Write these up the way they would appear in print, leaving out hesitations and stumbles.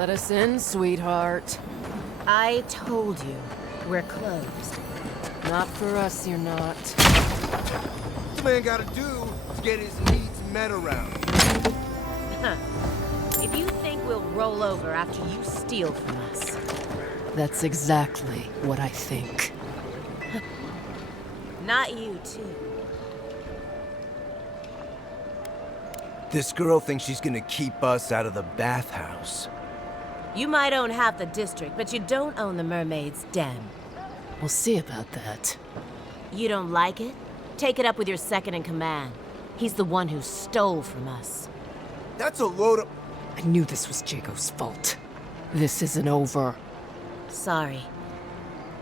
Let us in, sweetheart. I told you, we're closed. Not for us, you're not. What's the man gotta do to get his needs met around? If you think we'll roll over after you steal from us... That's exactly what I think. Not you, too. This girl thinks she's gonna keep us out of the bathhouse. You might own half the district, but you don't own the mermaid's den. We'll see about that. You don't like it? Take it up with your second in command. He's the one who stole from us. That's a load of... I knew this was Jago's fault. This isn't over. Sorry.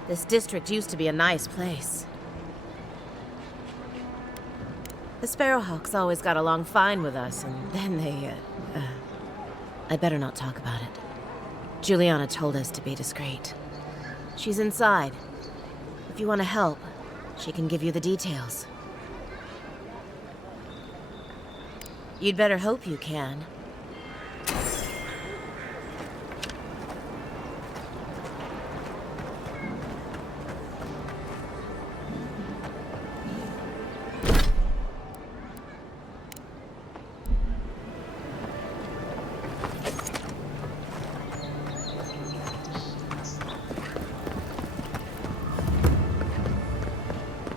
This district used to be a nice place. The Sparrowhawks always got along fine with us, and then they, I better not talk about it. Juliana told us to be discreet. She's inside. If you want to help, she can give you the details. You'd better hope you can.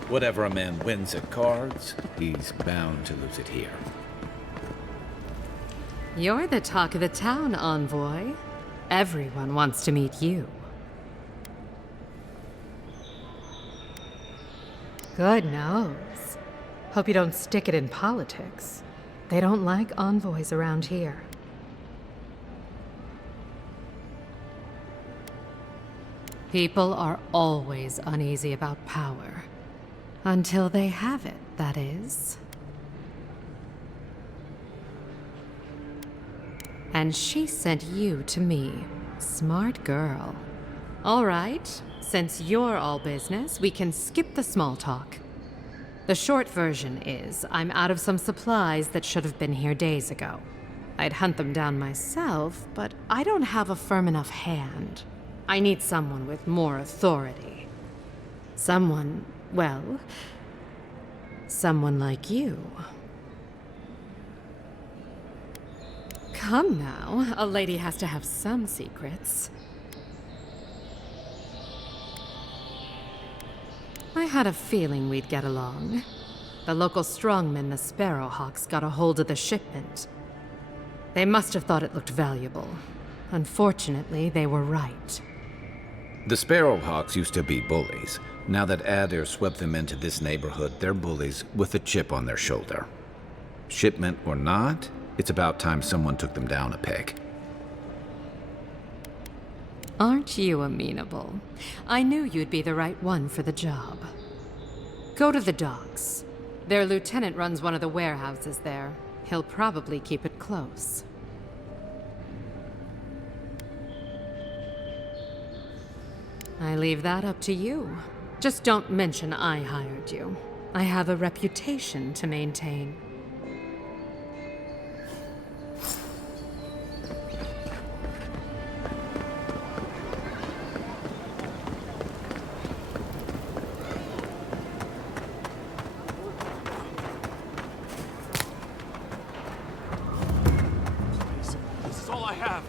Whatever a man wins at cards, he's bound to lose it here. You're the talk of the town, Envoy. Everyone wants to meet you. Good nose. Hope you don't stick it in politics. They don't like envoys around here. People are always uneasy about power. Until they have it, that is. And she sent you to me. Smart girl. All right, since you're all business, we can skip the small talk. The short version is, I'm out of some supplies that should have been here days ago. I'd hunt them down myself, but I don't have a firm enough hand. I need someone with more authority. Someone, well, someone like you. Come now, a lady has to have some secrets. I had a feeling we'd get along. The local strongmen, the Sparrowhawks, got a hold of the shipment. They must have thought it looked valuable. Unfortunately, they were right. The Sparrowhawks used to be bullies. Now that Adair swept them into this neighborhood, they're bullies with a chip on their shoulder. Shipment or not, it's about time someone took them down a peg. Aren't you amenable? I knew you'd be the right one for the job. Go to the docks. Their lieutenant runs one of the warehouses there. He'll probably keep it close. I leave that up to you. Just don't mention I hired you. I have a reputation to maintain. This is all I have.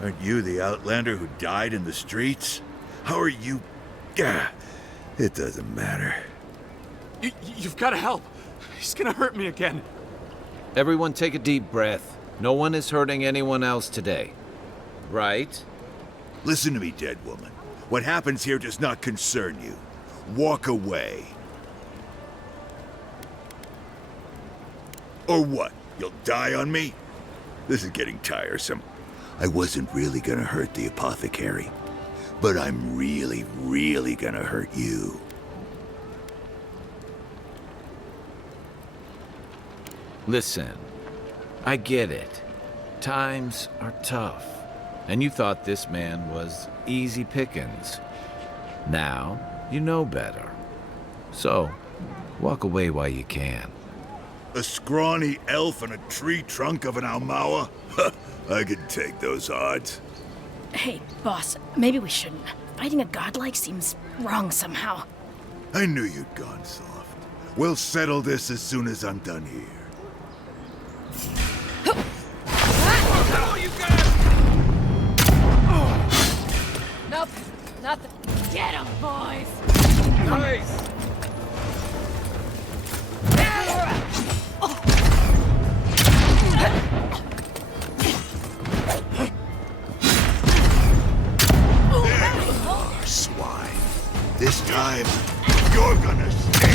Aren't you the Outlander who died in the streets? How are you? Gah, it doesn't matter. You've got to help. He's gonna hurt me again. Everyone take a deep breath. No one is hurting anyone else today. Right? Listen to me, dead woman. What happens here does not concern you. Walk away. Or what? You'll die on me? This is getting tiresome. I wasn't really gonna hurt the apothecary, but I'm really, really gonna hurt you. Listen, I get it. Times are tough, and you thought this man was easy pickings. Now, you know better. So, walk away while you can. A scrawny elf and a tree trunk of an Almawa? I could take those odds. Hey, boss, maybe we shouldn't. Fighting a godlike seems wrong somehow. I knew you'd gone soft. We'll settle this as soon as I'm done here. Nothing. Get 'em, boys! Nice! Swine. This time, you're gonna stay.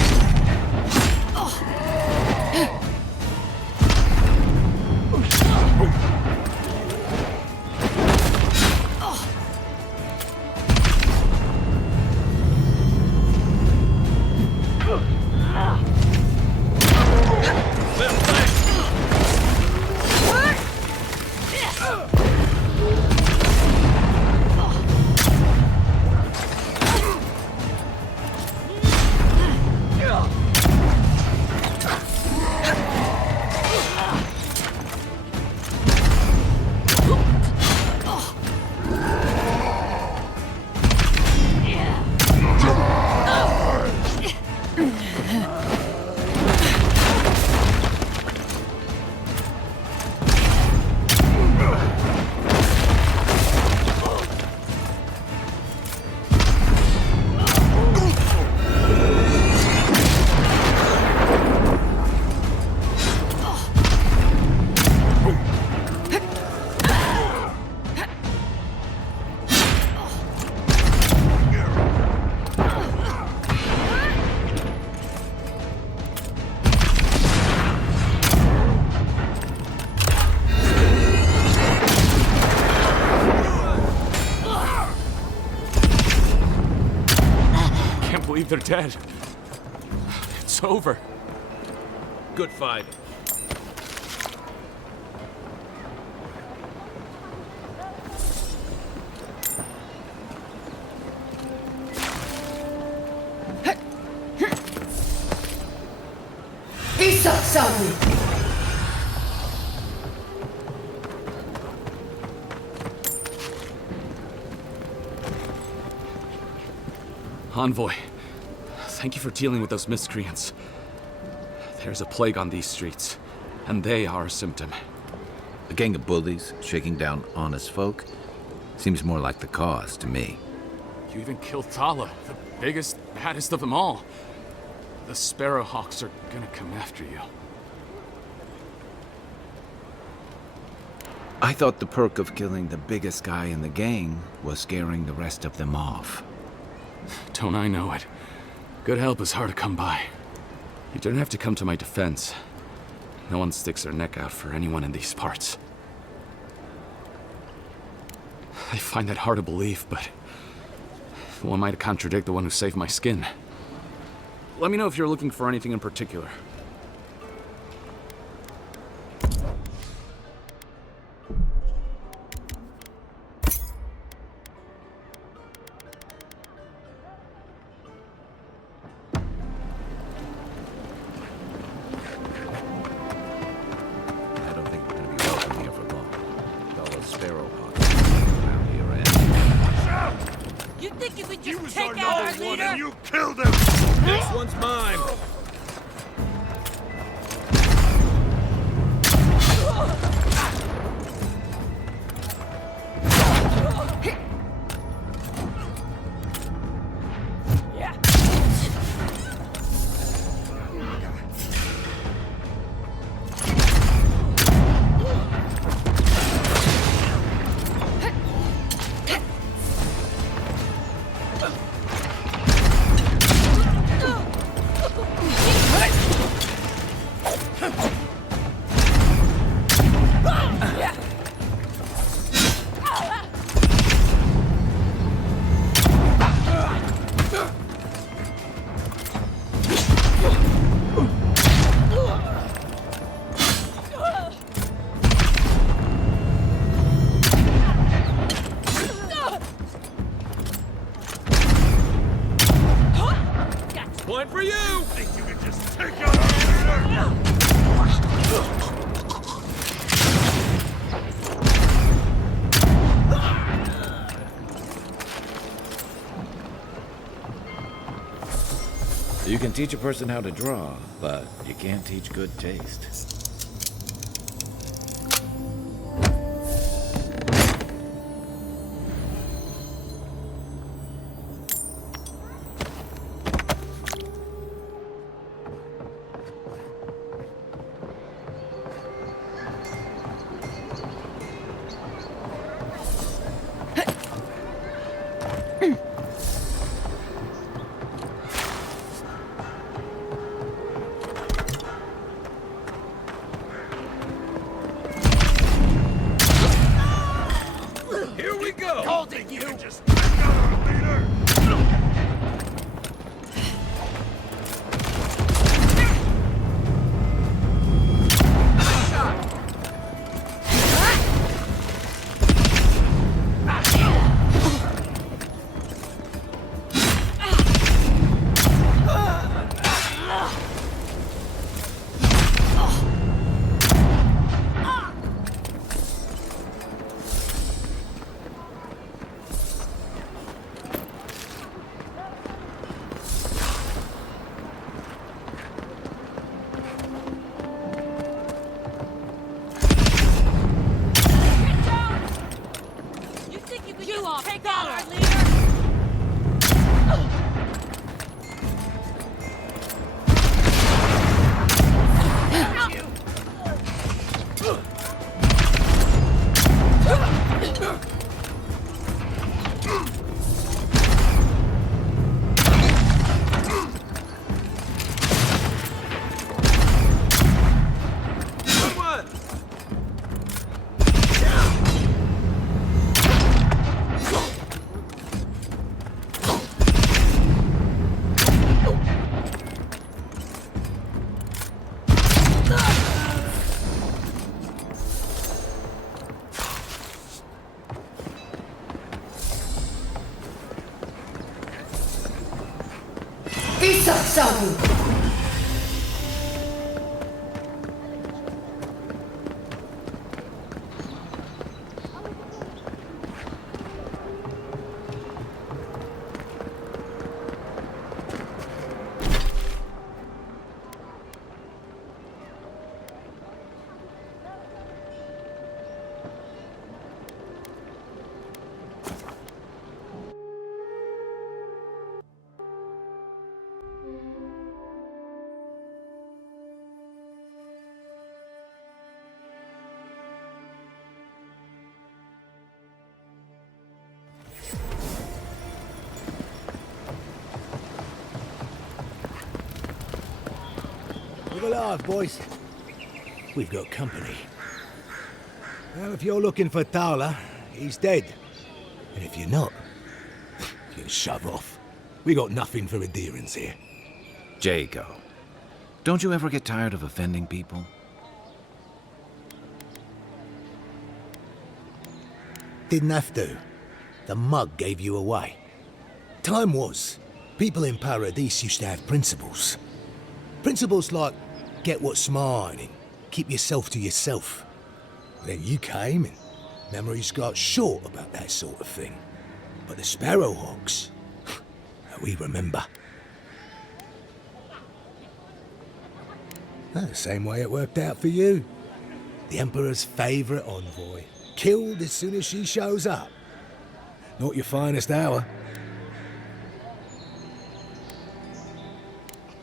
They're dead. It's over. Good fight. Envoy, thank you for dealing with those miscreants. There's a plague on these streets, and they are a symptom. A gang of bullies shaking down honest folk seems more like the cause to me. You even killed Tala, the biggest, baddest of them all. The Sparrowhawks are gonna come after you. I thought the perk of killing the biggest guy in the gang was scaring the rest of them off. Don't I know it? Good help is hard to come by. You don't have to come to my defense. No one sticks their neck out for anyone in these parts. I find that hard to believe, but who am I to contradict the one who saved my skin? Let me know if you're looking for anything in particular. You killed him! Next one's mine! One for you! Think you can just take out our leader? You can teach a person how to draw, but you can't teach good taste. We're alive, boys. We've got company. Well, if you're looking for Tala, he's dead. And if you're not, you can shove off. We got nothing for adherence here. Jago, don't you ever get tired of offending people? Didn't have to. The mug gave you away. Time was. People in Paradise used to have principles. Principles like get what's mine and keep yourself to yourself. Then you came and memories got short about that sort of thing. But the Sparrowhawks, we remember. The same way it worked out for you. The Emperor's favourite envoy, killed as soon as she shows up. Not your finest hour.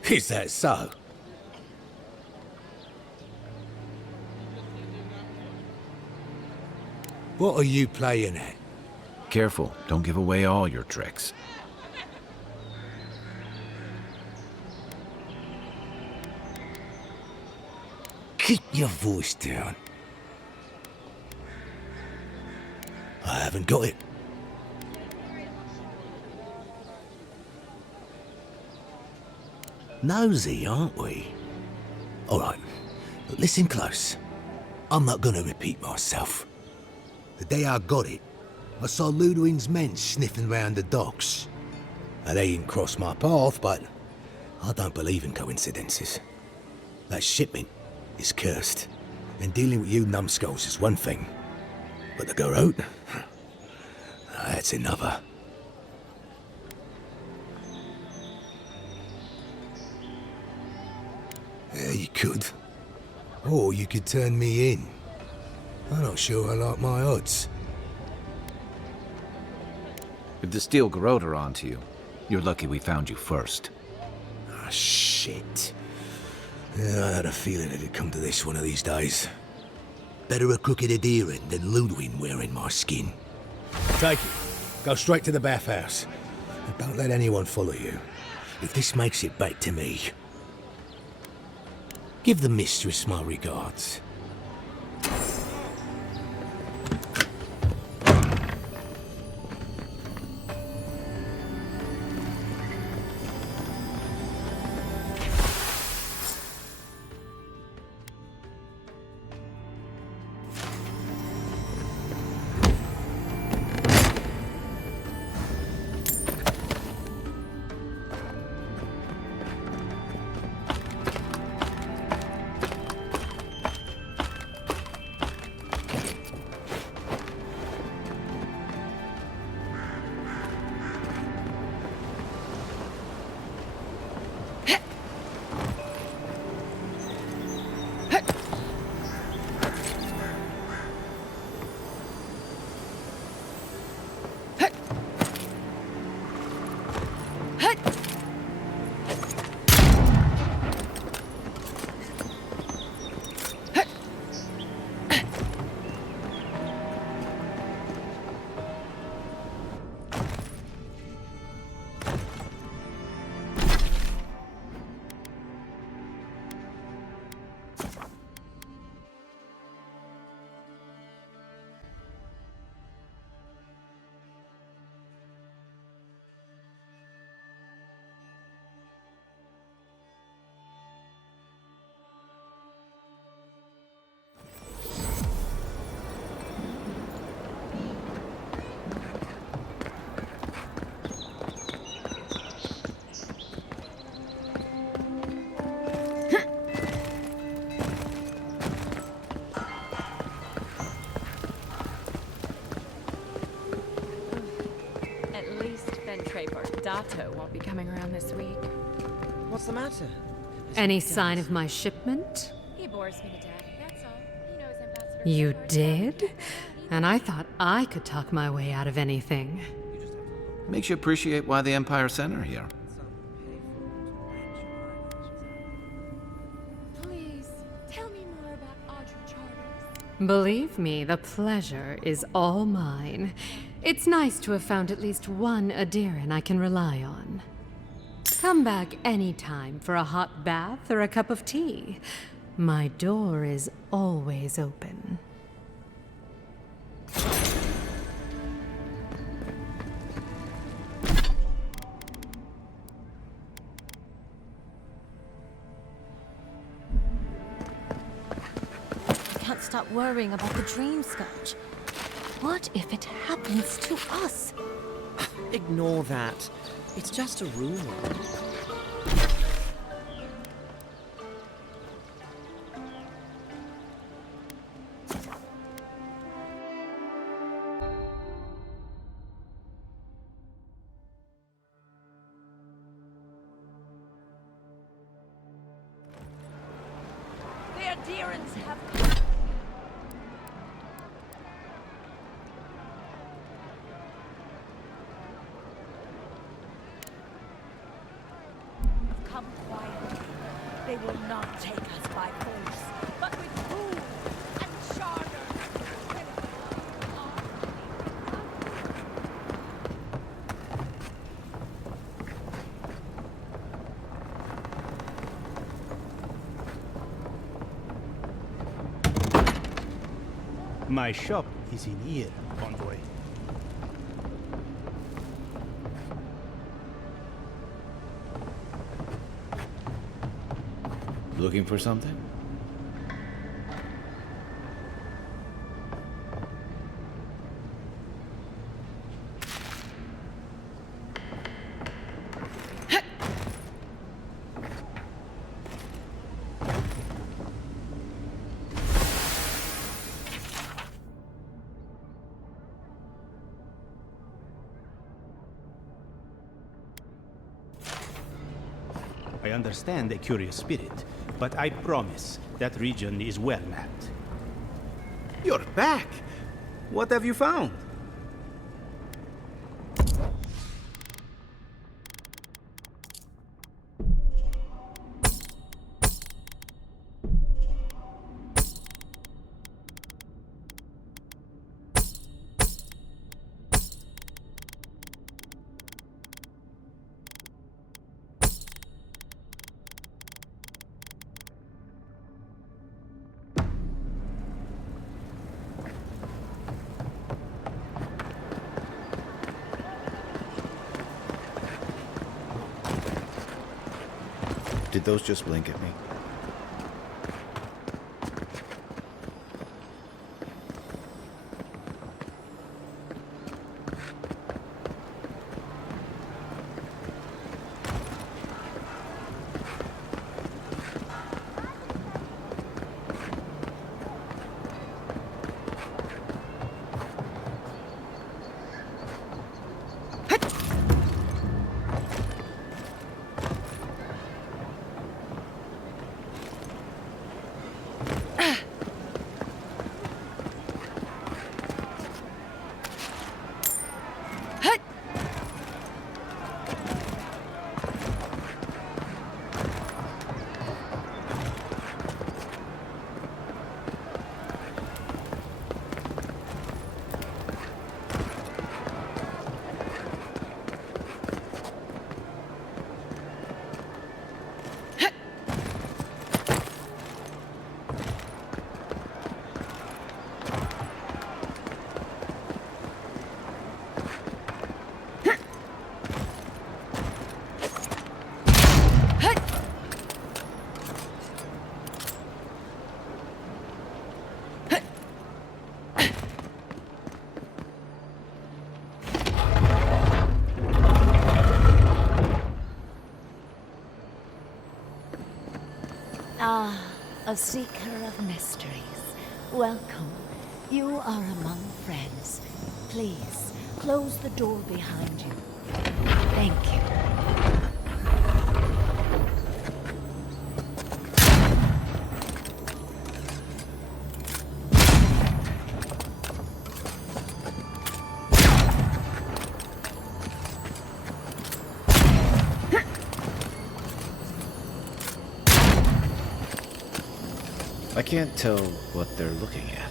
Is that so? What are you playing at? Careful, don't give away all your tricks. Keep your voice down. I haven't got it. Nosy, aren't we? All right, but listen close. I'm not gonna repeat myself. The day I got it, I saw Ludwig's men sniffing round the docks. Now, they didn't cross my path, but I don't believe in coincidences. That shipment, is cursed. And dealing with you numbskulls is one thing. But the Garrote? That's another. Yeah, you could. Or you could turn me in. I'm not sure I like my odds. If the steel Garrote are onto you, you're lucky we found you first. Ah, shit. Yeah, I had a feeling it'd come to this one of these days. Better a crooked adherent than Ludwig wearing my skin. Take it. Go straight to the bathhouse. And don't let anyone follow you. If this makes it back to me, give the mistress my regards. Dato won't be coming around this week. What's the matter? Any sign of my shipment? He bores me to death, that's all. He knows Ambassador You Shepard. did? And I thought I could talk my way out of anything. Makes you appreciate why the Empire sent her here. Please, tell me more about Audrey Charters. Believe me, the pleasure is all mine. It's nice to have found at least one Adiran I can rely on. Come back anytime for a hot bath or a cup of tea. My door is always open. I can't stop worrying about the dream scourge. What if it happens to us? Ignore that. It's just a rumor. The adherents have... Come quietly. They will not take us by force, but with food and charter. My shop is in here, envoy. Looking for something? I understand a curious spirit, but I promise that region is well mapped. You're back! What have you found? Did those just blink at me? Ah, a seeker of mysteries. Welcome. You are among friends. Please, close the door behind you. Thank you. I can't tell what they're looking at.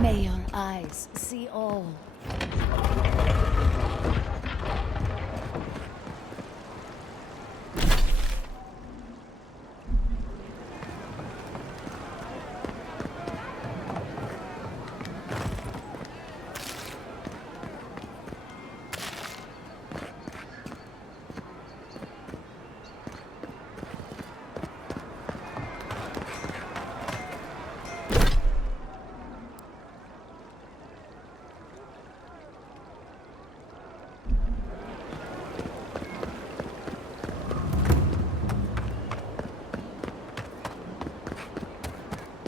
May your eyes see all.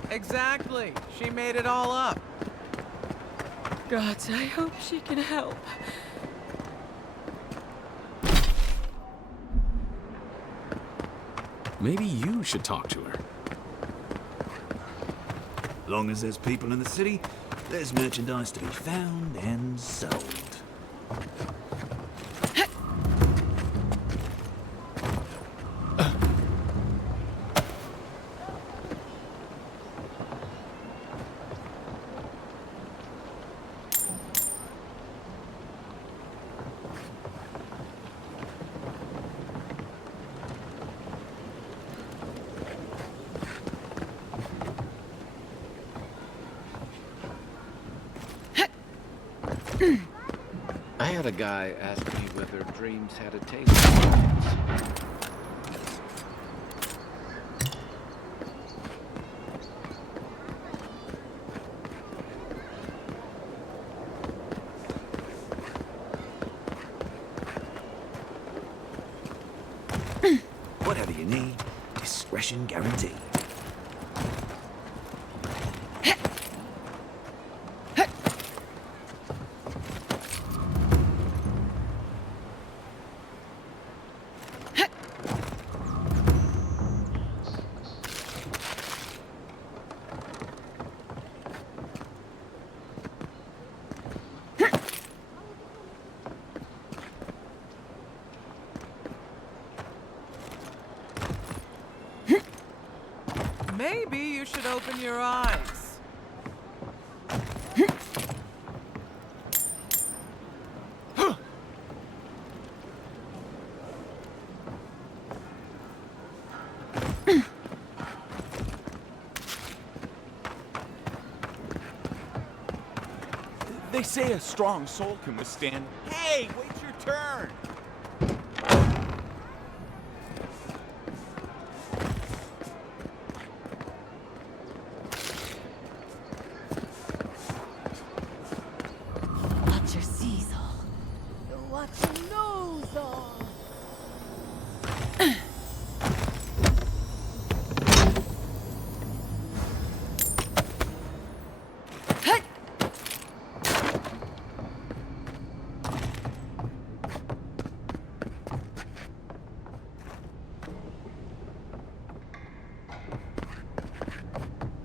Exactly. She made it all up. God, I hope she can help. Maybe you should talk to her. Long as there's people in the city, there's merchandise to be found and sold. I had a guy ask me whether dreams had a taste once. Whatever you need, discretion guaranteed. Maybe you should open your eyes. They say a strong soul can withstand. Hey, wait your turn! Watch your seasel. Watch your nose on.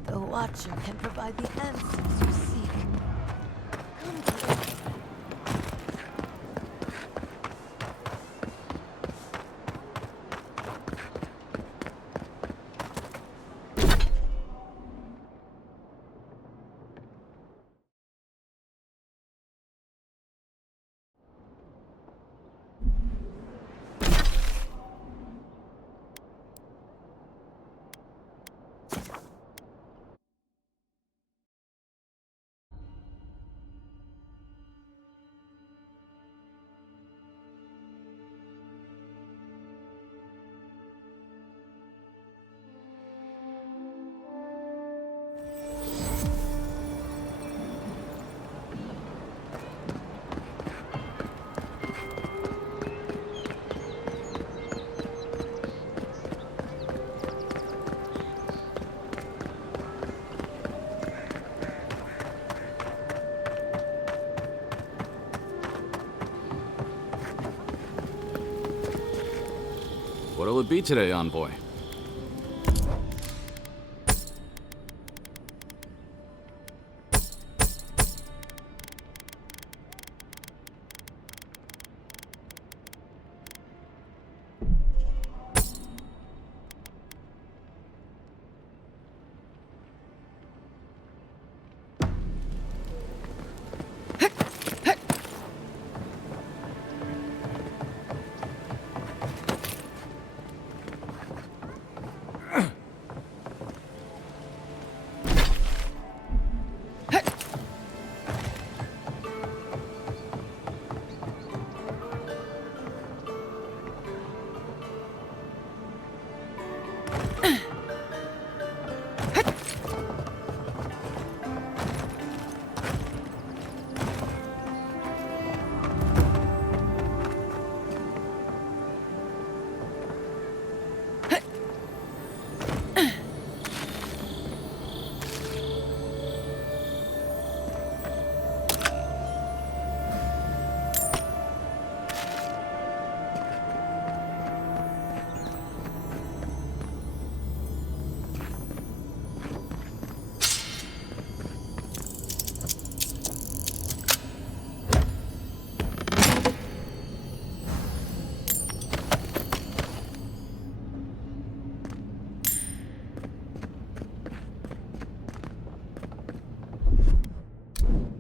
The Watcher can provide the answers you seek. Come to us. What'll it be today, Envoy?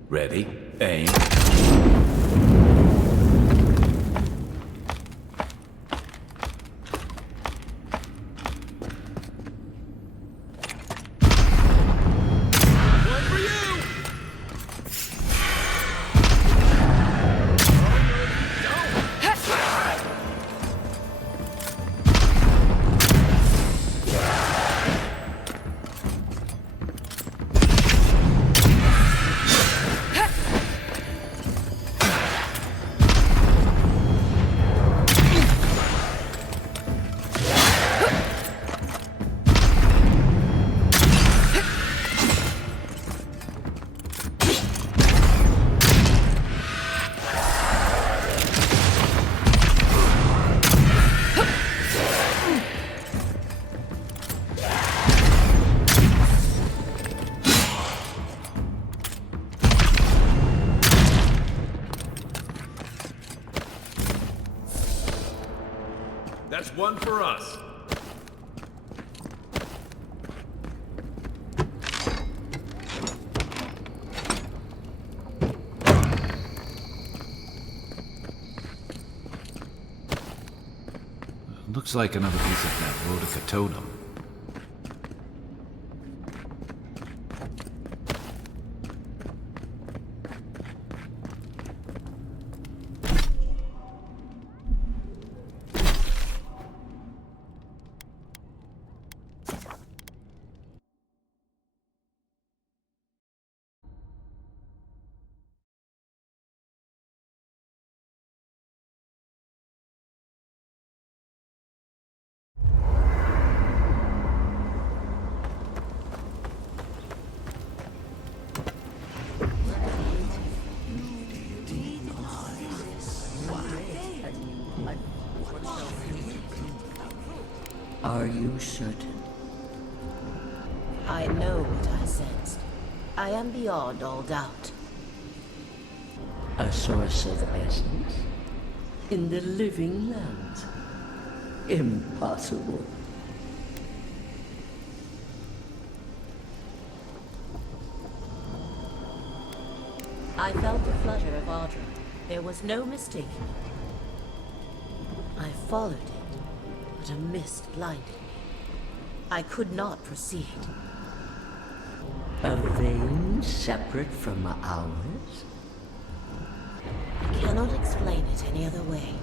Ready, aim. That's one for us. Looks like another piece of that Rodica totem. Are you certain? I know what I sensed. I am beyond all doubt. A source of essence? In the living lands? Impossible. I felt the flutter of Audra. There was no mistaking it. I followed it, but a mist blinded me. I could not proceed. A vein separate from ours? I cannot explain it any other way.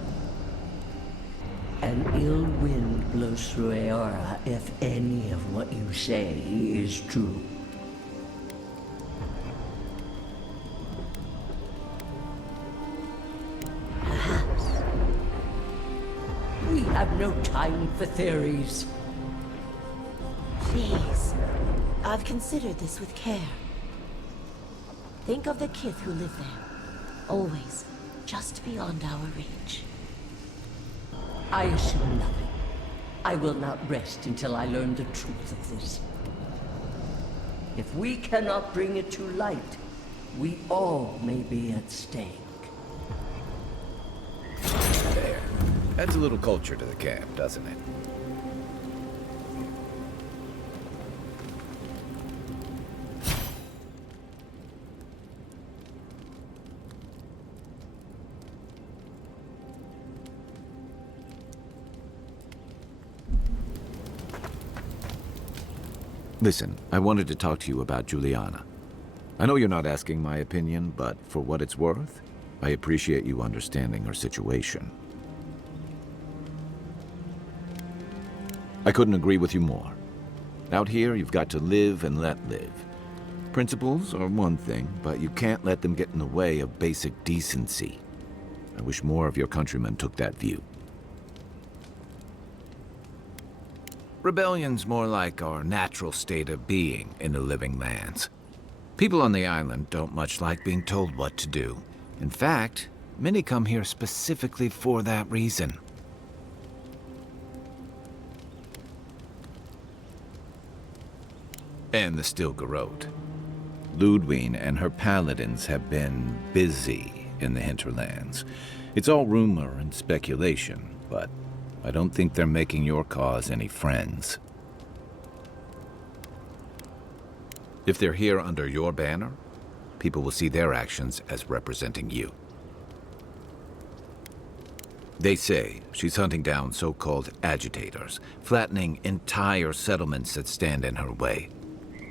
An ill wind blows through Aora if any of what you say is true. Perhaps. We have no time for theories. Please. I've considered this with care. Think of the kith who live there. Always just beyond our reach. I assume nothing. I will not rest until I learn the truth of this. If we cannot bring it to light, we all may be at stake. There. Adds a little culture to the camp, doesn't it? Listen, I wanted to talk to you about Juliana. I know you're not asking my opinion, but for what it's worth, I appreciate you understanding her situation. I couldn't agree with you more. Out here, you've got to live and let live. Principles are one thing, but you can't let them get in the way of basic decency. I wish more of your countrymen took that view. Rebellion's more like our natural state of being in the living lands. People on the island don't much like being told what to do. In fact, many come here specifically for that reason. And the Stilgarrote. Ludwine and her paladins have been busy in the hinterlands. It's all rumor and speculation, but I don't think they're making your cause any friends. If they're here under your banner, people will see their actions as representing you. They say she's hunting down so-called agitators, flattening entire settlements that stand in her way.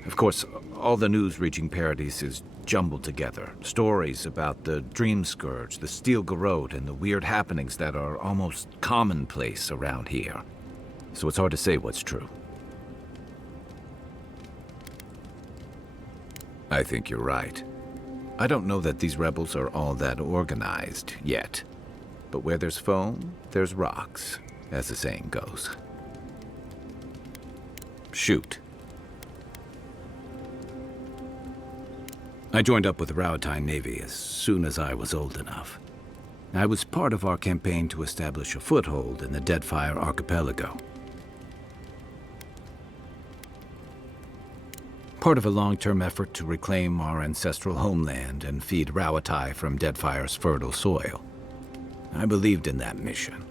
Of course, all the news reaching Paradis is jumbled together. Stories about the Dream Scourge, the Stilgarrote, and the weird happenings that are almost commonplace around here. So it's hard to say what's true. I think you're right. I don't know that these rebels are all that organized yet. But where there's foam, there's rocks, as the saying goes. Shoot. I joined up with the Rauatine Navy as soon as I was old enough. I was part of our campaign to establish a foothold in the Deadfire Archipelago. Part of a long-term effort to reclaim our ancestral homeland and feed Rauatai from Deadfire's fertile soil. I believed in that mission.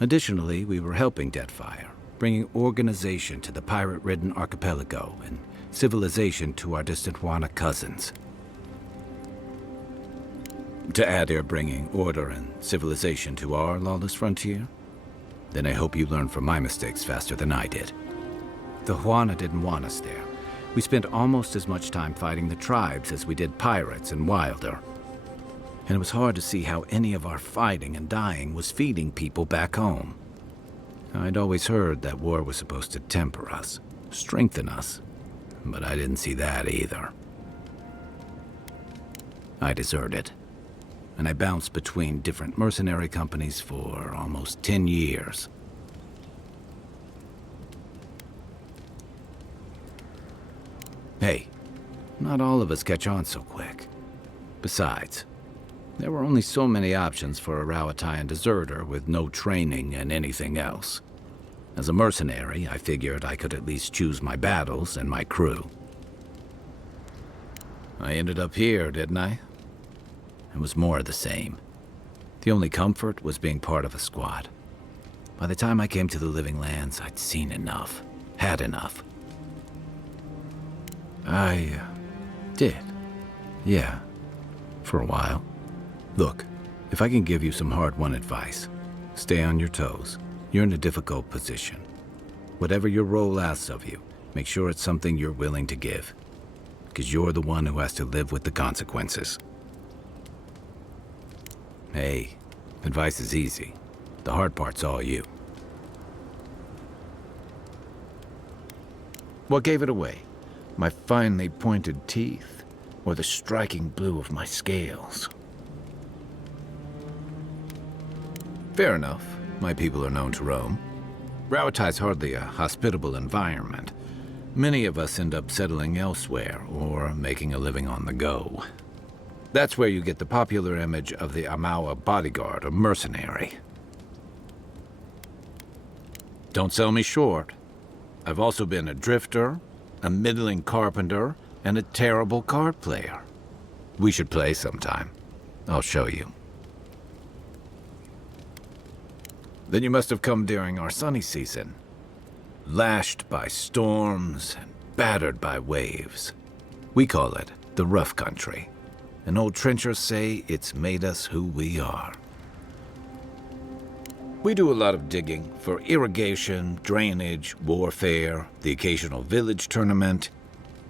Additionally, we were helping Deadfire, bringing organization to the pirate-ridden archipelago and civilization to our distant Juana cousins. To Adair bringing order and civilization to our lawless frontier? Then I hope you learn from my mistakes faster than I did. The Juana didn't want us there. We spent almost as much time fighting the tribes as we did pirates and Wilder. And it was hard to see how any of our fighting and dying was feeding people back home. I'd always heard that war was supposed to temper us, strengthen us, but I didn't see that either. I deserted, and I bounced between different mercenary companies for almost 10 years. Hey, not all of us catch on so quick. Besides, there were only so many options for a Rowatayan deserter with no training and anything else. As a mercenary, I figured I could at least choose my battles and my crew. I ended up here, didn't I? It was more of the same. The only comfort was being part of a squad. By the time I came to the Living Lands, I'd seen enough, had enough. I did. Yeah, for a while. Look, if I can give you some hard-won advice, stay on your toes. You're in a difficult position. Whatever your role asks of you, make sure it's something you're willing to give. Because you're the one who has to live with the consequences. Hey, advice is easy. The hard part's all you. What gave it away? My finely pointed teeth, or the striking blue of my scales? Fair enough. My people are known to roam. Rowatai's hardly a hospitable environment. Many of us end up settling elsewhere, or making a living on the go. That's where you get the popular image of the Amawa bodyguard or mercenary. Don't sell me short. I've also been a drifter, a middling carpenter, and a terrible card player. We should play sometime. I'll show you. Then you must have come during our sunny season. Lashed by storms and battered by waves. We call it the rough country. And old trenchers say it's made us who we are. We do a lot of digging for irrigation, drainage, warfare, the occasional village tournament.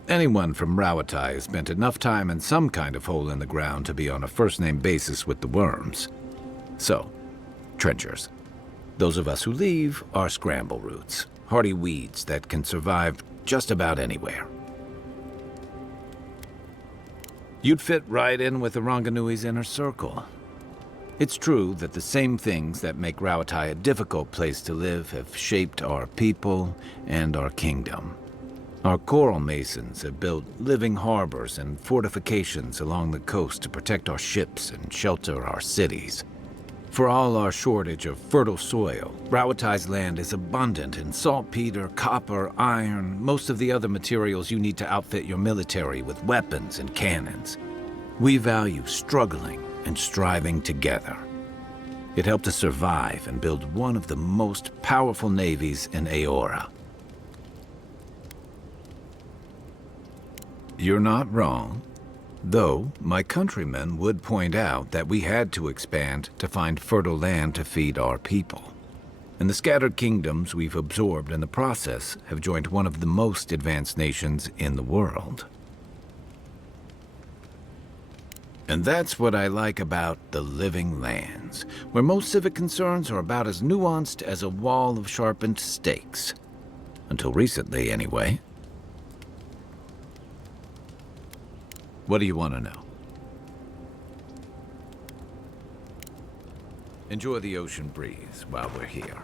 Anyone from Rawatai has spent enough time in some kind of hole in the ground to be on a first-name basis with the worms. So, trenchers. Those of us who leave are scramble roots, hardy weeds that can survive just about anywhere. You'd fit right in with the Ranganui's inner circle. It's true that the same things that make Rawatai a difficult place to live have shaped our people and our kingdom. Our coral masons have built living harbors and fortifications along the coast to protect our ships and shelter our cities. For all our shortage of fertile soil, Rawatai's land is abundant in saltpeter, copper, iron, most of the other materials you need to outfit your military with weapons and cannons. We value struggling and striving together. It helped us survive and build one of the most powerful navies in Aora. You're not wrong. Though, my countrymen would point out that we had to expand to find fertile land to feed our people. And the scattered kingdoms we've absorbed in the process have joined one of the most advanced nations in the world. And that's what I like about the Living Lands, where most civic concerns are about as nuanced as a wall of sharpened stakes. Until recently, anyway. What do you want to know? Enjoy the ocean breeze while we're here.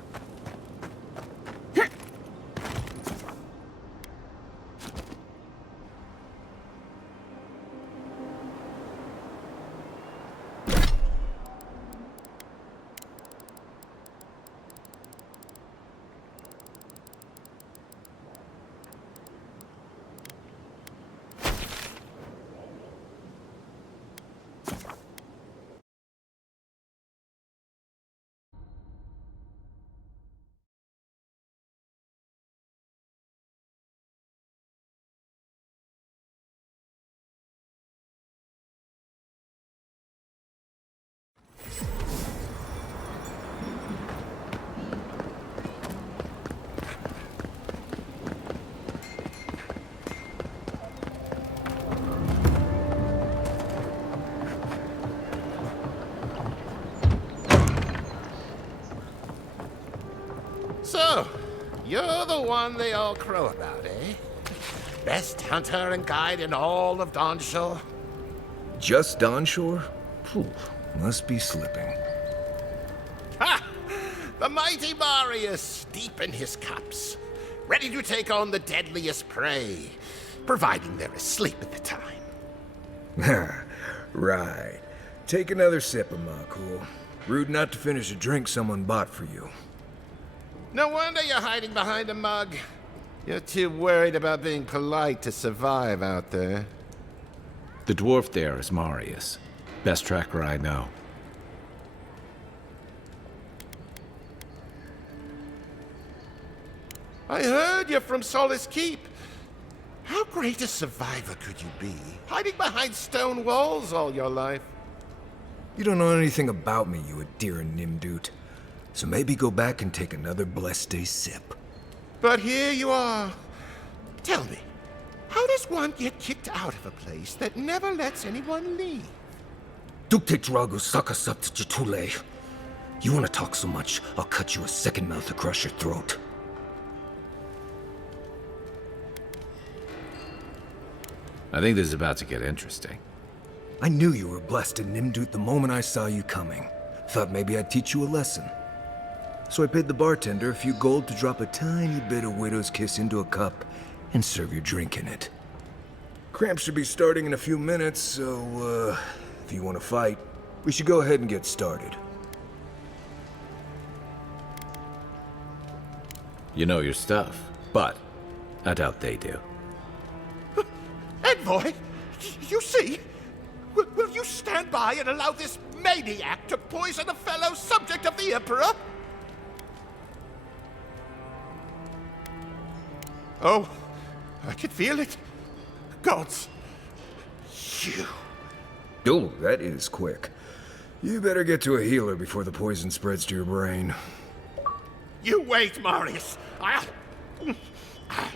So, you're the one they all crow about, eh? Best hunter and guide in all of Dawnshore? Just Dawnshore? Phew, must be slipping. Ha! The mighty Marius, deep in his cups, ready to take on the deadliest prey, providing they're asleep at the time. Right. Take another sip of my cool. Rude not to finish a drink someone bought for you. No wonder you're hiding behind a mug. You're too worried about being polite to survive out there. The dwarf there is Marius. Best tracker I know. I heard you're from Solace Keep. How great a survivor could you be, hiding behind stone walls all your life? You don't know anything about me, you Adiran Nimdut. So maybe go back and take another blessed day sip. But here you are. Tell me, how does one get kicked out of a place that never lets anyone leave? Dukte Drago Sakasapt Jatule. You want to talk so much, I'll cut you a second mouth across your throat. I think this is about to get interesting. I knew you were blessed in Nimdut the moment I saw you coming. Thought maybe I'd teach you a lesson. So I paid the bartender a few gold to drop a tiny bit of Widow's Kiss into a cup and serve your drink in it. Cramps should be starting in a few minutes, so, if you want to fight, we should go ahead and get started. You know your stuff, but I doubt they do. Envoy, you see? Will you stand by and allow this maniac to poison a fellow subject of the Emperor? Oh, I can feel it. Gods, you. Oh, that is quick. You better get to a healer before the poison spreads to your brain. You wait, Marius. I'll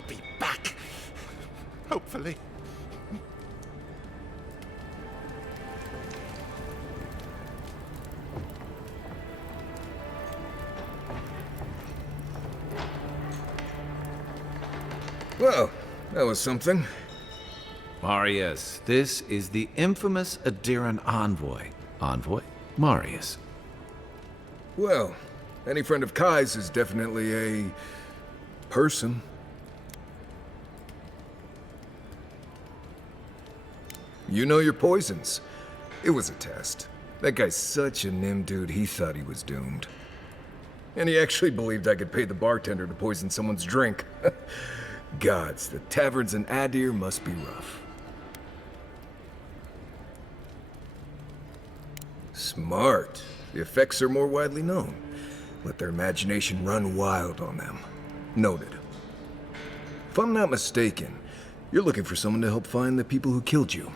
be back. Hopefully. Well, that was something. Marius, this is the infamous Adiran envoy. Envoy? Marius. Well, any friend of Kai's is definitely a person. You know your poisons. It was a test. That guy's such a nim dude, he thought he was doomed. And he actually believed I could pay the bartender to poison someone's drink. Gods, the taverns in Adir must be rough. Smart. The effects are more widely known. Let their imagination run wild on them. Noted. If I'm not mistaken, you're looking for someone to help find the people who killed you.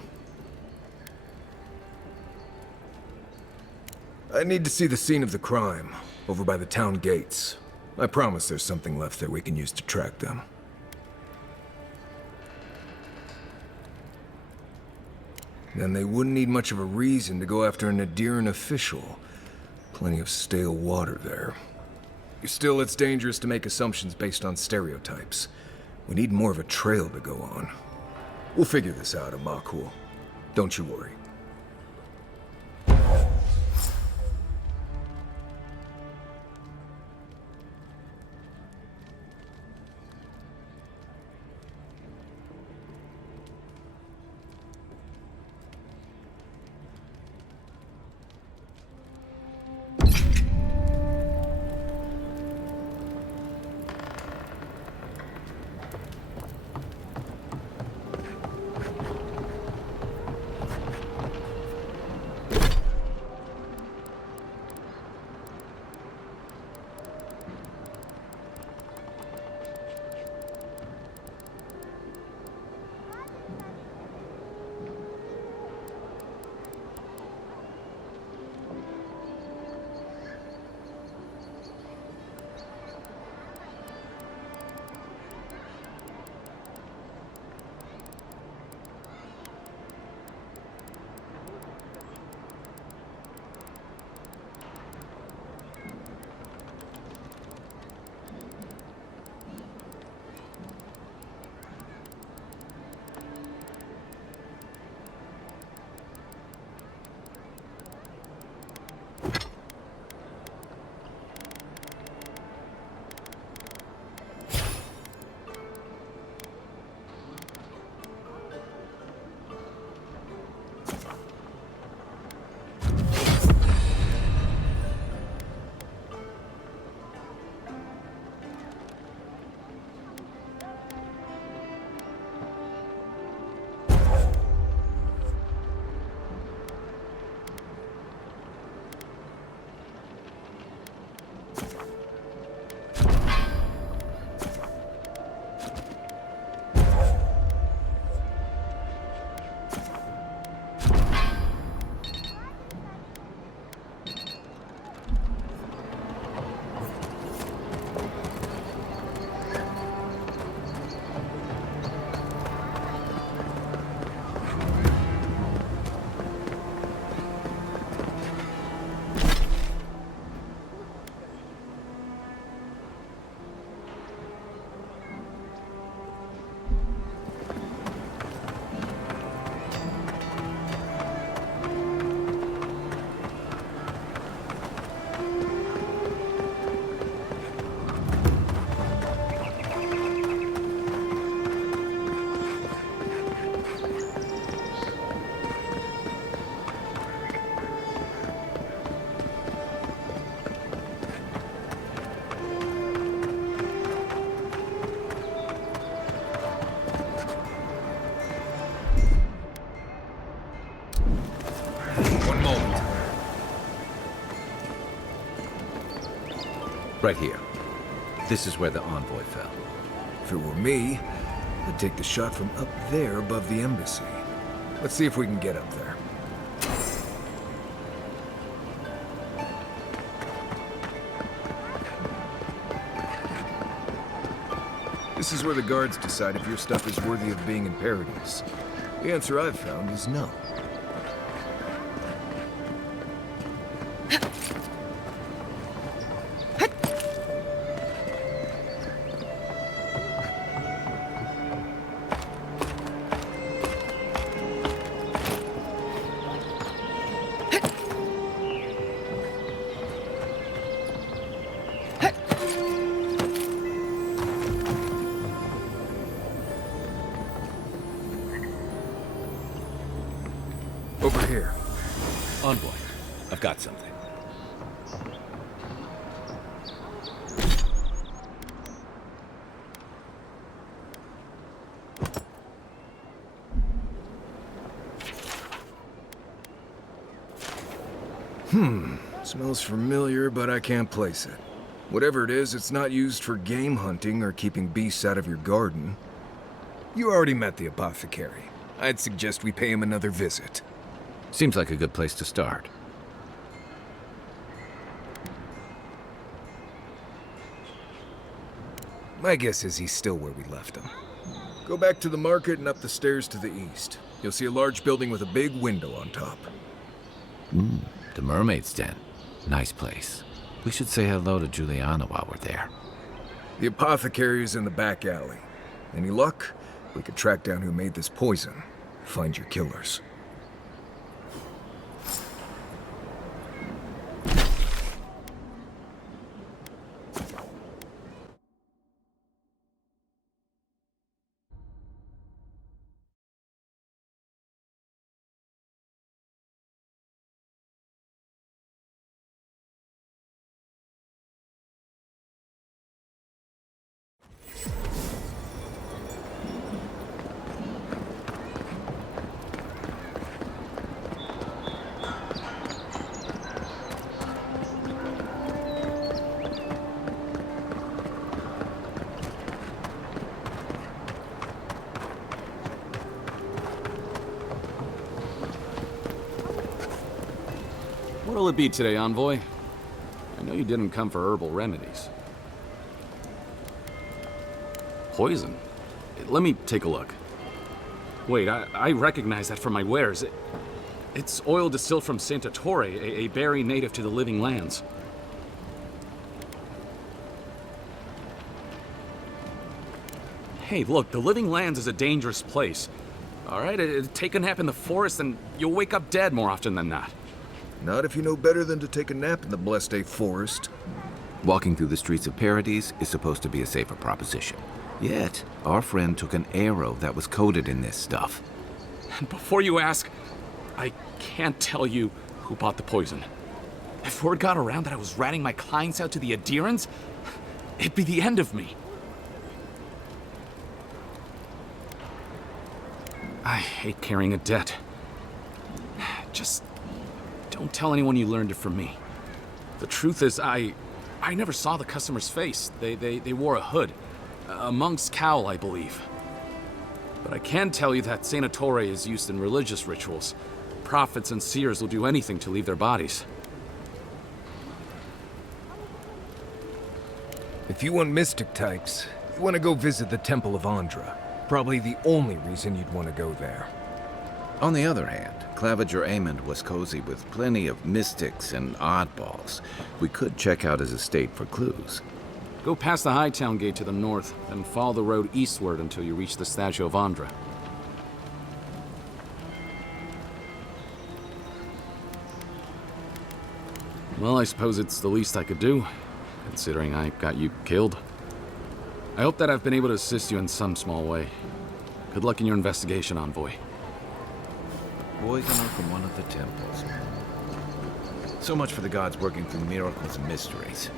I need to see the scene of the crime, over by the town gates. I promise there's something left there we can use to track them. Then they wouldn't need much of a reason to go after an Adiran official. Plenty of stale water there. Still, it's dangerous to make assumptions based on stereotypes. We need more of a trail to go on. We'll figure this out, Amakul. Don't you worry. One moment. Right here. This is where the envoy fell. If it were me, I'd take the shot from up there above the embassy. Let's see if we can get up there. This is where the guards decide if your stuff is worthy of being in Paradise. The answer I've found is no. Over here. Envoy, I've got something. Smells familiar, but I can't place it. Whatever it is, it's not used for game hunting or keeping beasts out of your garden. You already met the apothecary. I'd suggest we pay him another visit. Seems like a good place to start. My guess is he's still where we left him. Go back to the market and up the stairs to the east. You'll see a large building with a big window on top. The Mermaid's Den. Nice place. We should say hello to Juliana while we're there. The apothecary is in the back alley. Any luck? We could track down who made this poison. Find your killers. What'll it be today, Envoy? I know you didn't come for herbal remedies. Poison? Let me take a look. Wait, I recognize that from my wares. It's oil distilled from Santa Torre, a berry native to the Living Lands. Hey, look, the Living Lands is a dangerous place. All right, take a nap in the forest and you'll wake up dead more often than not. Not if you know better than to take a nap in the blessed A forest. Walking through the streets of Paradise is supposed to be a safer proposition. Yet, our friend took an arrow that was coated in this stuff. And before you ask, I can't tell you who bought the poison. If word got around that I was ratting my clients out to the adherents, it'd be the end of me. I hate carrying a debt. Just don't tell anyone you learned it from me. The truth is, I never saw the customer's face. They wore a hood. A monk's cowl, I believe. But I can tell you that Santa Torre is used in religious rituals. Prophets and seers will do anything to leave their bodies. If you want mystic types, you want to go visit the Temple of Andra. Probably the only reason you'd want to go there. On the other hand, Claviger Amond was cozy with plenty of mystics and oddballs. We could check out his estate for clues. Go past the Hightown Gate to the north, and follow the road eastward until you reach the statue of Andra. Well, I suppose it's the least I could do, considering I got you killed. I hope that I've been able to assist you in some small way. Good luck in your investigation, Envoy. Poisoner from one of the temples. So much for the gods working through miracles and mysteries.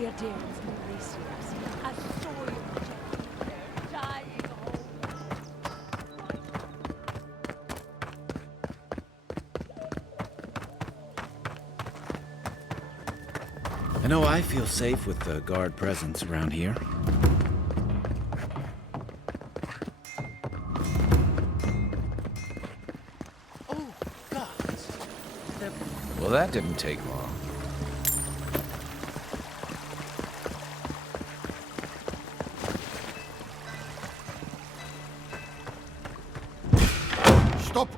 dear dearest Mauritius, I saw you gently there, dying home. I know I feel safe with the guard presence around here. Oh, God. Well, that didn't take long. Stop!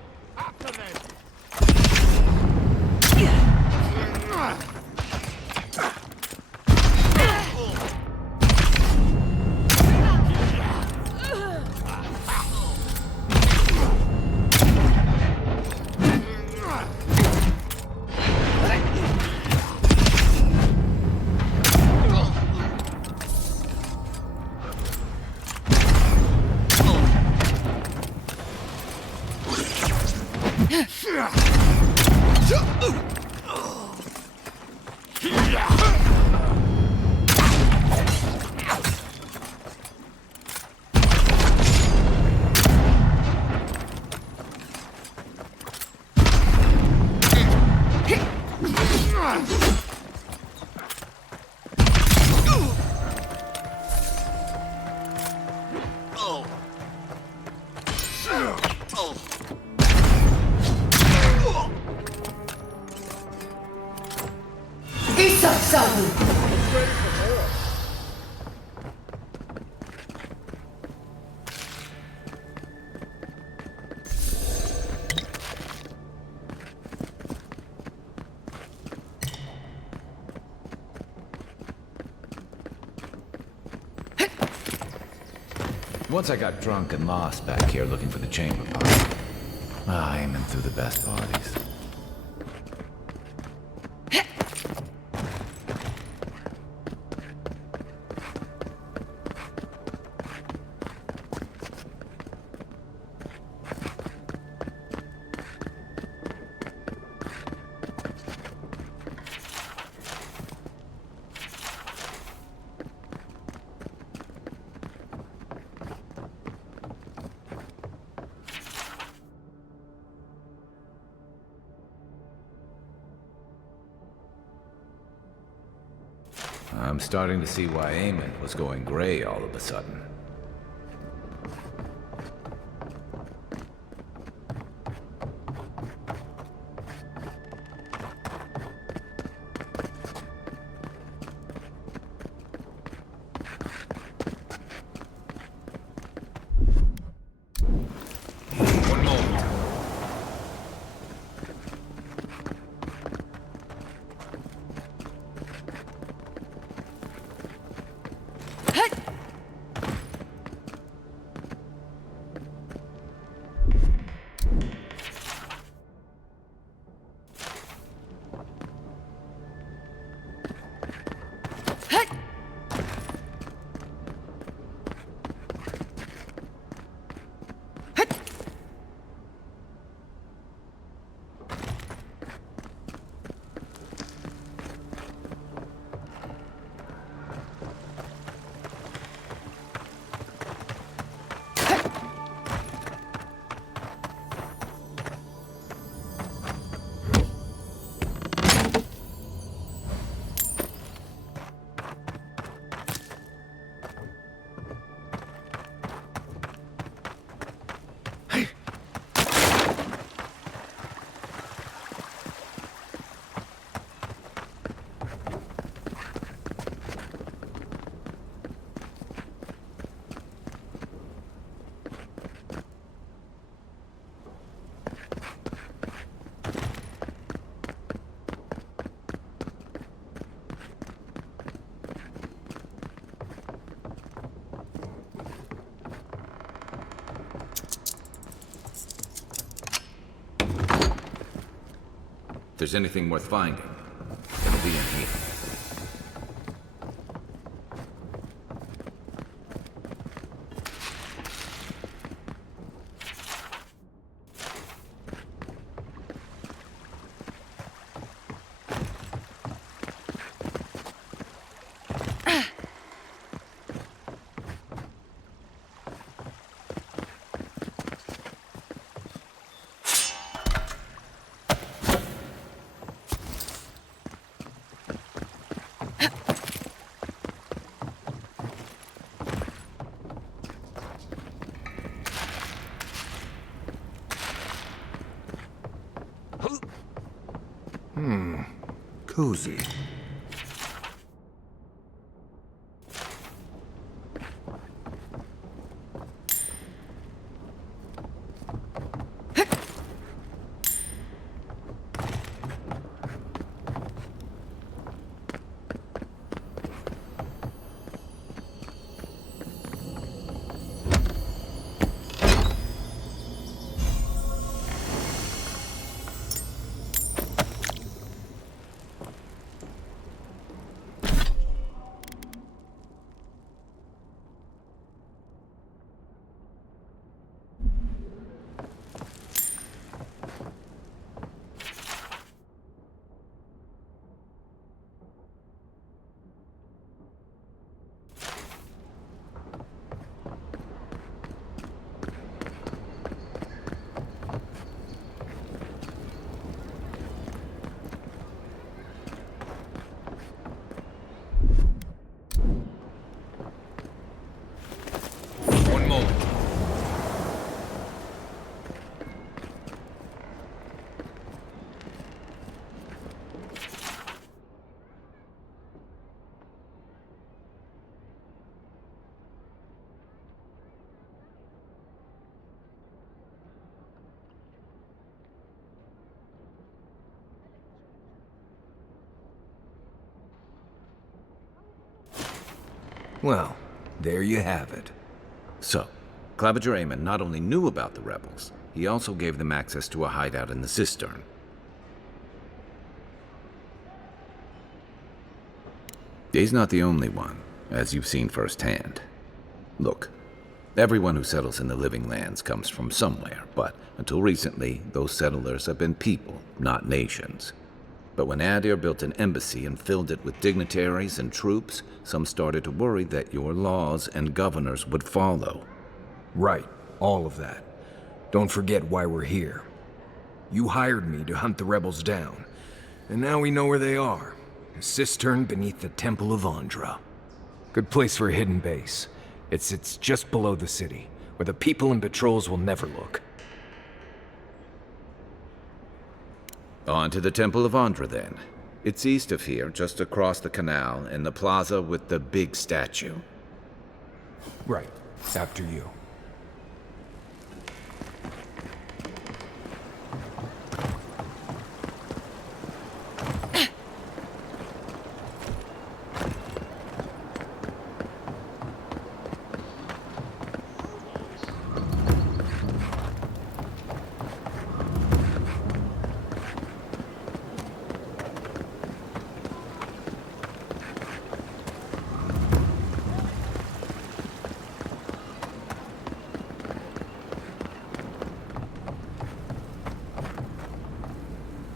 Once I got drunk and lost back here looking for the chamber pot. Aiming through the best bodies. I'm starting to see why Eamon was going gray all of a sudden. If there's anything worth finding, it'll be in here. cozy. One moment. Well, there you have it. So, Claviger Amon not only knew about the rebels, he also gave them access to a hideout in the cistern. He's not the only one, as you've seen firsthand. Look, everyone who settles in the Living Lands comes from somewhere, but until recently, those settlers have been people, not nations. But when Adir built an embassy and filled it with dignitaries and troops, some started to worry that your laws and governors would follow. Right, all of that. Don't forget why we're here. You hired me to hunt the rebels down, and now we know where they are. A cistern beneath the Temple of Andra. Good place for a hidden base. It sits just below the city, where the people and patrols will never look. On to the Temple of Andra, then. It's east of here, just across the canal, in the plaza with the big statue. Right. After you.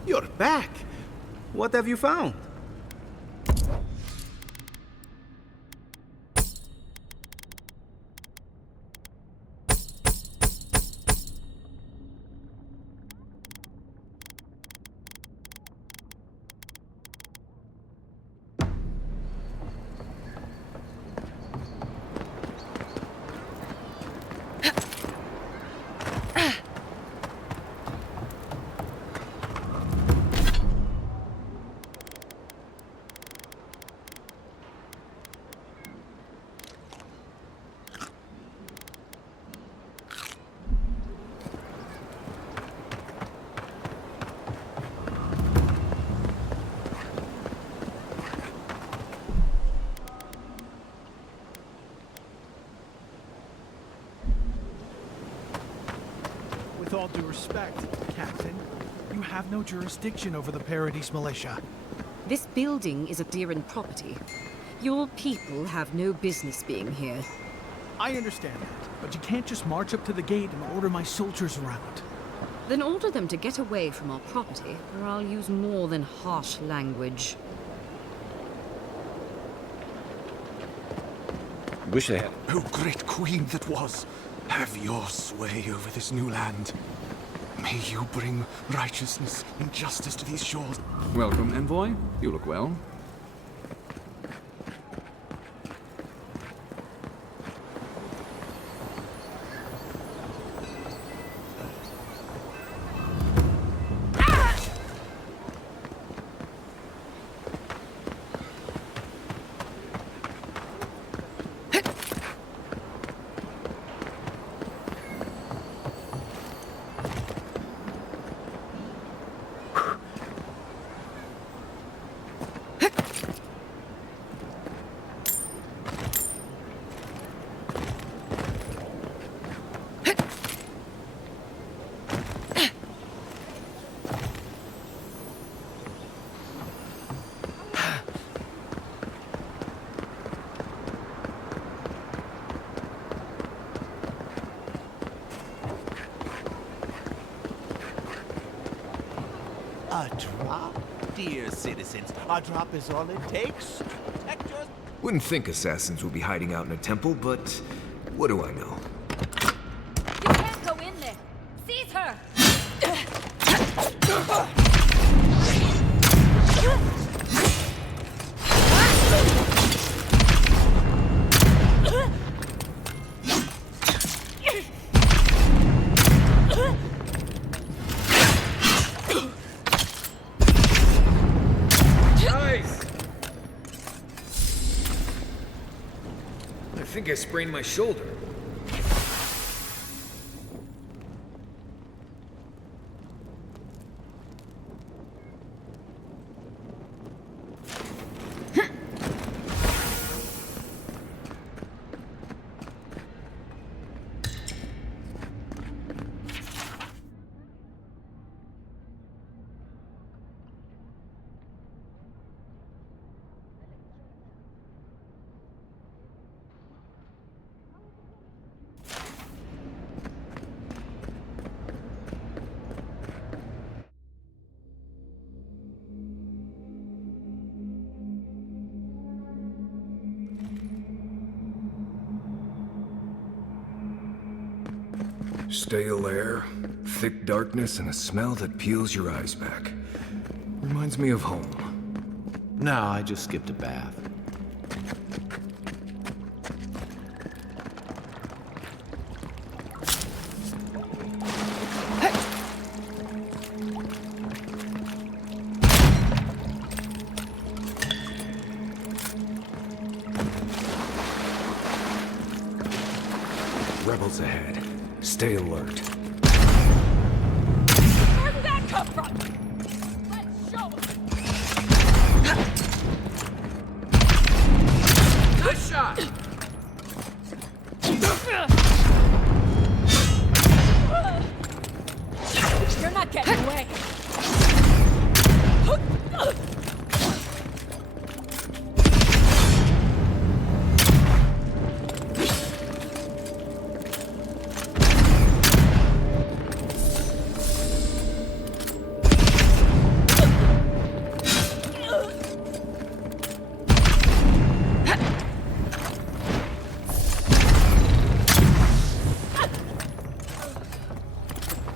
You're back. What have you found? With all due respect, Captain, you have no jurisdiction over the Paradise Militia. This building is a Deeren property. Your people have no business being here. I understand that, but you can't just march up to the gate and order my soldiers around. Then order them to get away from our property, or I'll use more than harsh language. Wish they had. Oh, great queen that was, have your sway over this new land. May you bring righteousness and justice to these shores. Welcome, envoy. You look well. A drop? Dear citizens, a drop is all it takes to protect your... Wouldn't think assassins would be hiding out in a temple, but what do I know? You can't go in there. Seize her! I think I sprained my shoulder. Stale air, thick darkness, and a smell that peels your eyes back. Reminds me of home. No, I just skipped a bath. Rebels ahead. Stay alert. Where did that come from? Let's show 'em. Good shot! You're not getting away.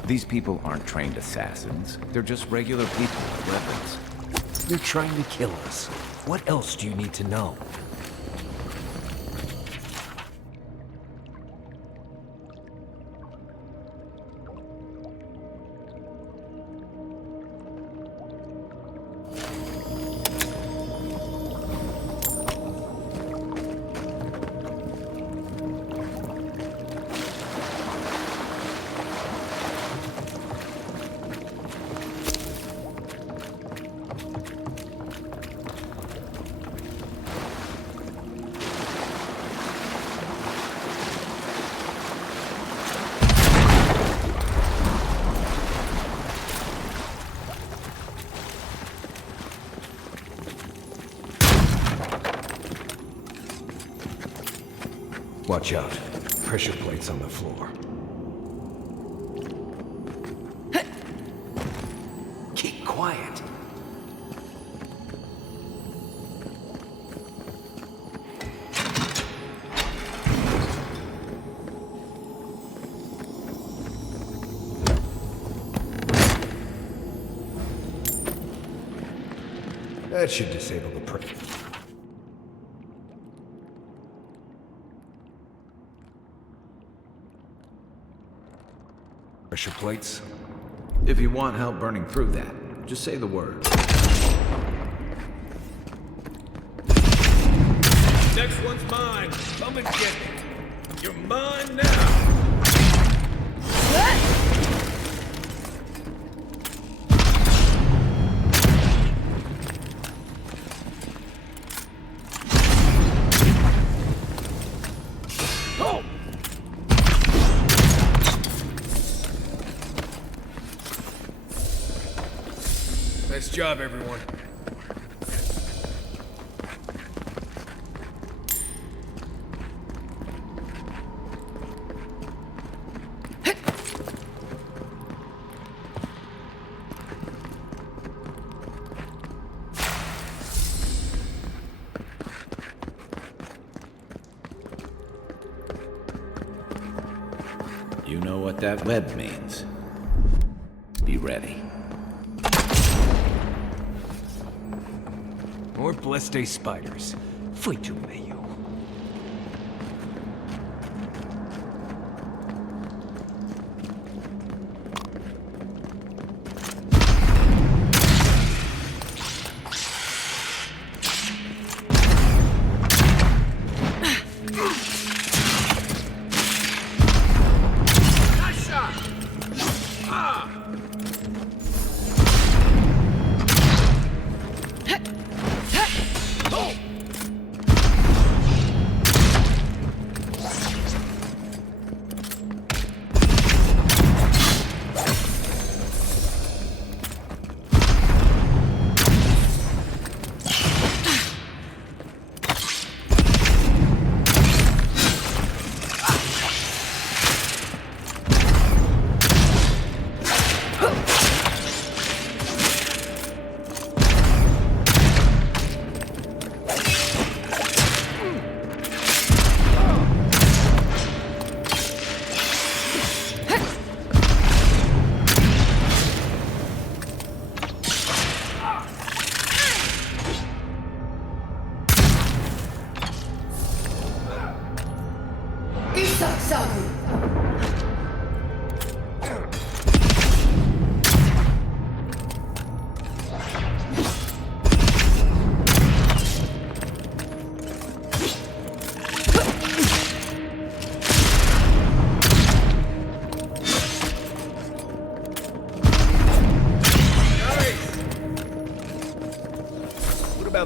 These people aren't trained assassins. They're just regular people with weapons. They're trying to kill us. What else do you need to know? Watch out. Pressure plates on the floor. Keep quiet. That should disable the pressure. Pressure plates? If you want help burning through that, just say the word. Next one's mine. Come and get it. You're mine now. Nice job, everyone. You know what that web means. Be ready. More blessed day spiders. Feito meio.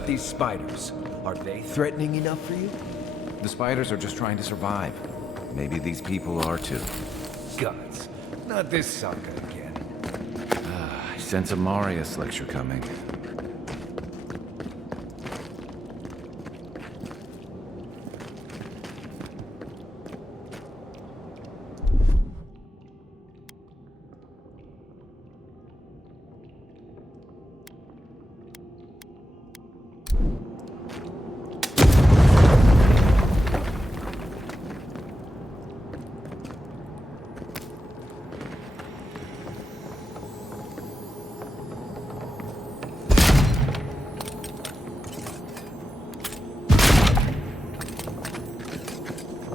These spiders, are they threatening enough for you? The spiders are just trying to survive. Maybe these people are too. Gods, not this saga again. I sense a Marius lecture coming.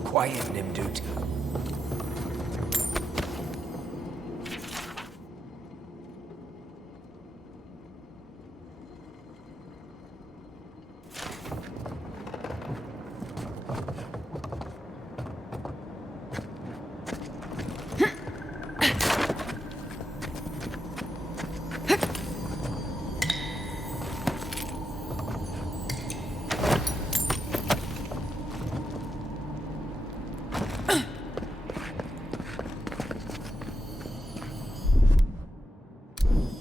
Quiet, Nimdut.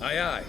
Aye, aye.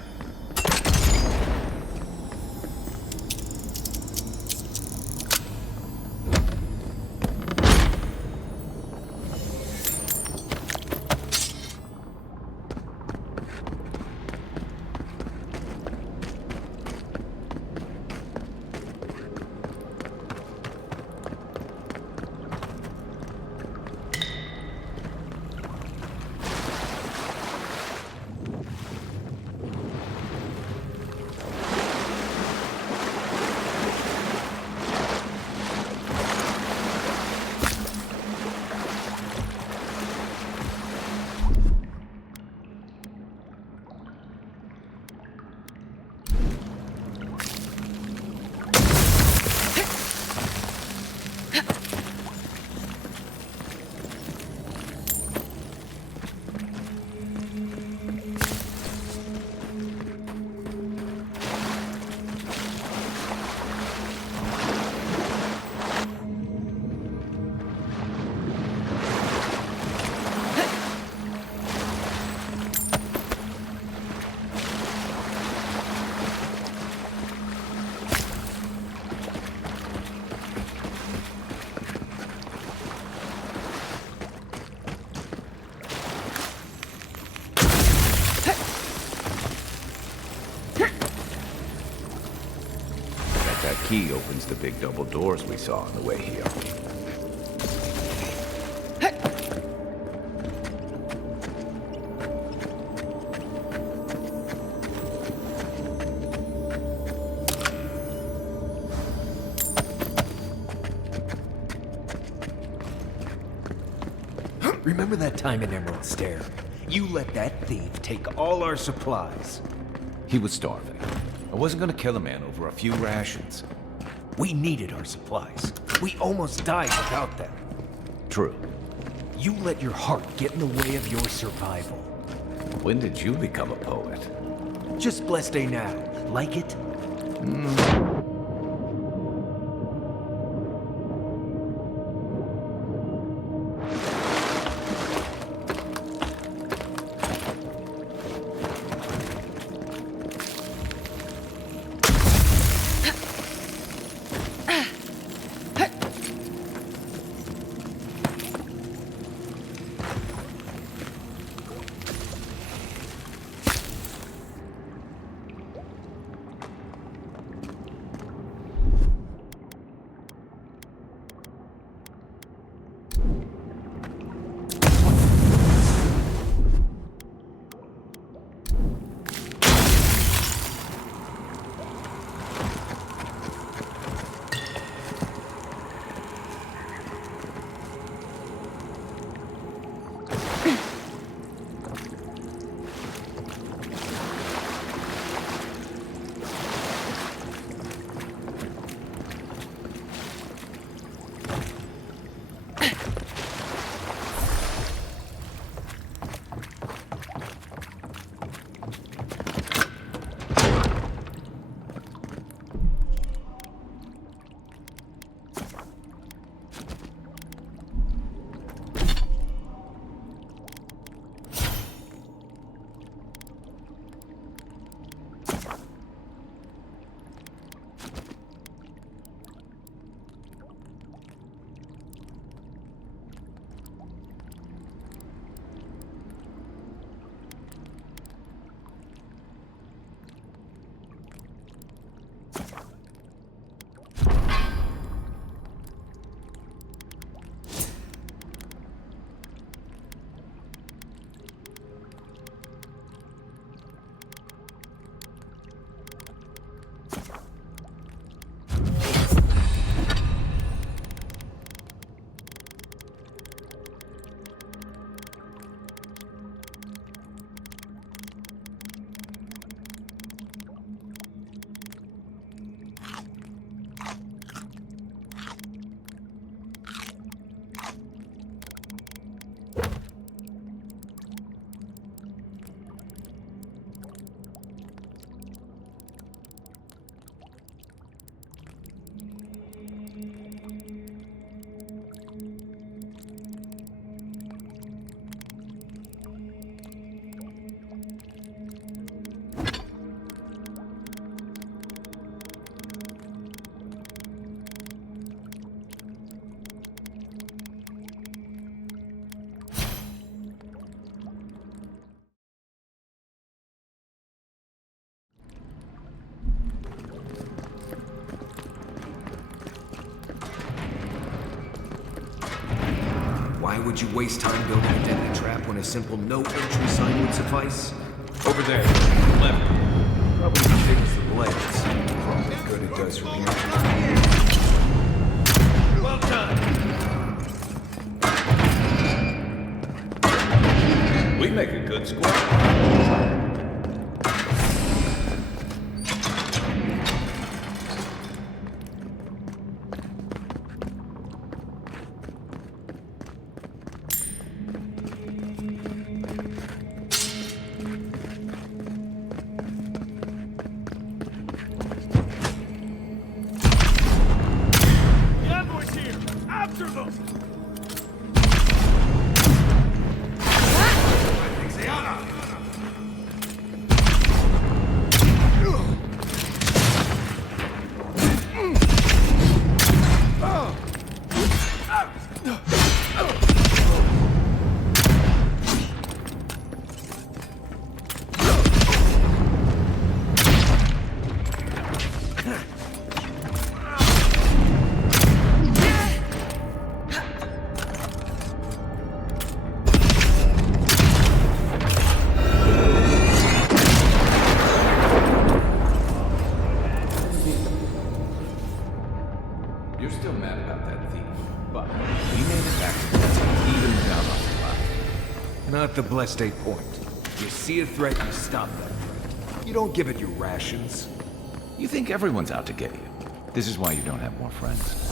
That key opens the big double doors we saw on the way here. Remember that time in Emerald Stair? You let that thief take all our supplies. He was starving. I wasn't gonna kill a man over a few rations. We needed our supplies. We almost died without them. True. You let your heart get in the way of your survival. When did you become a poet? Just blessed day now. Like it? Why would you waste time building a deadly trap when a simple no entry sign would suffice? Over there, left. Probably as big as the blades. For all the good it does from here. Well done. We make a good squad. Not the blessed 8 point. You see a threat, you stop that threat. You don't give it your rations. You think everyone's out to get you. This is why you don't have more friends.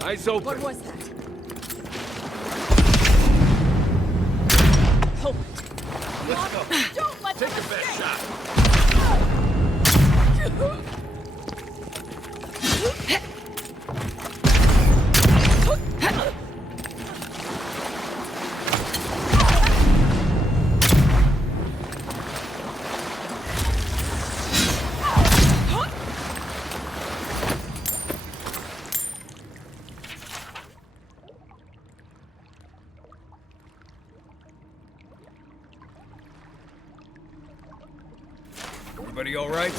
Eyes open. What was that? Hold it. Let's go. Don't let Take them your best escape. shot. Everybody all right?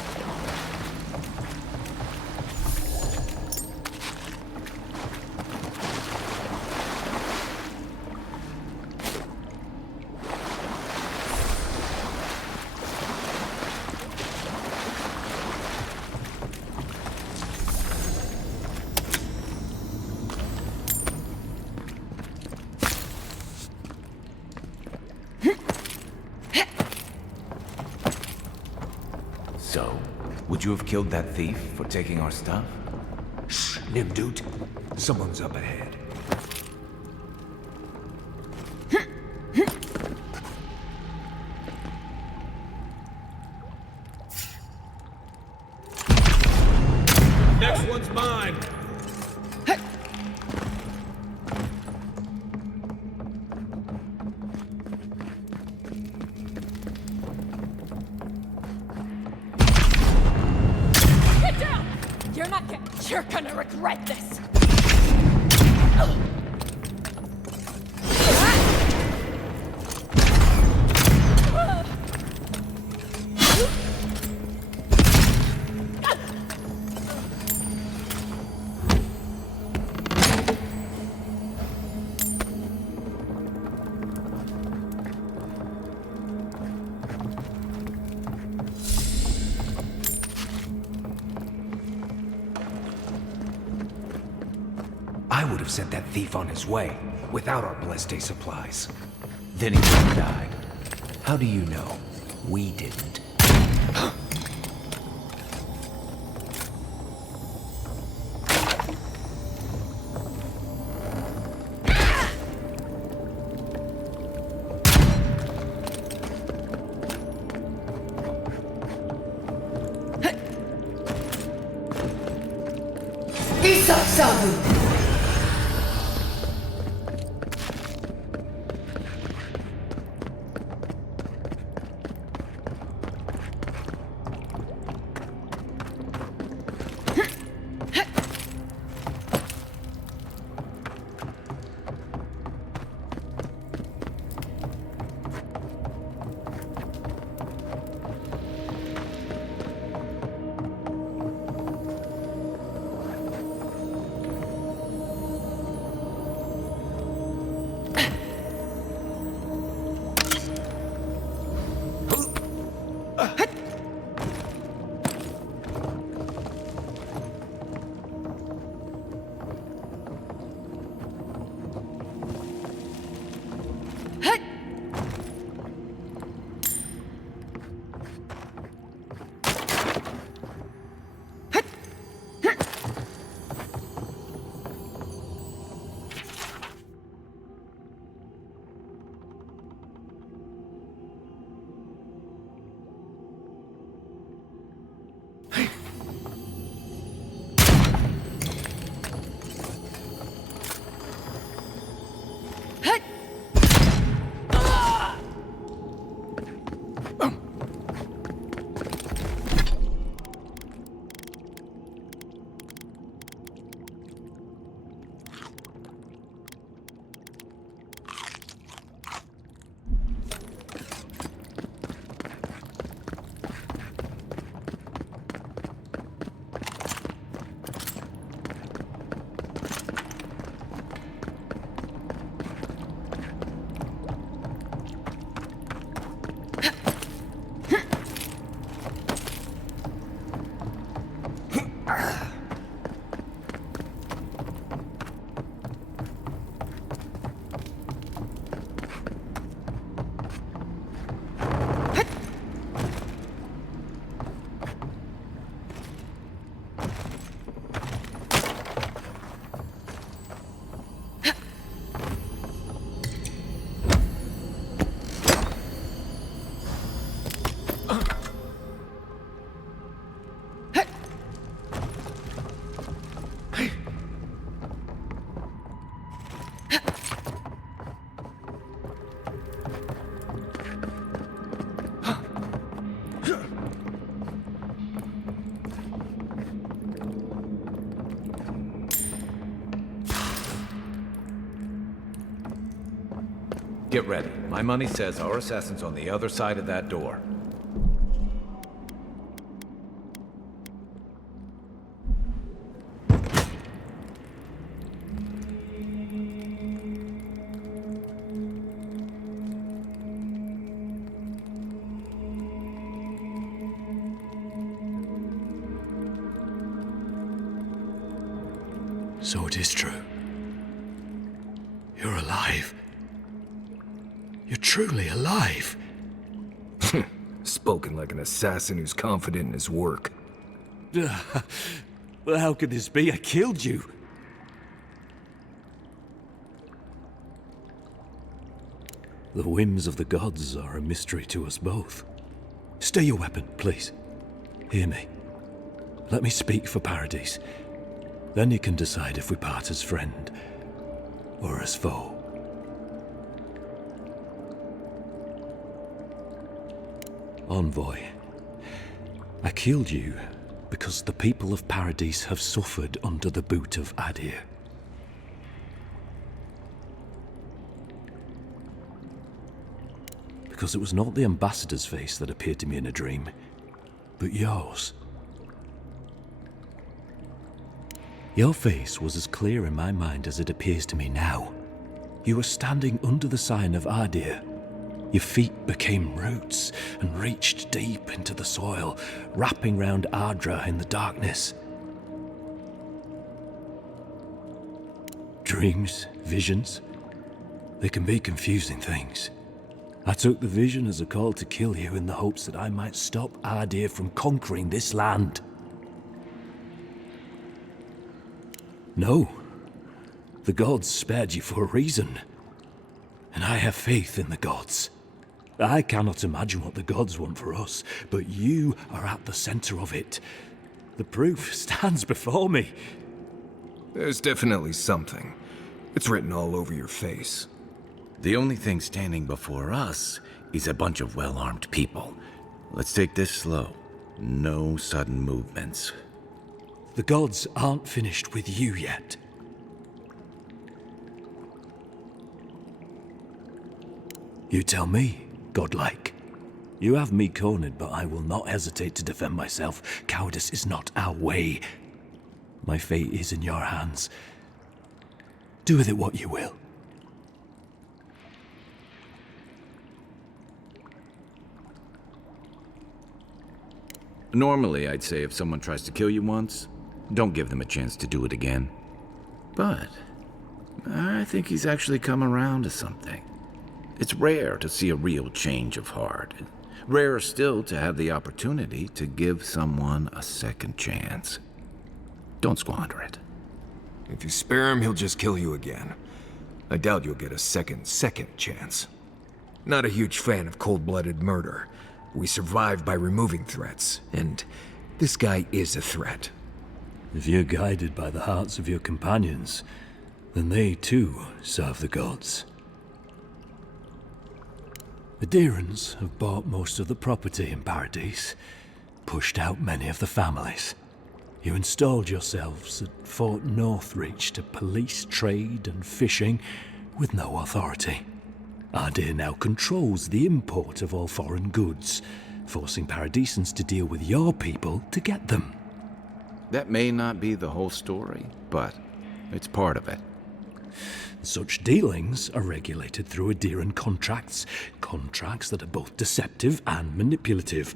So, would you have killed that thief for taking our stuff? Shh, Nimdut. Someone's up ahead. Next one's mine. Get down! You're gonna regret this! I would have sent that thief on his way, without our blessed day supplies. Then he would have died. How do you know? We didn't. Get ready. My money says our assassin's on the other side of that door. So it is true. You're alive. You're truly alive. Spoken like an assassin who's confident in his work. Well, how could this be? I killed you. The whims of the gods are a mystery to us both. Stay your weapon, please. Hear me. Let me speak for Paradise. Then you can decide if we part as friend or as foe. Envoy, I killed you because the people of Paradise have suffered under the boot of Adir. Because it was not the ambassador's face that appeared to me in a dream, but yours. Your face was as clear in my mind as it appears to me now. You were standing under the sign of Adir. Your feet became roots and reached deep into the soil, wrapping round Ardra in the darkness. Dreams, visions, they can be confusing things. I took the vision as a call to kill you in the hopes that I might stop Adir from conquering this land. No, the gods spared you for a reason, and I have faith in the gods. I cannot imagine what the gods want for us, but you are at the center of it. The proof stands before me. There's definitely something. It's written all over your face. The only thing standing before us is a bunch of well-armed people. Let's take this slow. No sudden movements. The gods aren't finished with you yet. You tell me, godlike. You have me cornered, but I will not hesitate to defend myself. Cowardice is not our way. My fate is in your hands. Do with it what you will. Normally, I'd say if someone tries to kill you once, don't give them a chance to do it again. But I think he's actually come around to something. It's rare to see a real change of heart. Rarer still to have the opportunity to give someone a second chance. Don't squander it. If you spare him, he'll just kill you again. I doubt you'll get a second chance. Not a huge fan of cold-blooded murder. We survive by removing threats, and this guy is a threat. If you're guided by the hearts of your companions, then they too serve the gods. The Adirans have bought most of the property in Paradise, pushed out many of the families. You installed yourselves at Fort Northreach to police trade and fishing with no authority. Adir now controls the import of all foreign goods, forcing Paradisans to deal with your people to get them. That may not be the whole story, but it's part of it. Such dealings are regulated through Adiran contracts that are both deceptive and manipulative.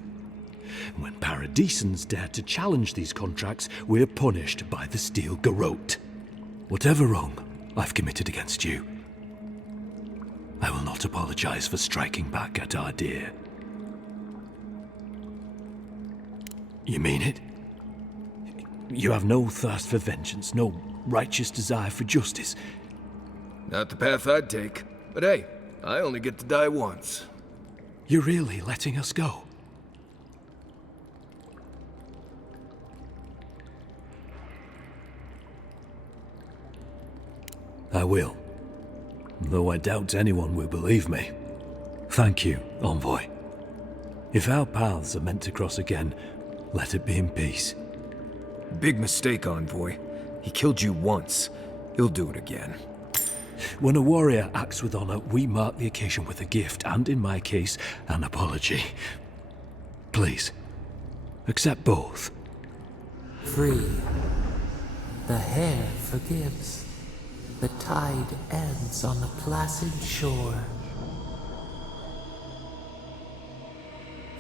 When Paradisans dare to challenge these contracts, we're punished by the Steel Garrote. Whatever wrong I've committed against you, I will not apologize for striking back at Adir. You mean it? You have no thirst for vengeance, no righteous desire for justice? Not the path I'd take. But hey, I only get to die once. You're really letting us go? I will. Though I doubt anyone will believe me. Thank you, Envoy. If our paths are meant to cross again, let it be in peace. Big mistake, Envoy. He killed you once. He'll do it again. When a warrior acts with honor, we mark the occasion with a gift, and in my case, an apology. Please, accept both. Free. The hair forgives. The tide ends on the placid shore.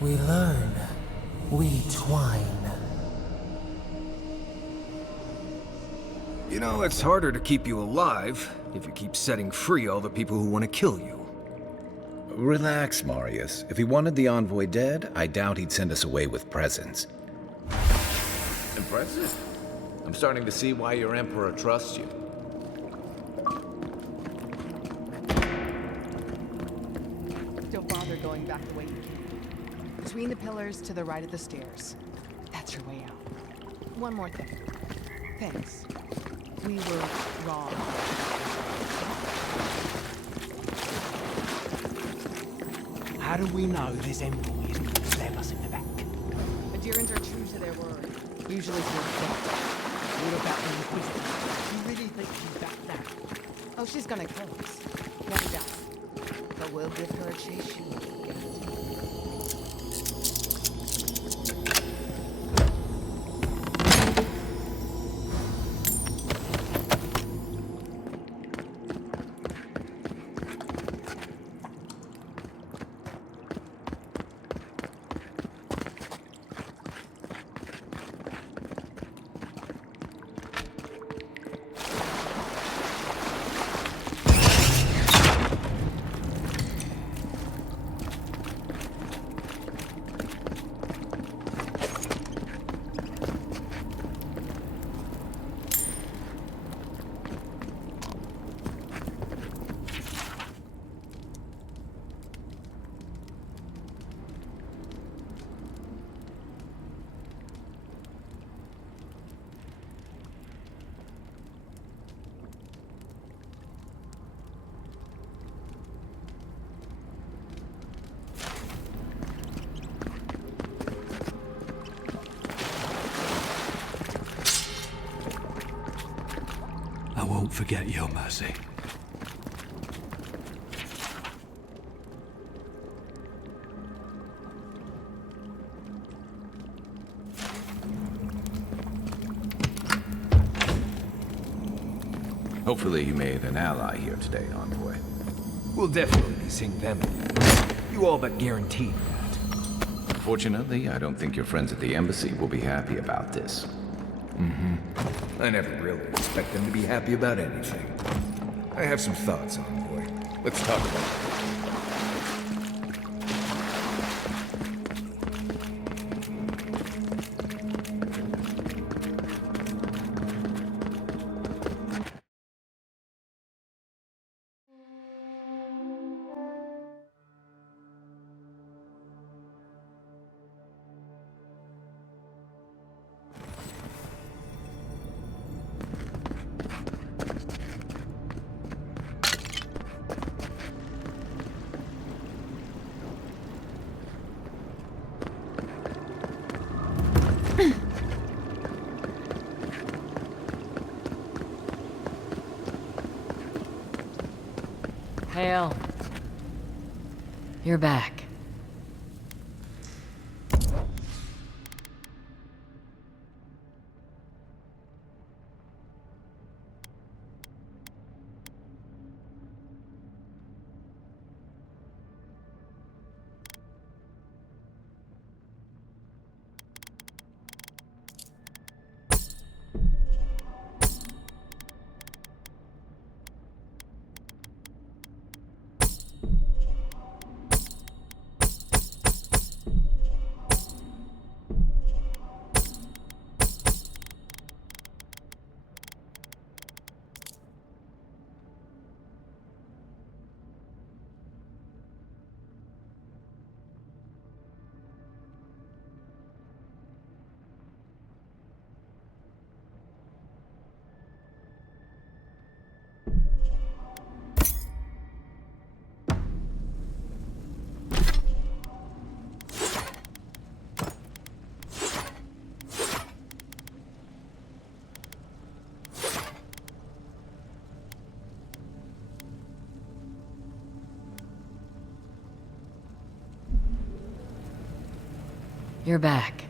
We learn. We twine. You know, it's harder to keep you alive if you keep setting free all the people who want to kill you. Relax, Marius. If he wanted the envoy dead, I doubt he'd send us away with presents. Impressive. I'm starting to see why your Emperor trusts you. Don't bother going back the way you came. Between the pillars to the right of the stairs. That's your way out. One more thing. Thanks. We were wrong. How do we know this envoy isn't going to stab us in the back? Adherents are true to their word. Usually to a fault. What about the Inquisitor? You really think she's back there? Oh, she's gonna kill us. No doubt. But we'll give her a chase she won't get. I won't forget your mercy. Hopefully you made an ally here today, envoy. We'll definitely be seeing them. You all but guaranteed that. Fortunately, I don't think your friends at the embassy will be happy about this. I never really expect them to be happy about anything. I have some thoughts, envoy. Let's talk about it. Hail. You're back. You're back.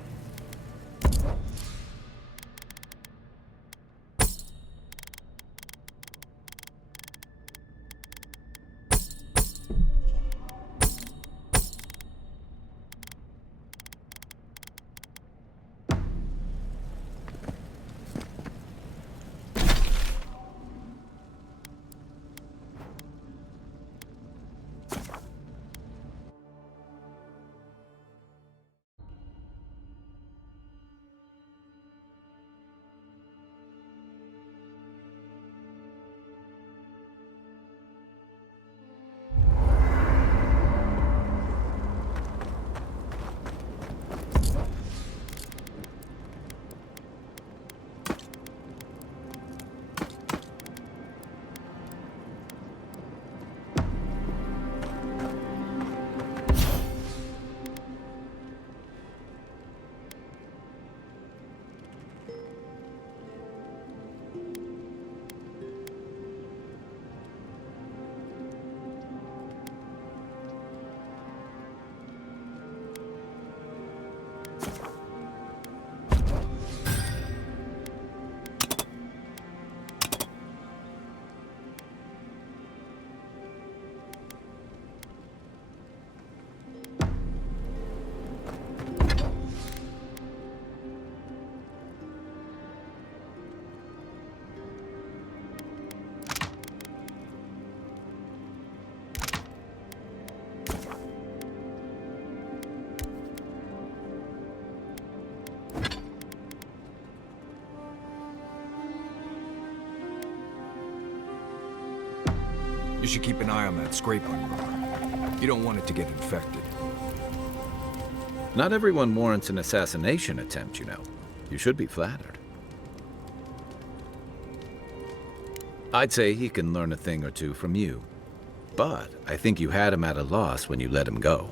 You should keep an eye on that scrape on your arm. You don't want it to get infected. Not everyone warrants an assassination attempt, you know. You should be flattered. I'd say he can learn a thing or two from you. But I think you had him at a loss when you let him go.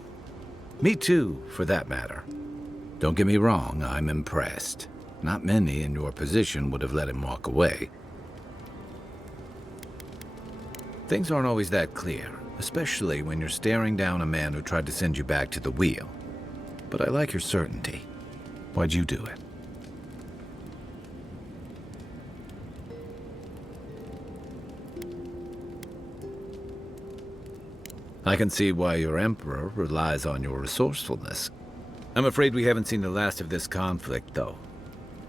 Me too, for that matter. Don't get me wrong, I'm impressed. Not many in your position would have let him walk away. Things aren't always that clear, especially when you're staring down a man who tried to send you back to the wheel. But I like your certainty. Why'd you do it? I can see why your Emperor relies on your resourcefulness. I'm afraid we haven't seen the last of this conflict, though.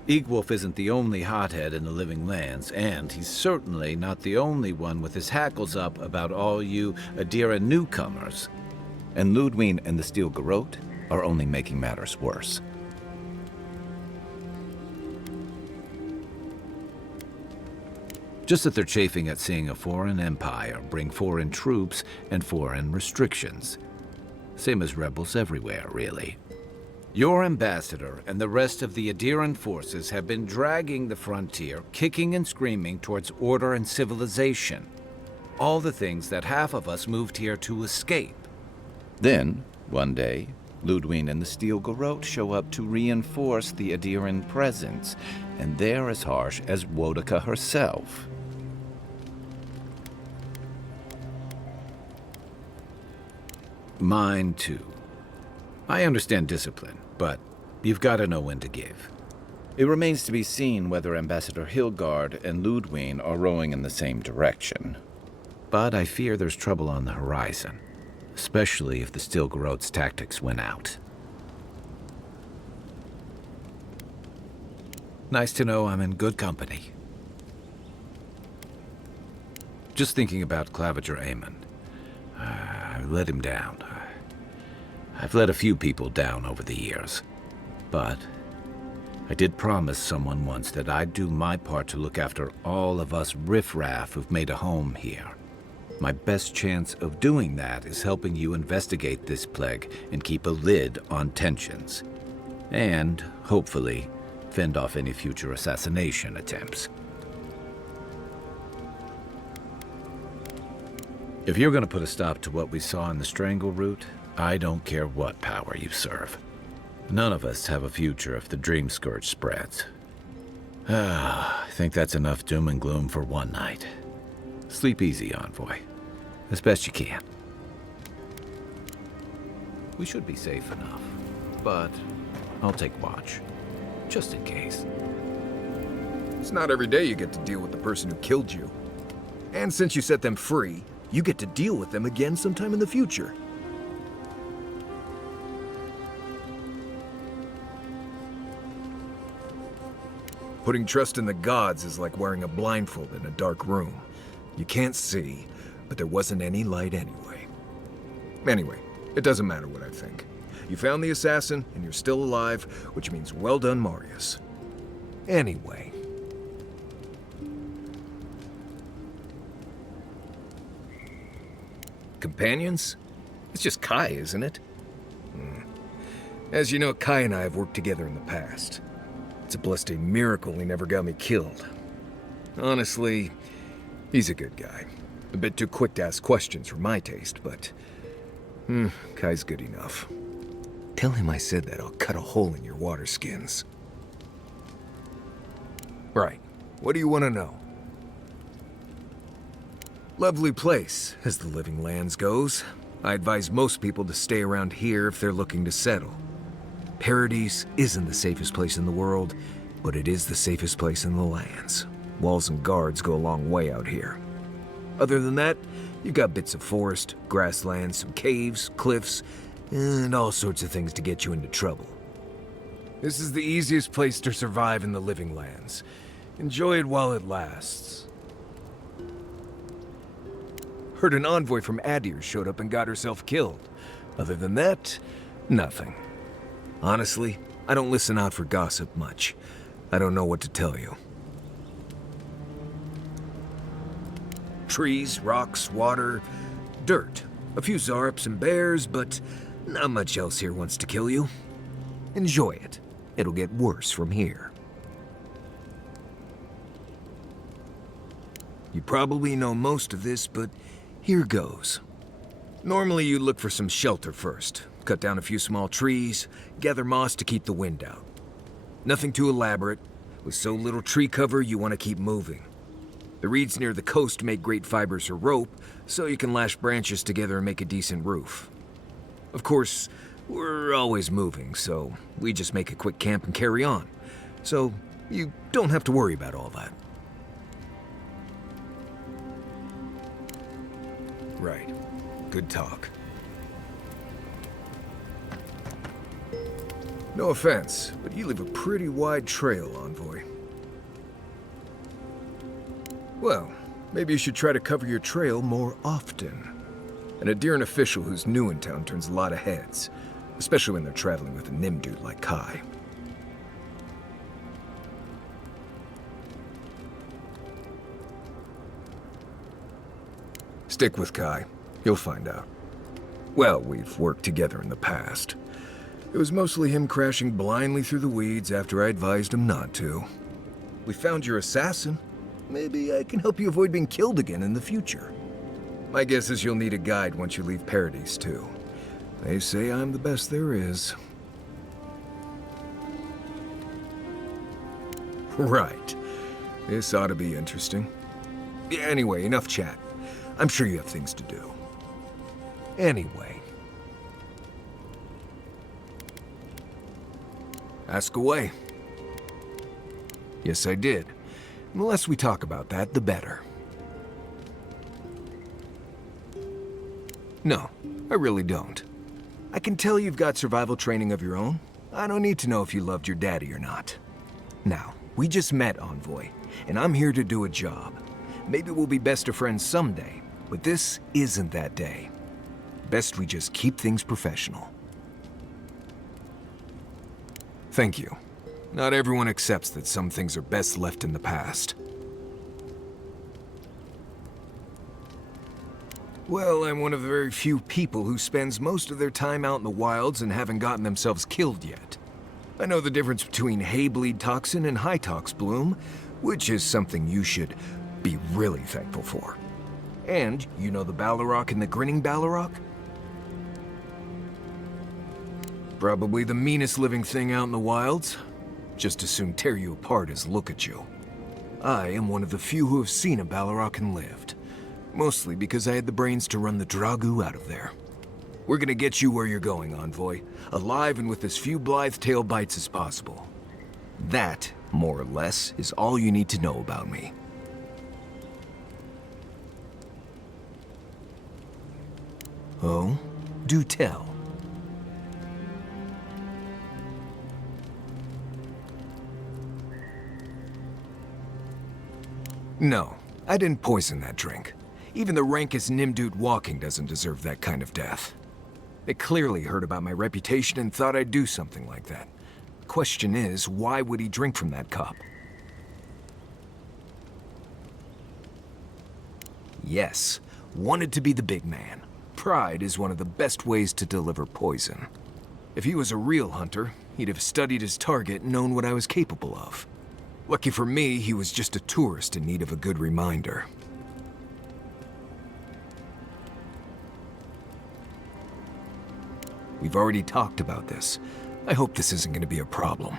Eagwolf isn't the only hothead in the Living Lands, and he's certainly not the only one with his hackles up about all you Adira newcomers. And Ludwine and the Steel Garrote are only making matters worse. Just that they're chafing at seeing a foreign empire bring foreign troops and foreign restrictions. Same as rebels everywhere, really. Your ambassador and the rest of the Adiran forces have been dragging the frontier, kicking and screaming towards order and civilization. All the things that half of us moved here to escape. Then, one day, Ludwine and the Steel Garrote show up to reinforce the Adiran presence, and they're as harsh as Wodika herself. Mine too. I understand discipline, but you've got to know when to give. It remains to be seen whether Ambassador Hilgard and Ludwine are rowing in the same direction. But I fear there's trouble on the horizon, especially if the Steel Garrote's tactics win out. Nice to know I'm in good company. Just thinking about Claviger Amon. I let him down. I've let a few people down over the years, but I did promise someone once that I'd do my part to look after all of us riffraff who've made a home here. My best chance of doing that is helping you investigate this plague and keep a lid on tensions. And, hopefully, fend off any future assassination attempts. If you're going to put a stop to what we saw in the Strangle route, I don't care what power you serve. None of us have a future if the Dream Scourge spreads. I think that's enough doom and gloom for one night. Sleep easy, Envoy. As best you can. We should be safe enough, but I'll take watch. Just in case. It's not every day you get to deal with the person who killed you. And since you set them free, you get to deal with them again sometime in the future. Putting trust in the gods is like wearing a blindfold in a dark room. You can't see, but there wasn't any light anyway. Anyway, it doesn't matter what I think. You found the assassin, and you're still alive, which means well done, Marius. Anyway. Companions? It's just Kai, isn't it? As you know, Kai and I have worked together in the past. It's a blessed miracle he never got me killed. Honestly, he's a good guy. A bit too quick to ask questions for my taste, but... Kai's good enough. Tell him I said that I'll cut a hole in your water skins. Right. What do you want to know? Lovely place, as the Living Lands goes. I advise most people to stay around here if they're looking to settle. Paradise isn't the safest place in the world, but it is the safest place in the lands. Walls and guards go a long way out here. Other than that, you've got bits of forest, grasslands, some caves, cliffs, and all sorts of things to get you into trouble. This is the easiest place to survive in the Living Lands. Enjoy it while it lasts. Heard an envoy from Adir showed up and got herself killed. Other than that, nothing. Honestly, I don't listen out for gossip much. I don't know what to tell you. Trees, rocks, water, dirt. A few Zarps and bears, but not much else here wants to kill you. Enjoy it. It'll get worse from here. You probably know most of this, but here goes. Normally you look for some shelter first. Cut down a few small trees, gather moss to keep the wind out. Nothing too elaborate. With so little tree cover, you want to keep moving. The reeds near the coast make great fibers for rope, so you can lash branches together and make a decent roof. Of course, we're always moving, so we just make a quick camp and carry on. So you don't have to worry about all that. Right. Good talk. No offense, but you leave a pretty wide trail, Envoy. Well, maybe you should try to cover your trail more often. An Adiran official who's new in town turns a lot of heads, especially when they're traveling with a Nimdude like Kai. Stick with Kai. You'll find out. Well, we've worked together in the past. It was mostly him crashing blindly through the weeds after I advised him not to. We found your assassin. Maybe I can help you avoid being killed again in the future. My guess is you'll need a guide once you leave Paradise, too. They say I'm the best there is. Right. This ought to be interesting. Anyway, enough chat. I'm sure you have things to do. Anyway. Ask away. Yes, I did. The less we talk about that, the better. No, I really don't. I can tell you've got survival training of your own. I don't need to know if you loved your daddy or not. Now, we just met, Envoy, and I'm here to do a job. Maybe we'll be best of friends someday, but this isn't that day. Best we just keep things professional. Thank you. Not everyone accepts that some things are best left in the past. Well, I'm one of the very few people who spends most of their time out in the wilds and haven't gotten themselves killed yet. I know the difference between hay-bleed toxin and high-tox bloom, which is something you should be really thankful for. And you know the Balrog and the Grinning Balrog? Probably the meanest living thing out in the wilds. Just as soon tear you apart as look at you. I am one of the few who have seen a Balrog and lived. Mostly because I had the brains to run the Dragu out of there. We're gonna get you where you're going, Envoy. Alive and with as few blithe tail bites as possible. That, more or less, is all you need to know about me. Oh? Do tell. No, I didn't poison that drink. Even the rankest Nimdude walking doesn't deserve that kind of death. They clearly heard about my reputation and thought I'd do something like that. Question is, why would he drink from that cup? Yes, wanted to be the big man. Pride is one of the best ways to deliver poison. If he was a real hunter, he'd have studied his target and known what I was capable of. Lucky for me, he was just a tourist in need of a good reminder. We've already talked about this. I hope this isn't going to be a problem.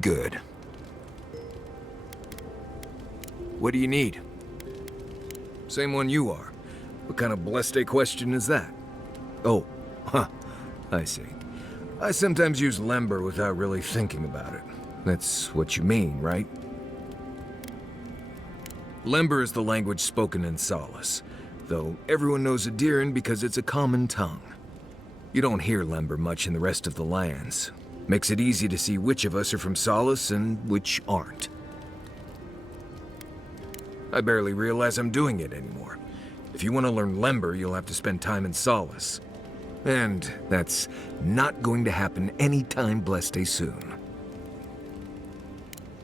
Good. What do you need? Same one you are. What kind of blessed question is that? Oh, huh. I see. I sometimes use Lember without really thinking about it. That's what you mean, right? Lember is the language spoken in Solace, though everyone knows Adiran because it's a common tongue. You don't hear Lember much in the rest of the lands. Makes it easy to see which of us are from Solace and which aren't. I barely realize I'm doing it anymore. If you want to learn Lember, you'll have to spend time in Solace. And that's not going to happen anytime blessed soon.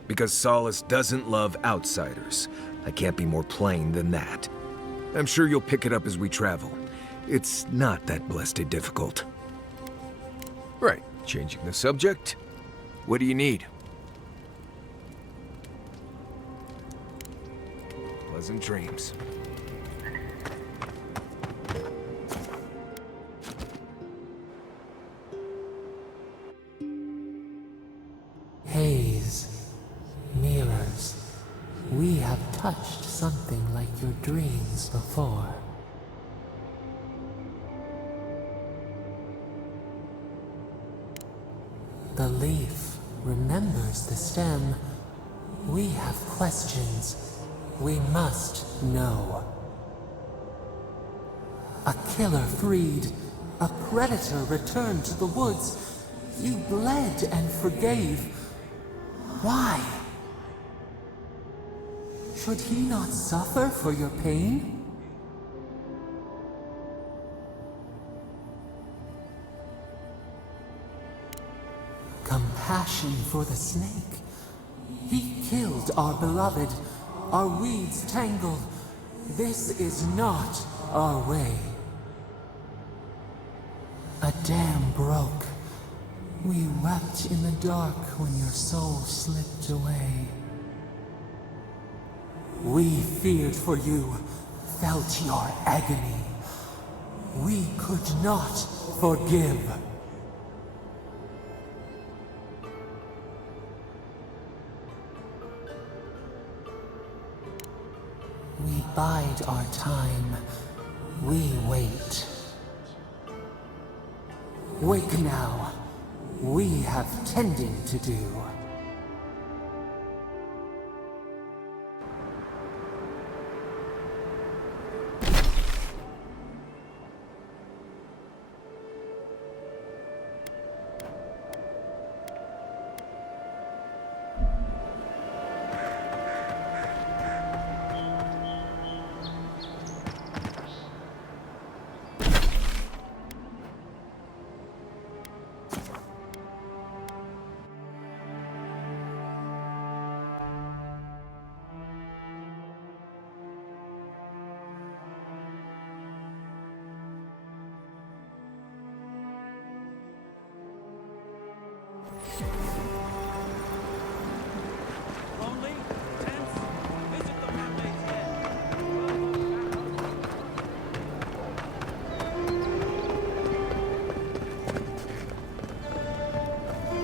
Because Solace doesn't love outsiders. I can't be more plain than that. I'm sure you'll pick it up as we travel. It's not that blessed difficult. Right, changing the subject. What do you need? Pleasant dreams. Haze, mirrors. We have touched something like your dreams before. The leaf remembers the stem. We have questions. We must know. A killer freed. A predator returned to the woods. You bled and forgave. Why? Should he not suffer for your pain? Compassion for the snake. He killed our beloved. Our weeds tangled. This is not our way. A dam broke. We wept in the dark when your soul slipped away. We feared for you, felt your agony. We could not forgive. We bide our time. We wait. Wake now. We have tending to do.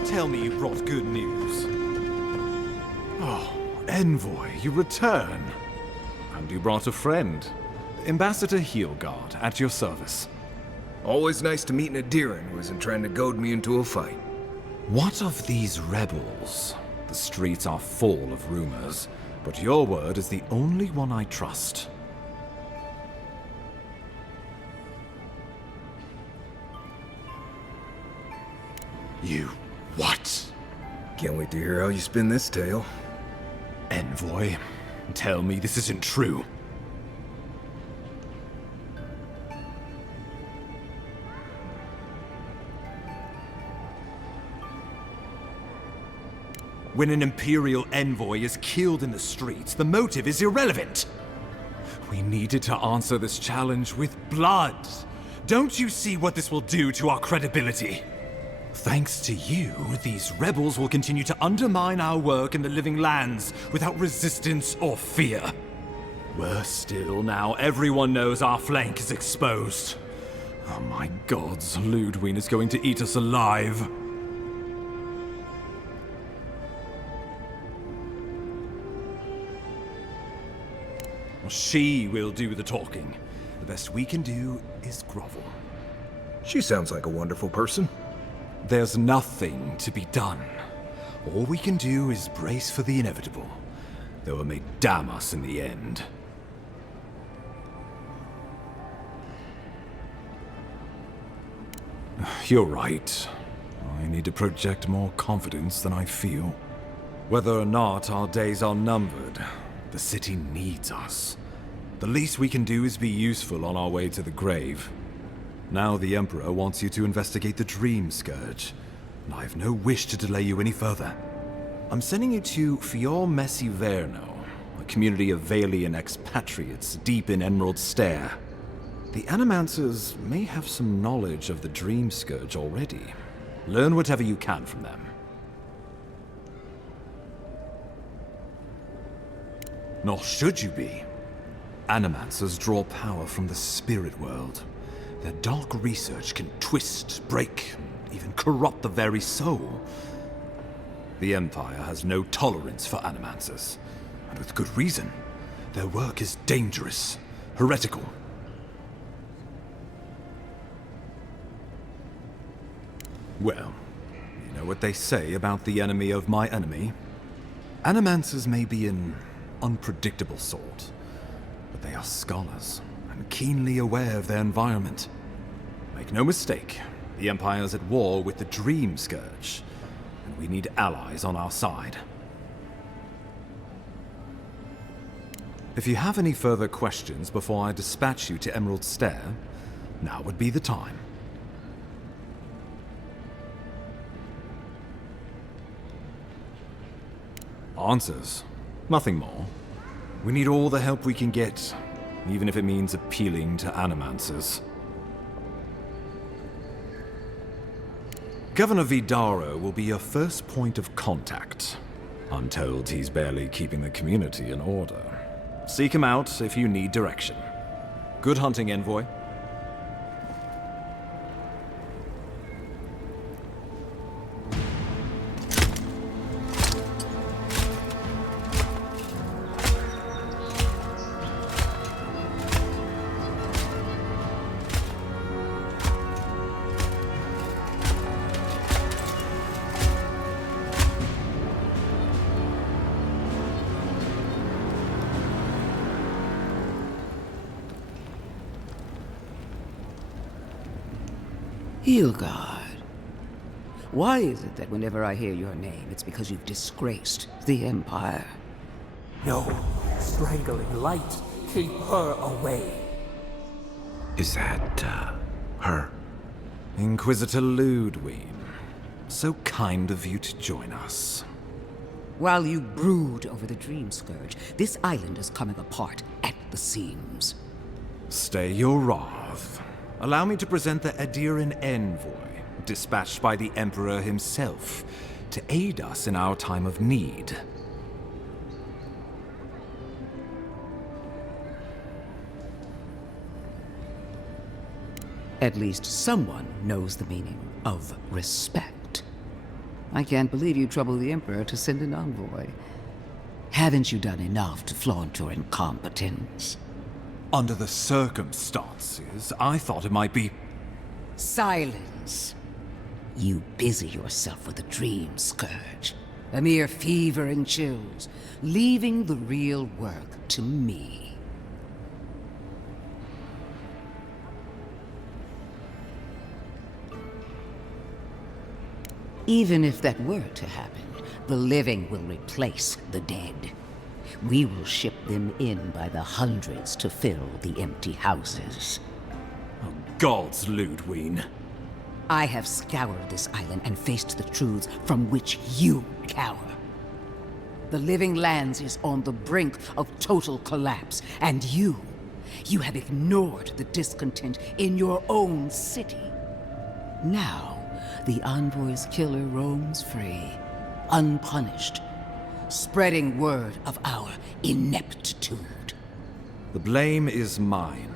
Tell me you brought good news. Oh, Envoy, you return. And you brought a friend. Ambassador Heelguard, at your service. Always nice to meet an Adiran who isn't trying to goad me into a fight. What of these rebels? The streets are full of rumors, but your word is the only one I trust. You what? Can't wait to hear how you spin this tale. Envoy, tell me this isn't true. When an Imperial envoy is killed in the streets, the motive is irrelevant. We needed to answer this challenge with blood. Don't you see what this will do to our credibility? Thanks to you, these rebels will continue to undermine our work in the Living Lands without resistance or fear. Worse still, now everyone knows our flank is exposed. Oh my gods, Ludwig is going to eat us alive. She will do the talking. The best we can do is grovel. She sounds like a wonderful person. There's nothing to be done. All we can do is brace for the inevitable, though it may damn us in the end. You're right. I need to project more confidence than I feel. Whether or not our days are numbered, the city needs us. The least we can do is be useful on our way to the grave. Now the Emperor wants you to investigate the Dream Scourge, and I have no wish to delay you any further. I'm sending you to Fior Messi Verno, a community of Valian expatriates deep in Emerald Stair. The Animancers may have some knowledge of the Dream Scourge already. Learn whatever you can from them. Nor should you be. Animancers draw power from the spirit world. Their dark research can twist, break, and even corrupt the very soul. The Empire has no tolerance for Animancers, and with good reason. Their work is dangerous, heretical. Well, you know what they say about the enemy of my enemy? Animancers may be an unpredictable sort, but they are scholars and keenly aware of their environment. Make no mistake, the Empire's at war with the Dream Scourge, and we need allies on our side. If you have any further questions before I dispatch you to Emerald Stair, now would be the time. Answers. Nothing more. We need all the help we can get, even if it means appealing to Animancers. Governor Vidaro will be your first point of contact. I'm told he's barely keeping the community in order. Seek him out if you need direction. Good hunting, Envoy. Heelguard. Why is it that whenever I hear your name, it's because you've disgraced the Empire? No. Strangling light. Keep her away. Is that, her? Inquisitor Ludwig. So kind of you to join us. While you brood over the Dream Scourge, this island is coming apart at the seams. Stay your wrath. Allow me to present the Adiran Envoy, dispatched by the Emperor himself, to aid us in our time of need. At least someone knows the meaning of respect. I can't believe you troubled the Emperor to send an envoy. Haven't you done enough to flaunt your incompetence? Under the circumstances, I thought it might be... Silence. You busy yourself with a dream scourge. A mere fever and chills, leaving the real work to me. Even if that were to happen, the living will replace the dead. We will ship them in by the hundreds to fill the empty houses. Oh, gods, Ludwig. I have scoured this island and faced the truths from which you cower. The Living Lands is on the brink of total collapse, and you have ignored the discontent in your own city. Now, the Envoy's killer roams free, unpunished, spreading word of our ineptitude. The blame is mine,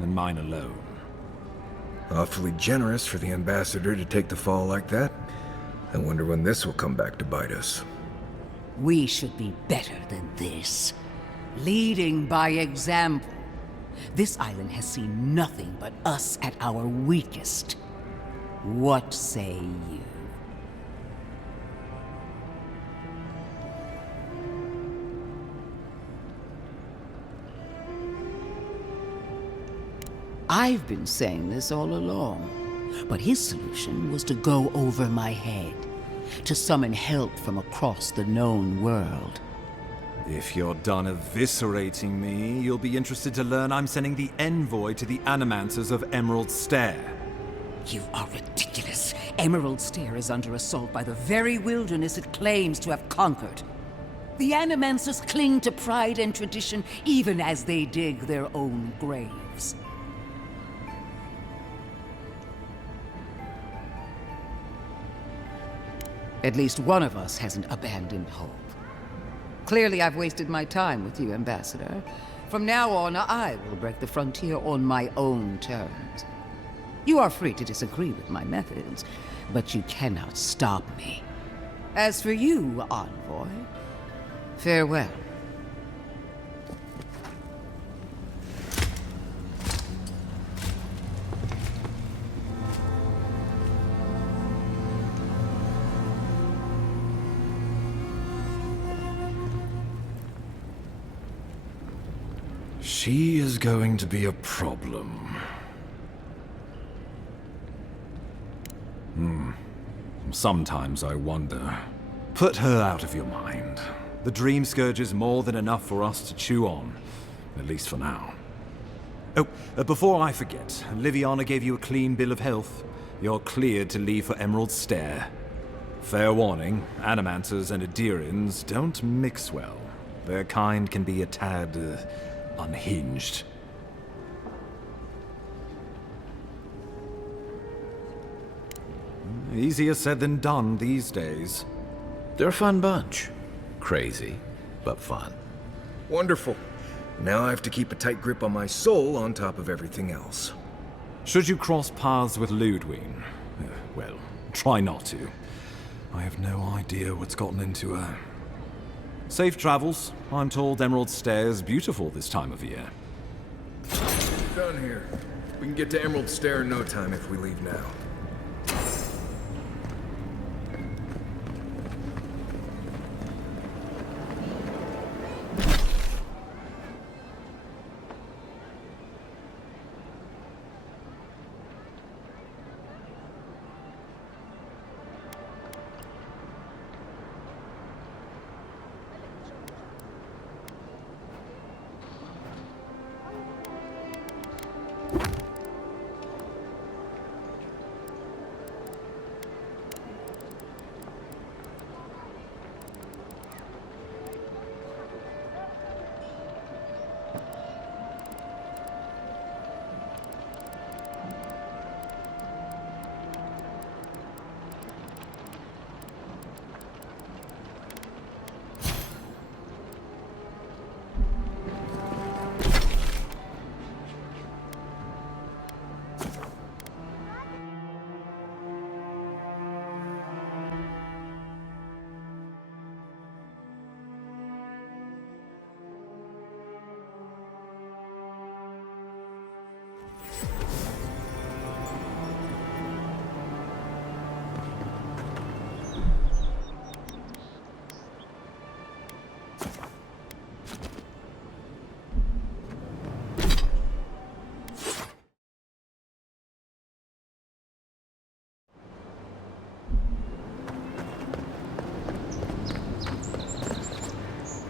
and mine alone. Awfully generous for the ambassador to take the fall like that. I wonder when this will come back to bite us. We should be better than this. Leading by example. This island has seen nothing but us at our weakest. What say you? I've been saying this all along, but his solution was to go over my head, to summon help from across the known world. If you're done eviscerating me, you'll be interested to learn I'm sending the envoy to the Animancers of Emerald Stair. You are ridiculous. Emerald Stair is under assault by the very wilderness it claims to have conquered. The Animancers cling to pride and tradition even as they dig their own graves. At least one of us hasn't abandoned hope. Clearly, I've wasted my time with you, Ambassador. From now on, I will break the frontier on my own terms. You are free to disagree with my methods, but you cannot stop me. As for you, Envoy, farewell. She is going to be a problem. Sometimes I wonder. Put her out of your mind. The Dream Scourge is more than enough for us to chew on. At least for now. Oh, before I forget, Liviana gave you a clean bill of health. You're cleared to leave for Emerald Stair. Fair warning, Animancers and Adirians don't mix well. Their kind can be a tad, unhinged. Easier said than done these days. They're a fun bunch. Crazy, but fun. Wonderful. Now I have to keep a tight grip on my soul on top of everything else. Should you cross paths with Ludwig? Well, try not to. I have no idea what's gotten into her. Safe travels. I'm told Emerald Stair is beautiful this time of year. Done here. We can get to Emerald Stair in no time if we leave now.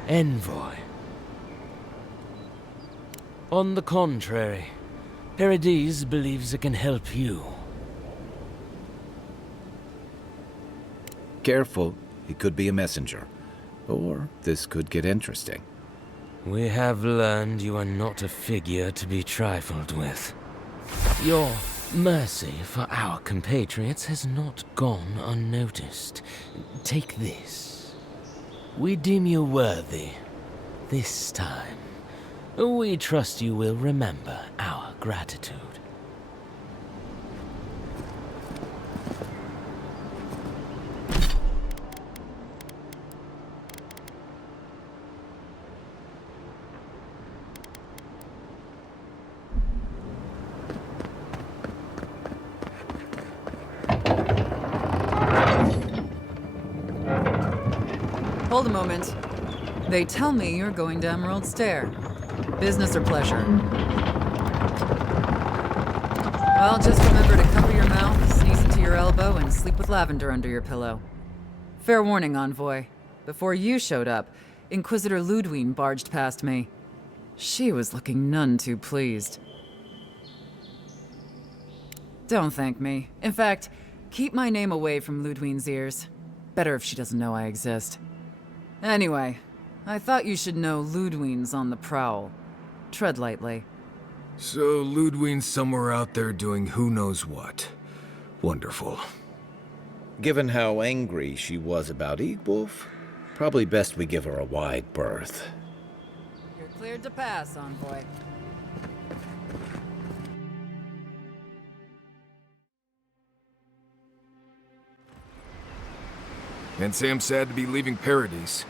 Envoy. On the contrary, Paradise believes it can help you. Careful, he could be a messenger. Or this could get interesting. We have learned you are not a figure to be trifled with. Your mercy for our compatriots has not gone unnoticed. Take this. We deem you worthy. This time. We trust you will remember our gratitude. Hold a moment. They tell me you're going to Emerald Stair. Business or pleasure? Well, just remember to cover your mouth, sneeze into your elbow, and sleep with lavender under your pillow. Fair warning, Envoy. Before you showed up, Inquisitor Ludwine barged past me. She was looking none too pleased. Don't thank me. In fact, keep my name away from Ludwine's ears. Better if she doesn't know I exist. Anyway, I thought you should know Ludwine's on the prowl. Tread lightly. So Ludwine's somewhere out there doing who knows what. Wonderful. Given how angry she was about Eagwolf, probably best we give her a wide berth. You're cleared to pass, Envoy. Can't say I'm sad to be leaving Paradise.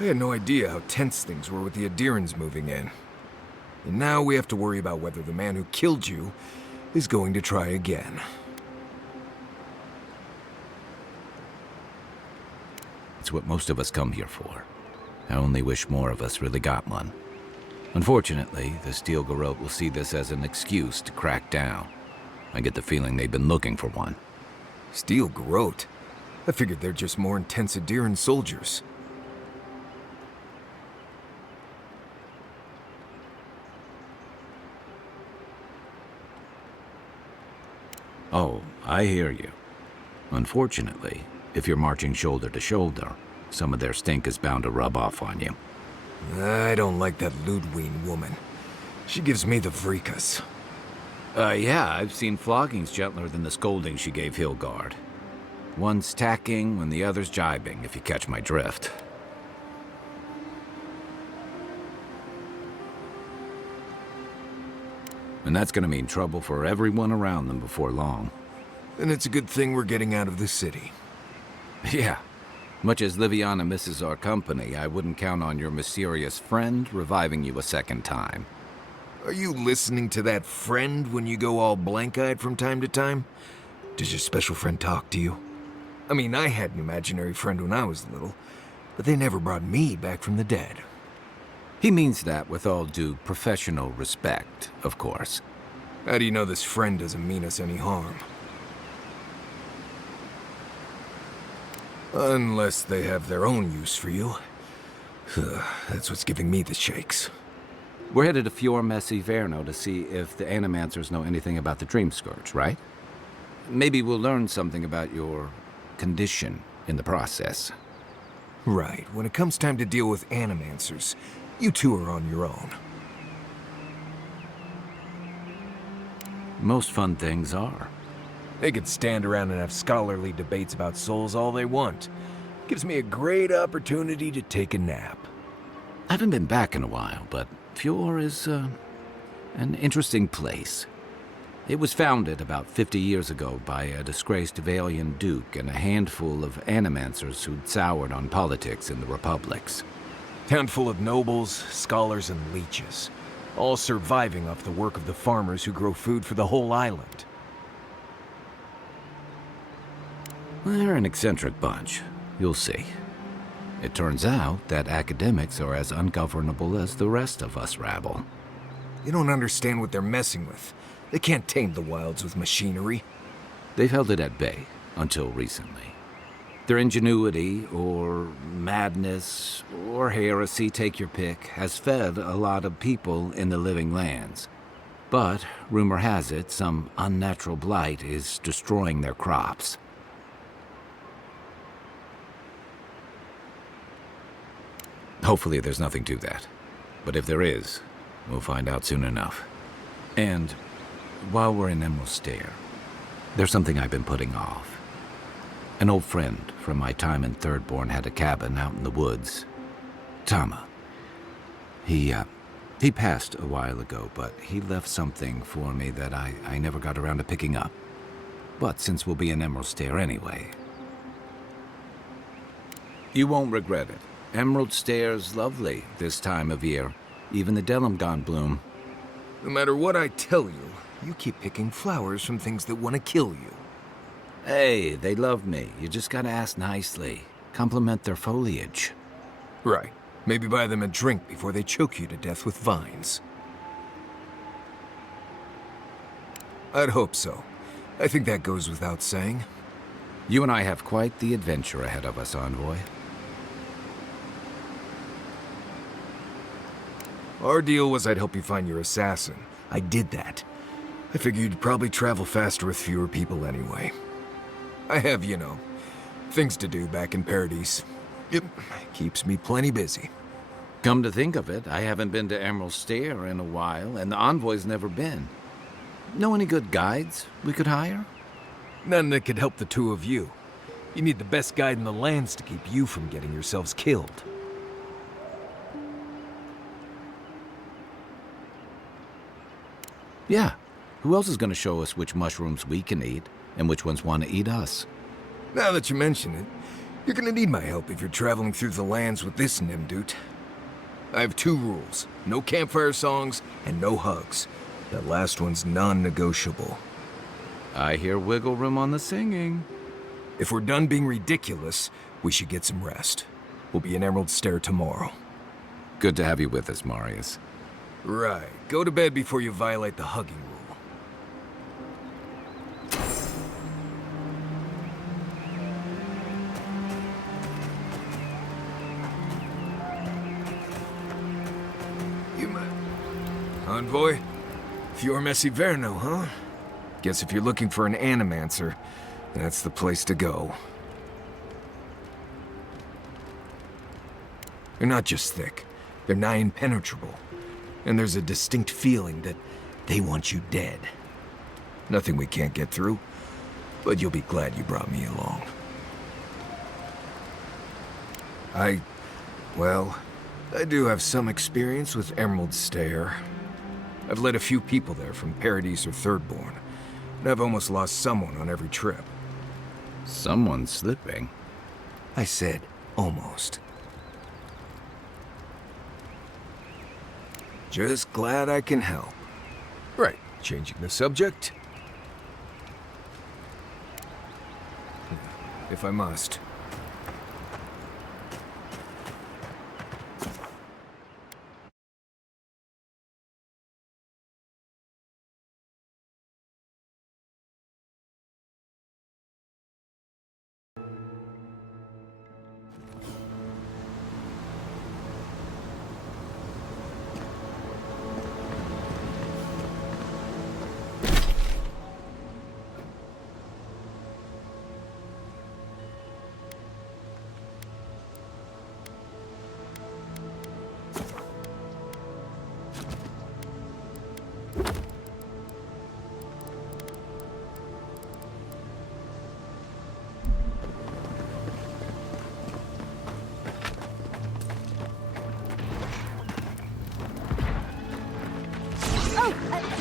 I had no idea how tense things were with the Adirans moving in. And now we have to worry about whether the man who killed you is going to try again. It's what most of us come here for. I only wish more of us really got one. Unfortunately, the Steel Garrote will see this as an excuse to crack down. I get the feeling they've been looking for one. Steel Garrote? I figured they're just more intense Adiran soldiers. Oh, I hear you. Unfortunately, if you're marching shoulder to shoulder, some of their stink is bound to rub off on you. I don't like that Ludwine woman. She gives me the vrikas. Yeah, I've seen floggings gentler than the scolding she gave Hilgard. One's tacking when the other's jibing, if you catch my drift. And that's gonna mean trouble for everyone around them before long. And it's a good thing we're getting out of the city. Yeah. Much as Liviana misses our company, I wouldn't count on your mysterious friend reviving you a second time. Are you listening to that friend when you go all blank-eyed from time to time? Does your special friend talk to you? I mean, I had an imaginary friend when I was little, but they never brought me back from the dead. He means that with all due professional respect, of course. How do you know this friend doesn't mean us any harm? Unless they have their own use for you. That's what's giving me the shakes. We're headed to Fior Messi Verno to see if the Animancers know anything about the Dream Scourge, right? Maybe we'll learn something about your condition in the process. Right. When it comes time to deal with Animancers, you two are on your own. Most fun things are. They could stand around and have scholarly debates about souls all they want. Gives me a great opportunity to take a nap. I haven't been back in a while, but Fior is, an interesting place. It was founded about 50 years ago by a disgraced Valian duke and a handful of Animancers who'd soured on politics in the republics. Town full of nobles, scholars, and leeches. all surviving off the work of the farmers who grow food for the whole island. They're an eccentric bunch. You'll see. It turns out that academics are as ungovernable as the rest of us rabble. You don't understand what they're messing with. They can't tame the wilds with machinery. They've held it at bay, until recently. Their ingenuity, or madness, or heresy, take your pick, has fed a lot of people in the living lands. But, rumor has it, some unnatural blight is destroying their crops. Hopefully there's nothing to that. But if there is, we'll find out soon enough. And while we're in Emerald Stair, there's something I've been putting off. An old friend from my time in Thirdborn had a cabin out in the woods. Tama. He passed a while ago, but he left something for me that I never got around to picking up. But since we'll be in Emerald Stair anyway, you won't regret it. Emerald Stair's lovely this time of year. Even the Delemgan bloom. No matter what I tell you, you keep picking flowers from things that want to kill you. Hey, they love me. You just gotta ask nicely. Compliment their foliage. Right. Maybe buy them a drink before they choke you to death with vines. I'd hope so. I think that goes without saying. You and I have quite the adventure ahead of us, Envoy. Our deal was I'd help you find your assassin. I did that. I figured you'd probably travel faster with fewer people anyway. I have, you know, things to do back in Paradise. It keeps me plenty busy. Come to think of it, I haven't been to Emerald Stair in a while, and the Envoy's never been. Know any good guides we could hire? None that could help the two of you. You need the best guide in the lands to keep you from getting yourselves killed. Yeah. Who else is going to show us which mushrooms we can eat, and which ones want to eat us? Now that you mention it, you're going to need my help if you're traveling through the lands with this Nimdut. I have 2 rules. No campfire songs, and no hugs. That last one's non-negotiable. I hear wiggle room on the singing. If we're done being ridiculous, we should get some rest. We'll be in Emerald Stair tomorrow. Good to have you with us, Marius. Right. Go to bed before you violate the hugging rule. Envoy? Fior Messiverno, huh? Guess if you're looking for an animancer, that's the place to go. They're not just thick, they're nigh impenetrable. And there's a distinct feeling that they want you dead. Nothing we can't get through, but you'll be glad you brought me along. Well, I do have some experience with Emerald Stair. I've led a few people there from Paradise or Thirdborn, and I've almost lost someone on every trip. Someone slipping? I said almost. Just glad I can help. Right, changing the subject. If I must.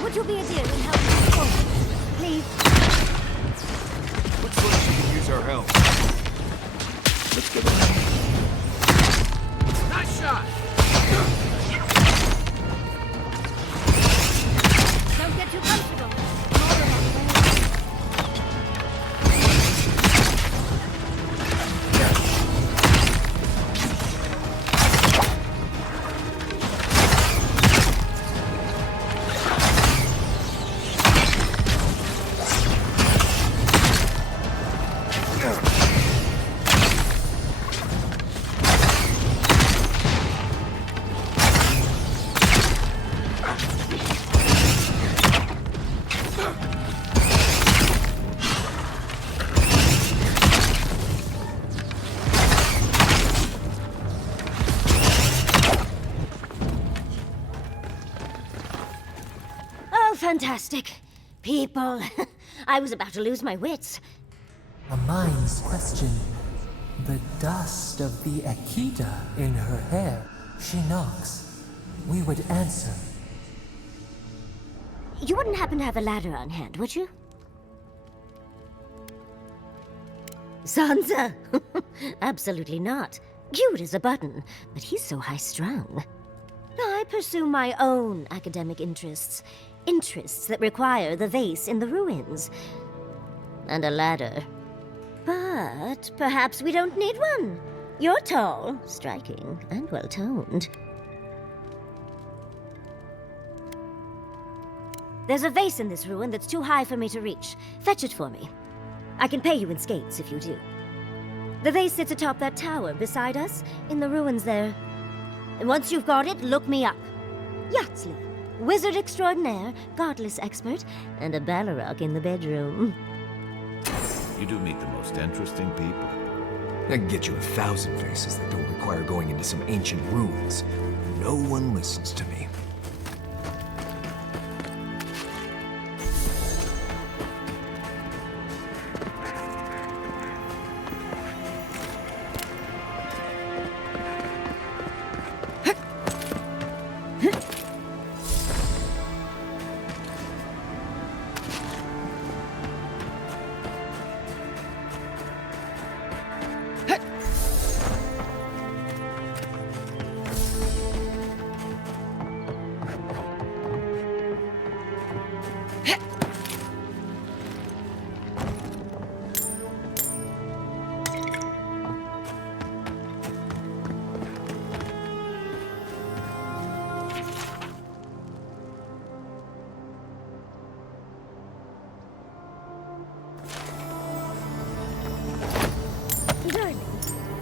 Would you be a dear and help me? Oh, please. Looks like she can use our help. Let's get her. Nice shot! fantastic. People. I was about to lose my wits. A mind's question. The dust of the Akita in her hair. She knocks. We would answer. You wouldn't happen to have a ladder on hand, would you? Sansa? Absolutely not. Cute as a button, but he's so high-strung. I pursue my own academic interests. Interests that require the vase in the ruins. And a ladder. But perhaps we don't need one. You're tall, striking, and well-toned. There's a vase in this ruin that's too high for me to reach. Fetch it for me. I can pay you in skates if you do. The vase sits atop that tower beside us, in the ruins there. And once you've got it, look me up. Yatsley, wizard extraordinaire, godless expert, and a Balrog in the bedroom. You do meet the most interesting people. I can get you 1,000 vases that don't require going into some ancient ruins. No one listens to me.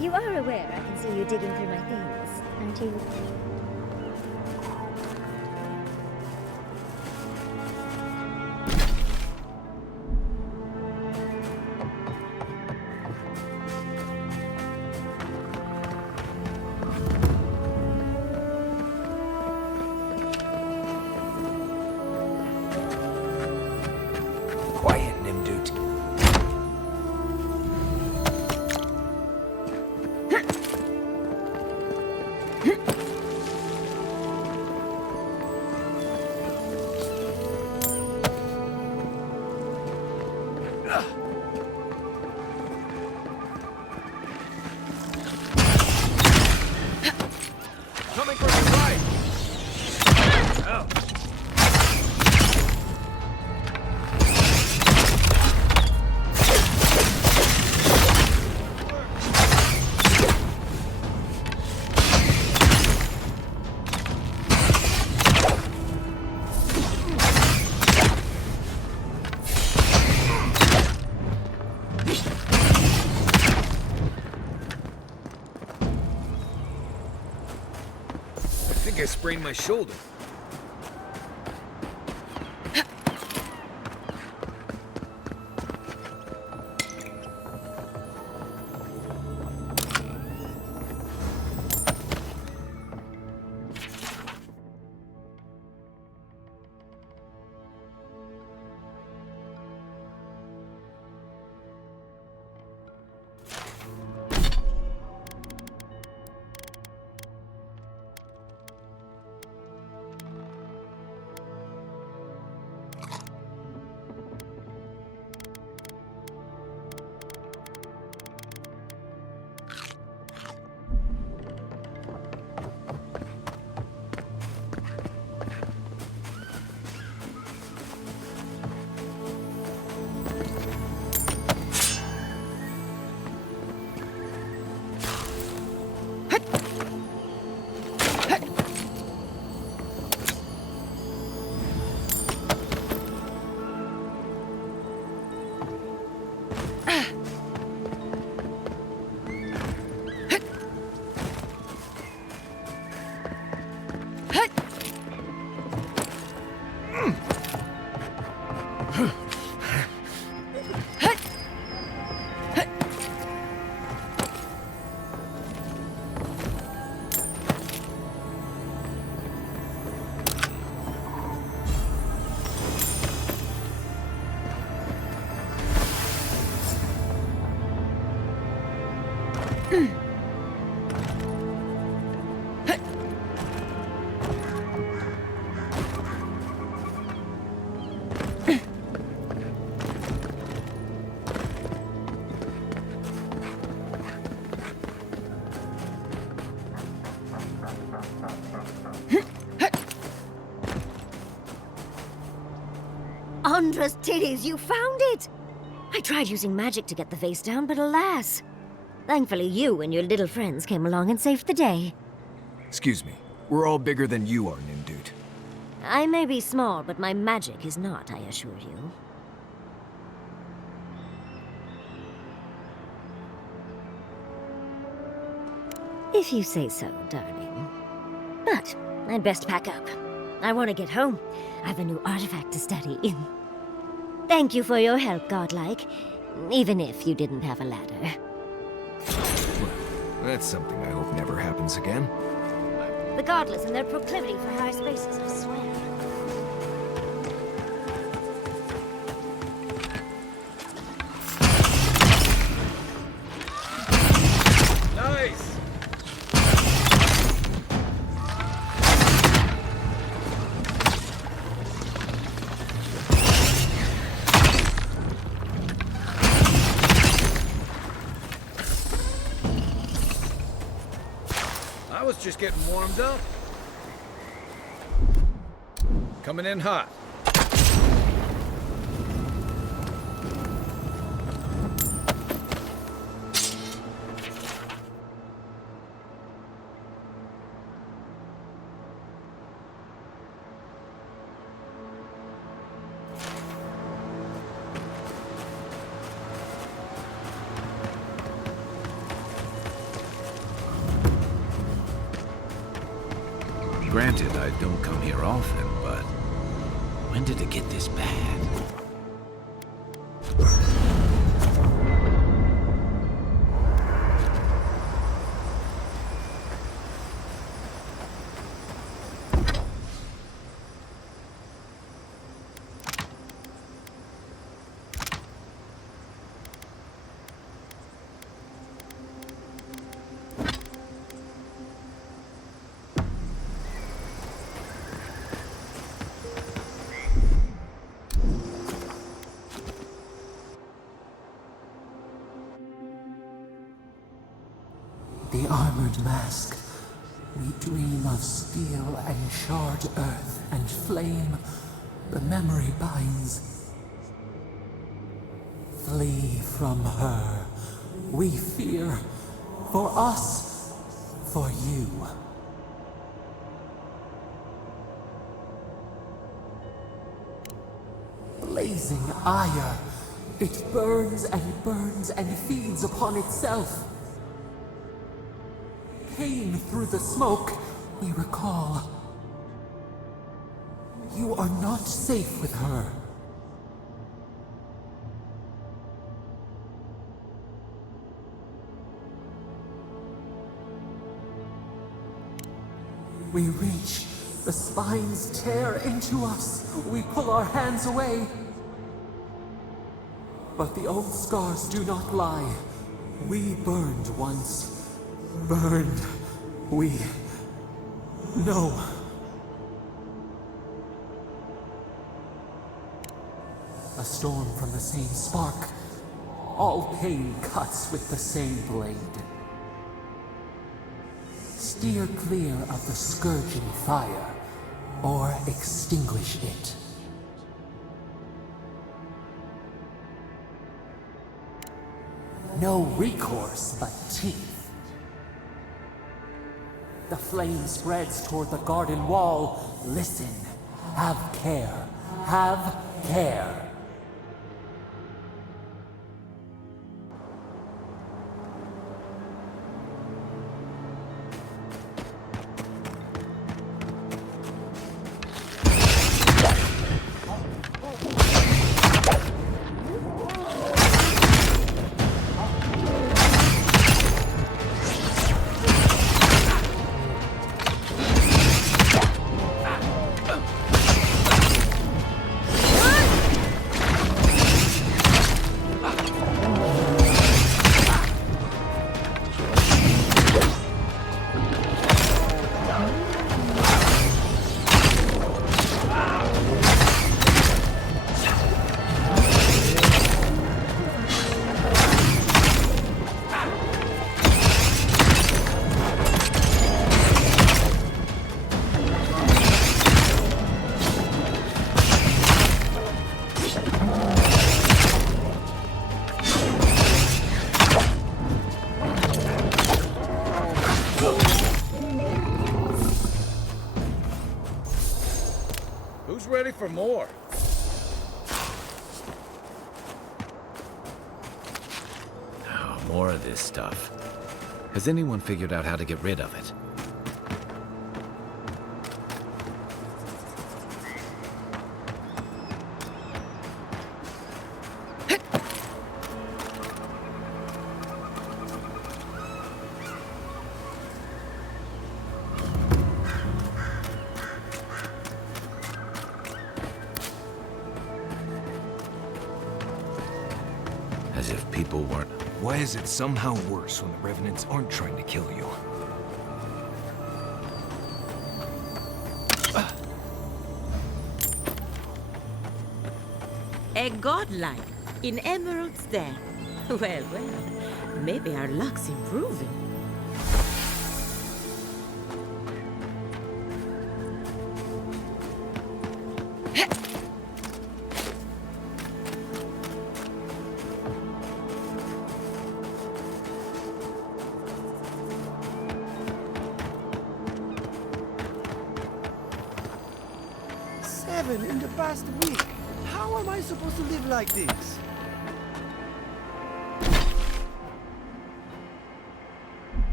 You are aware I can see you digging through my things, aren't you? Quiet, Nimdut. Coming from your right! Oh. I think I sprained my shoulder. Andra's titties, you found it! I tried using magic to get the vase down, but alas. Thankfully, you and your little friends came along and saved the day. Excuse me. We're all bigger than you are, Nimdude. I may be small, but my magic is not, I assure you. If you say so, darling. But I'd best pack up. I want to get home. I've a new artifact to study. Thank you for your help, Godlike. Even if you didn't have a ladder. Well, that's something I hope never happens again. The Godless and their proclivity for high spaces, I swear. Nice! I was just getting warmed up. Coming in hot. Granted, I don't come here often, but when did it get this bad? The armored mask. We dream of steel and charred earth and flame. The memory binds. Flee from her. We fear. For us. For you. Blazing ire. It burns and feeds upon itself. Came through the smoke, we recall. You are not safe with her. We reach, the spines tear into us. We pull our hands away. But the old scars do not lie. We burned once. Burned. We know. A storm from the same spark. All pain cuts with the same blade. Steer clear of the scourging fire, or extinguish it. No recourse but teeth. The flame spreads toward the garden wall. Listen. Have care. Have care. Who's ready for more? Oh, more of this stuff. Has anyone figured out how to get rid of it? As if people weren't... Why is it somehow worse when the Revenants aren't trying to kill you? A godlike in Emerald's Den. Well, well, maybe our luck's improving. Seven in the past week. How am I supposed to live like this?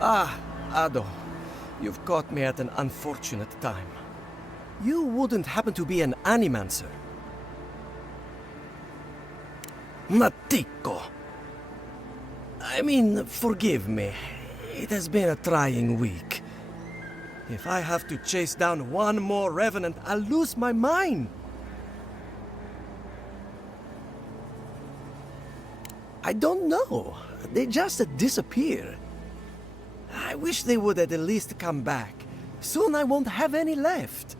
Ah, Ado. You've caught me at an unfortunate time. You wouldn't happen to be an animancer? Matiko. I mean, forgive me. It has been a trying week. If I have to chase down one more Revenant, I'll lose my mind. I don't know. They just disappear. I wish they would at least come back. Soon I won't have any left.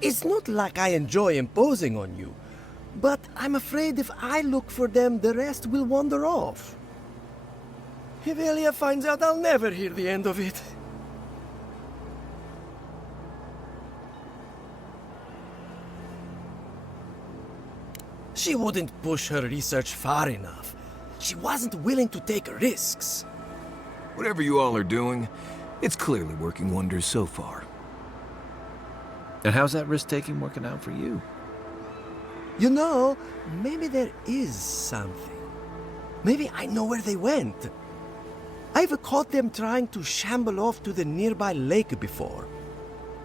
It's not like I enjoy imposing on you, but I'm afraid if I look for them, the rest will wander off. If Elia finds out, I'll never hear the end of it. She wouldn't push her research far enough. She wasn't willing to take risks. Whatever you all are doing, it's clearly working wonders so far. And how's that risk-taking working out for you? You know, maybe there is something. Maybe I know where they went. I've caught them trying to shamble off to the nearby lake before.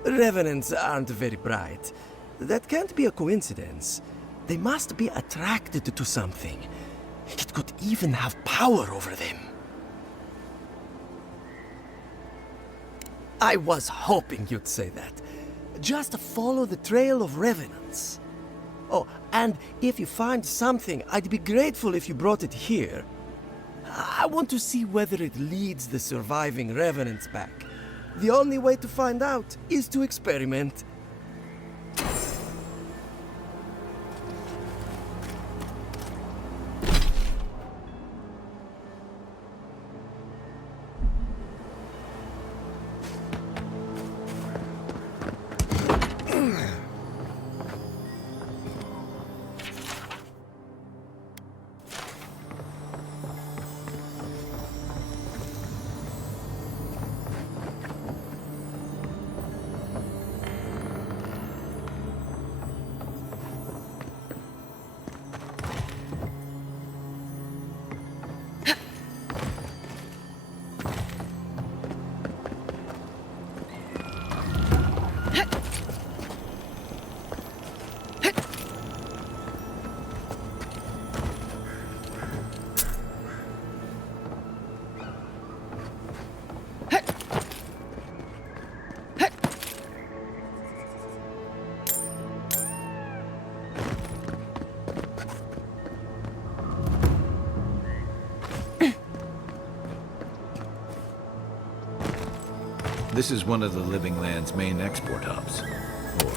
Revenants aren't very bright. That can't be a coincidence. They must be attracted to something. It could even have power over them. I was hoping you'd say that. Just follow the trail of Revenants. Oh, and if you find something, I'd be grateful if you brought it here. I want to see whether it leads the surviving Revenants back. The only way to find out is to experiment. This is one of the Living Land's main export hubs. Or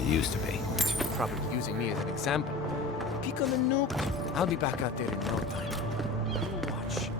it used to be. Probably using me as an example. Peek on the noob. I'll be back out there in no time. You watch.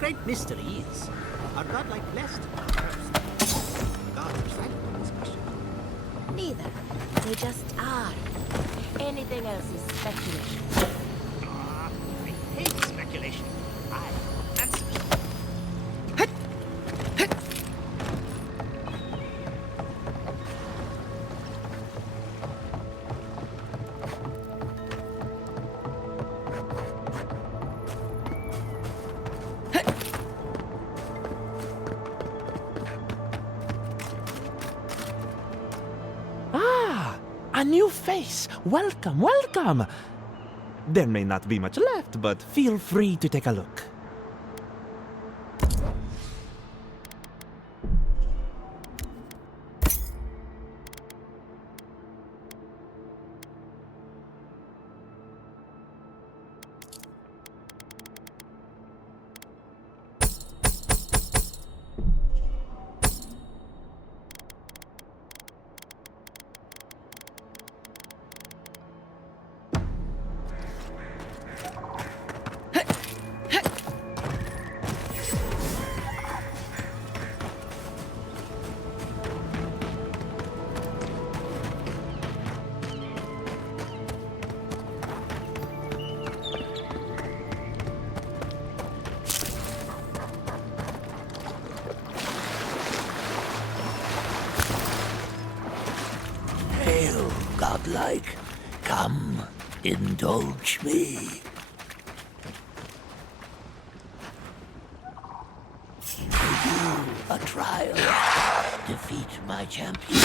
great mystery is, are godlike blessed? Gods are silent on this question. Neither. They just are. Anything else is speculation. I hate speculation. I answer. A new face! Welcome, welcome! There may not be much left, but feel free to take a look. Hail, godlike. Come, indulge me. For you, a trial. Defeat my champion.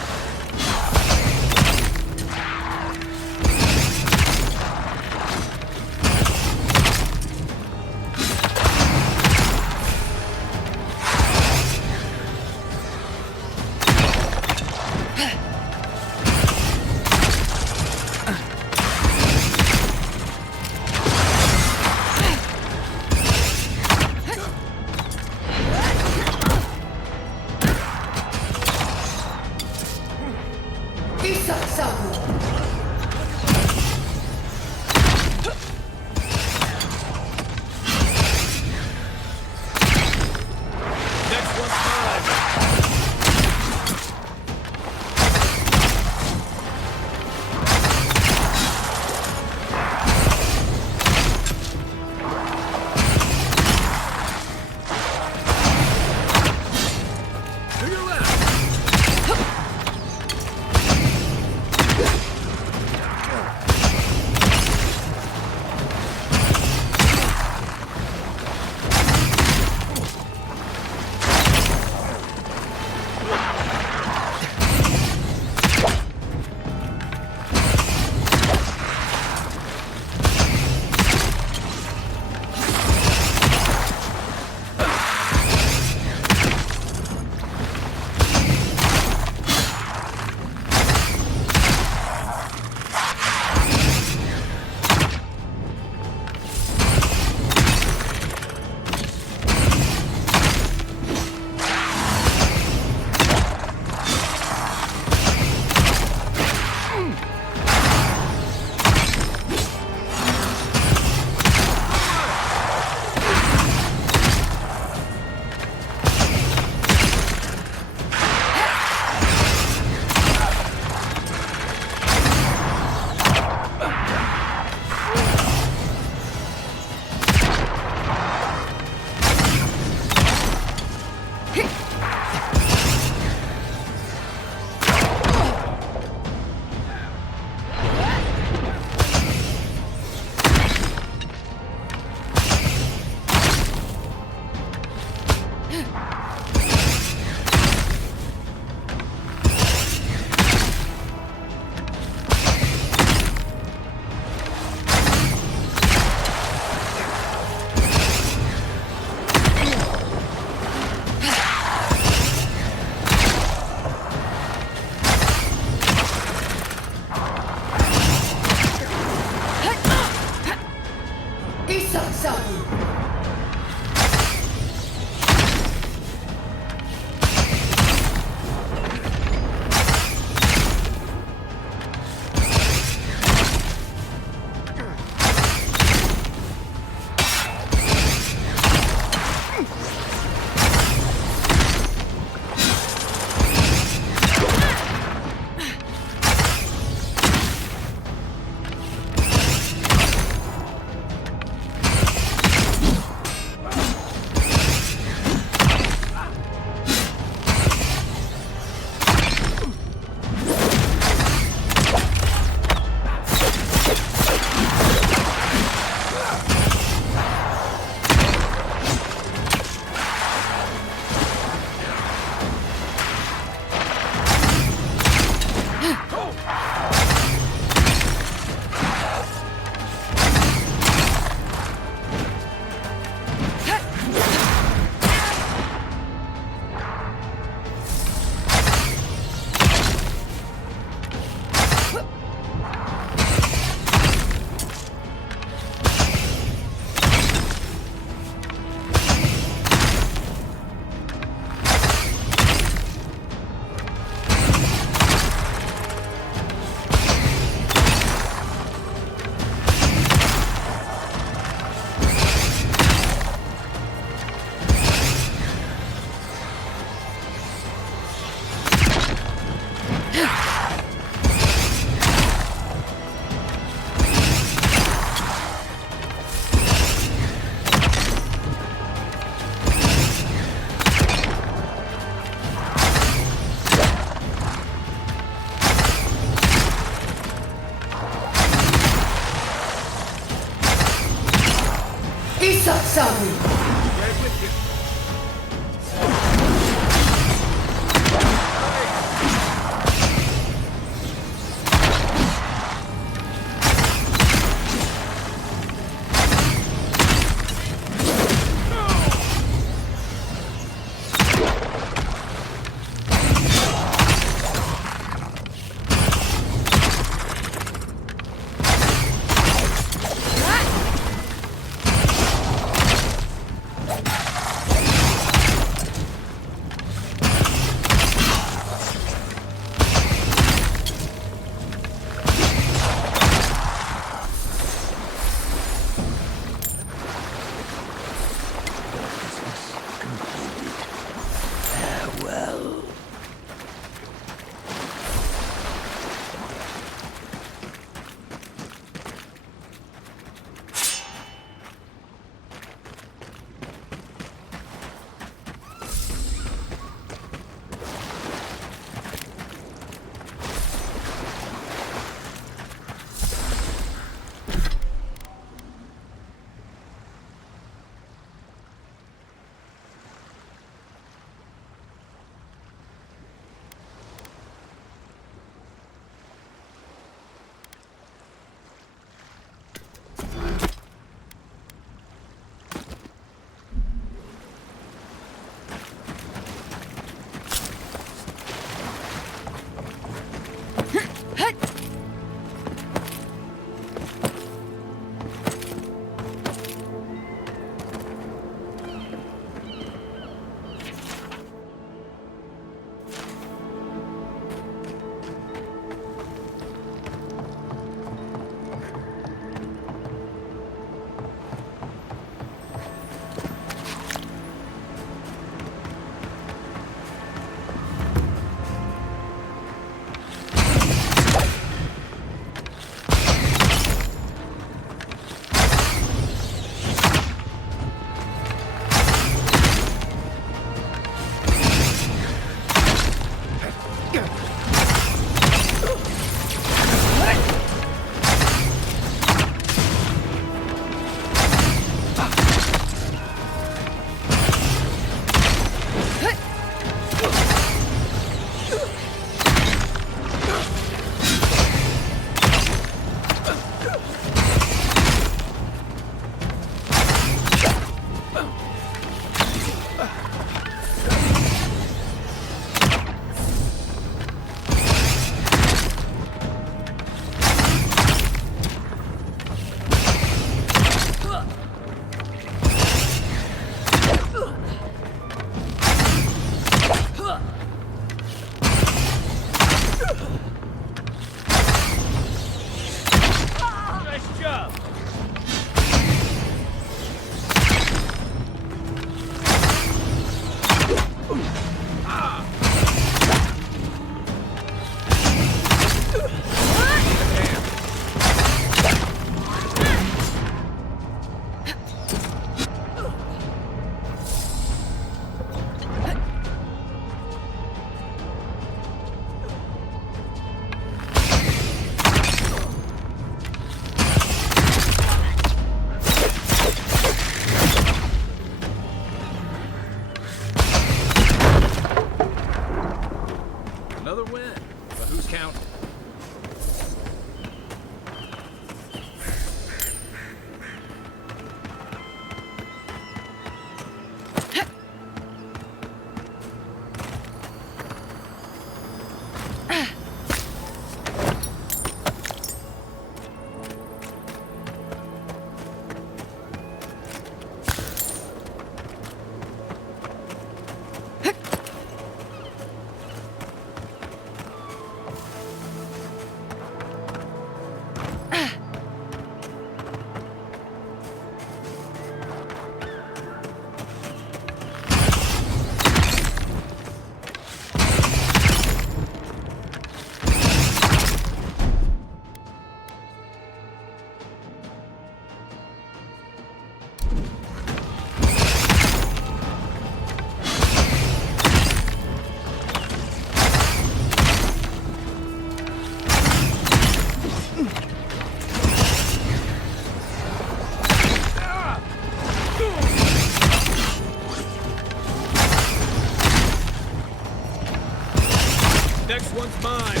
one's mine!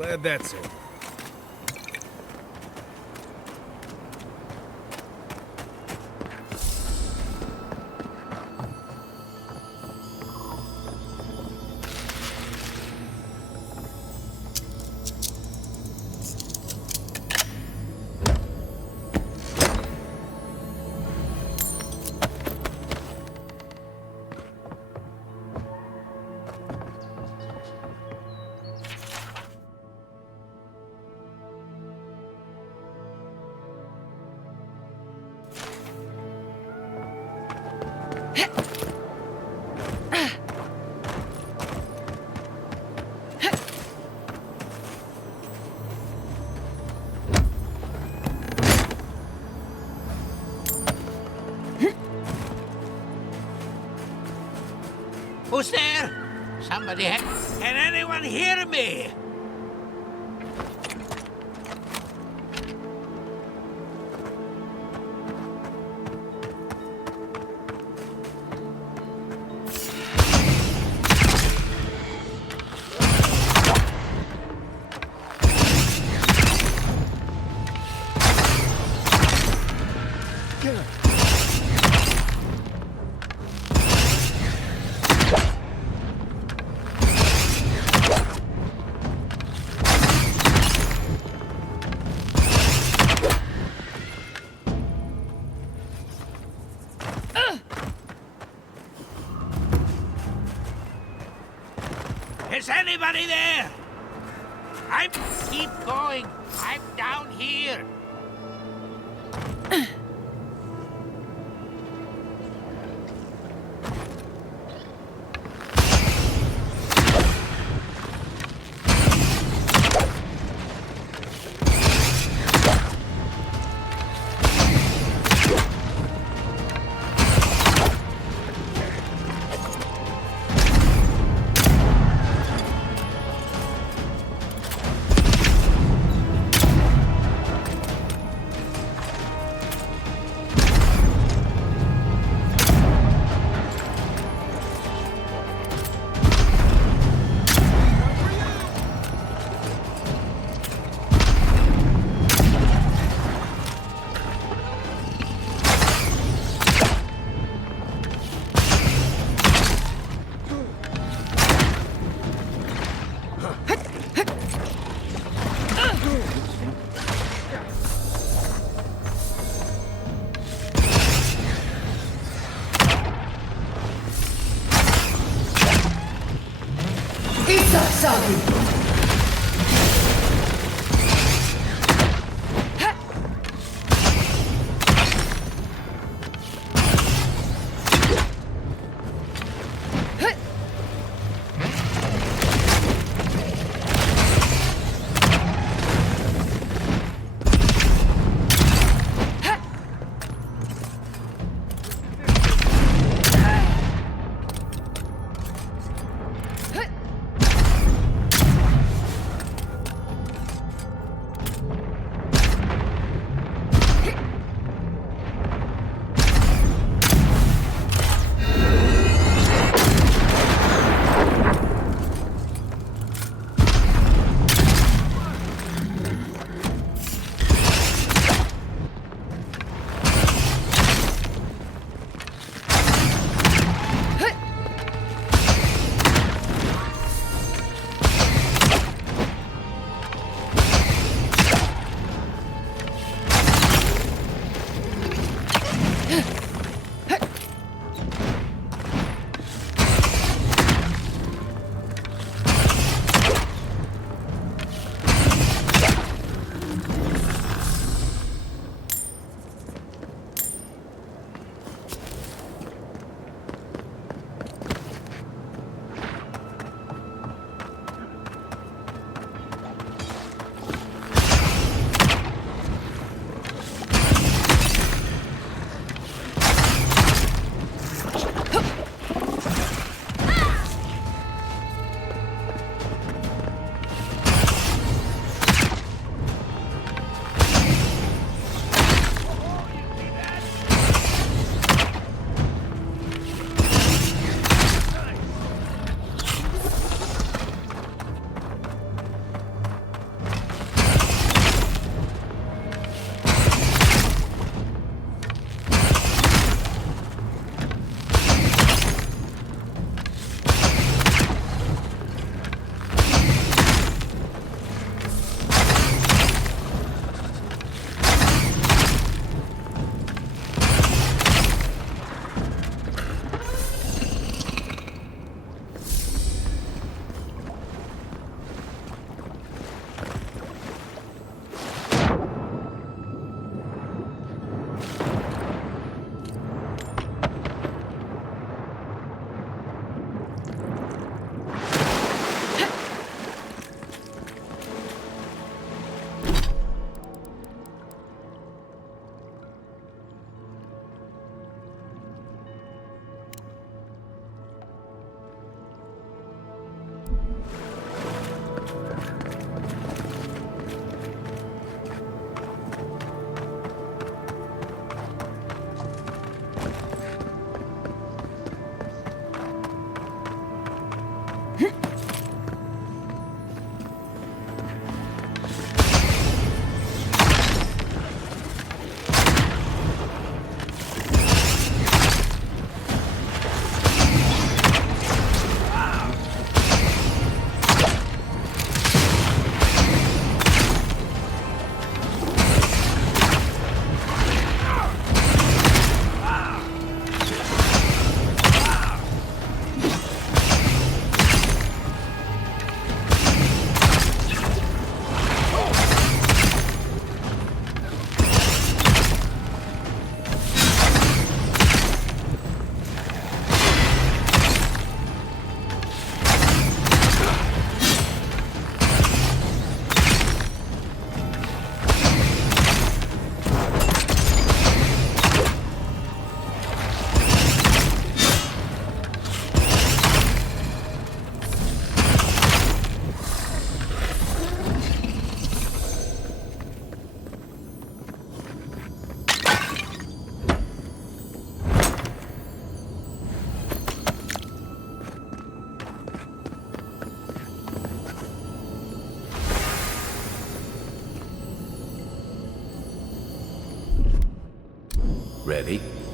Glad that's over. Who's there? Somebody can anyone hear me? Is anybody there? Keep going. I'm down here.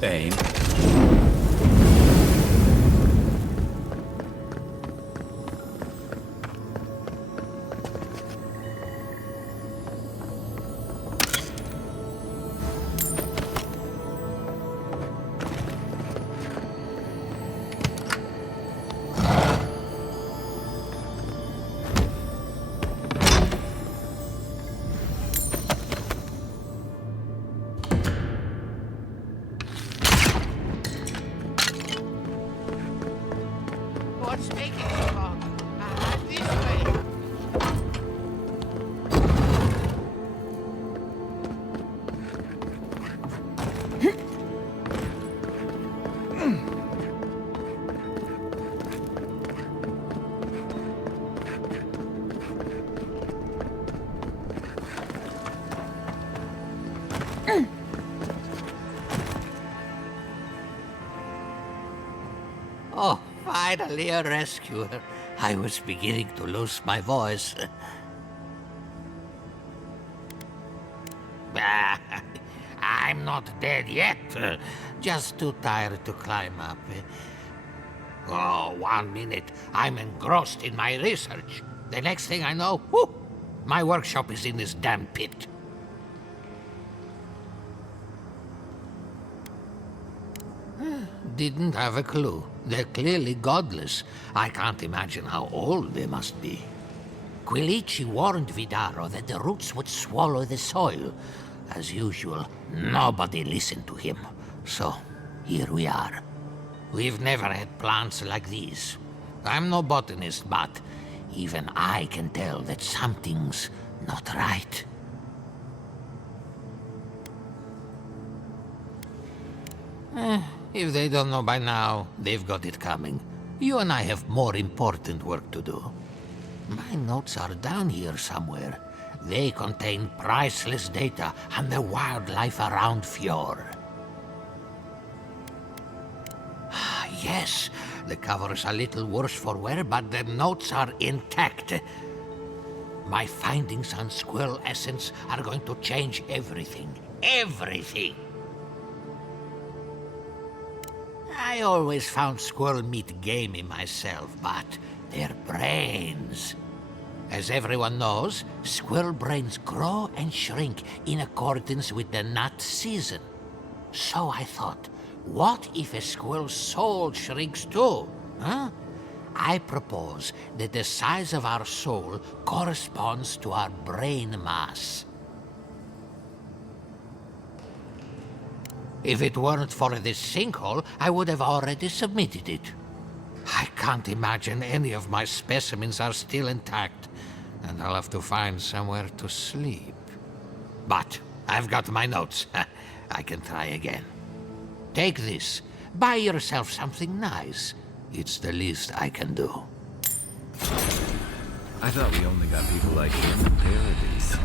Aim. What's making so long? This way. Oh, finally a rescuer. I was beginning to lose my voice. I'm not dead yet. Just too tired to climb up. Oh, 1 minute. I'm engrossed in my research. The next thing I know, whoo, my workshop is in this damn pit. Didn't have a clue. They're clearly godless. I can't imagine how old they must be. Quilici warned Vidaro that the roots would swallow the soil. As usual, nobody listened to him. So, here we are. We've never had plants like these. I'm no botanist, but even I can tell that something's not right. If they don't know by now, they've got it coming. You and I have more important work to do. My notes are down here somewhere. They contain priceless data on the wildlife around Fjord. Yes, the cover's a little worse for wear, but the notes are intact. My findings on squirrel essence are going to change everything. Everything! I always found squirrel meat gamey myself, but their brains... As everyone knows, squirrel brains grow and shrink in accordance with the nut season. So I thought, what if a squirrel's soul shrinks too? Huh? I propose that the size of our soul corresponds to our brain mass. If it weren't for this sinkhole, I would have already submitted it. I can't imagine any of my specimens are still intact, and I'll have to find somewhere to sleep. But I've got my notes. I can try again. Take this. Buy yourself something nice. It's the least I can do. I thought we only got people like him in Paradise.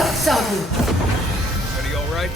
Everybody all right?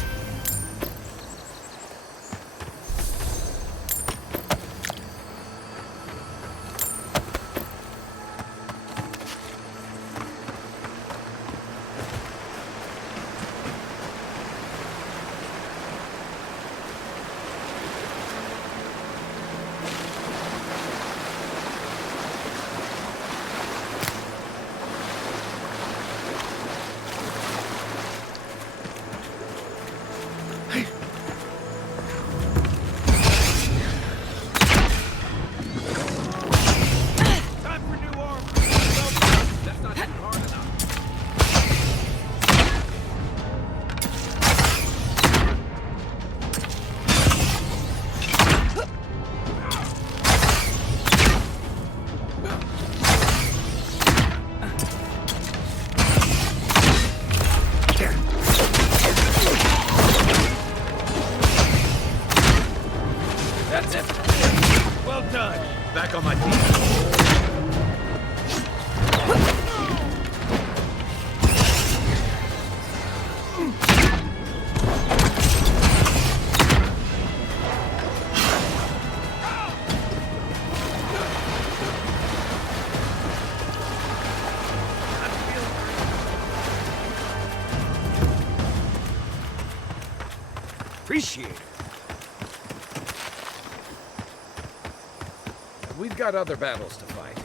Back on my feet. Appreciate it. We've got other battles to fight.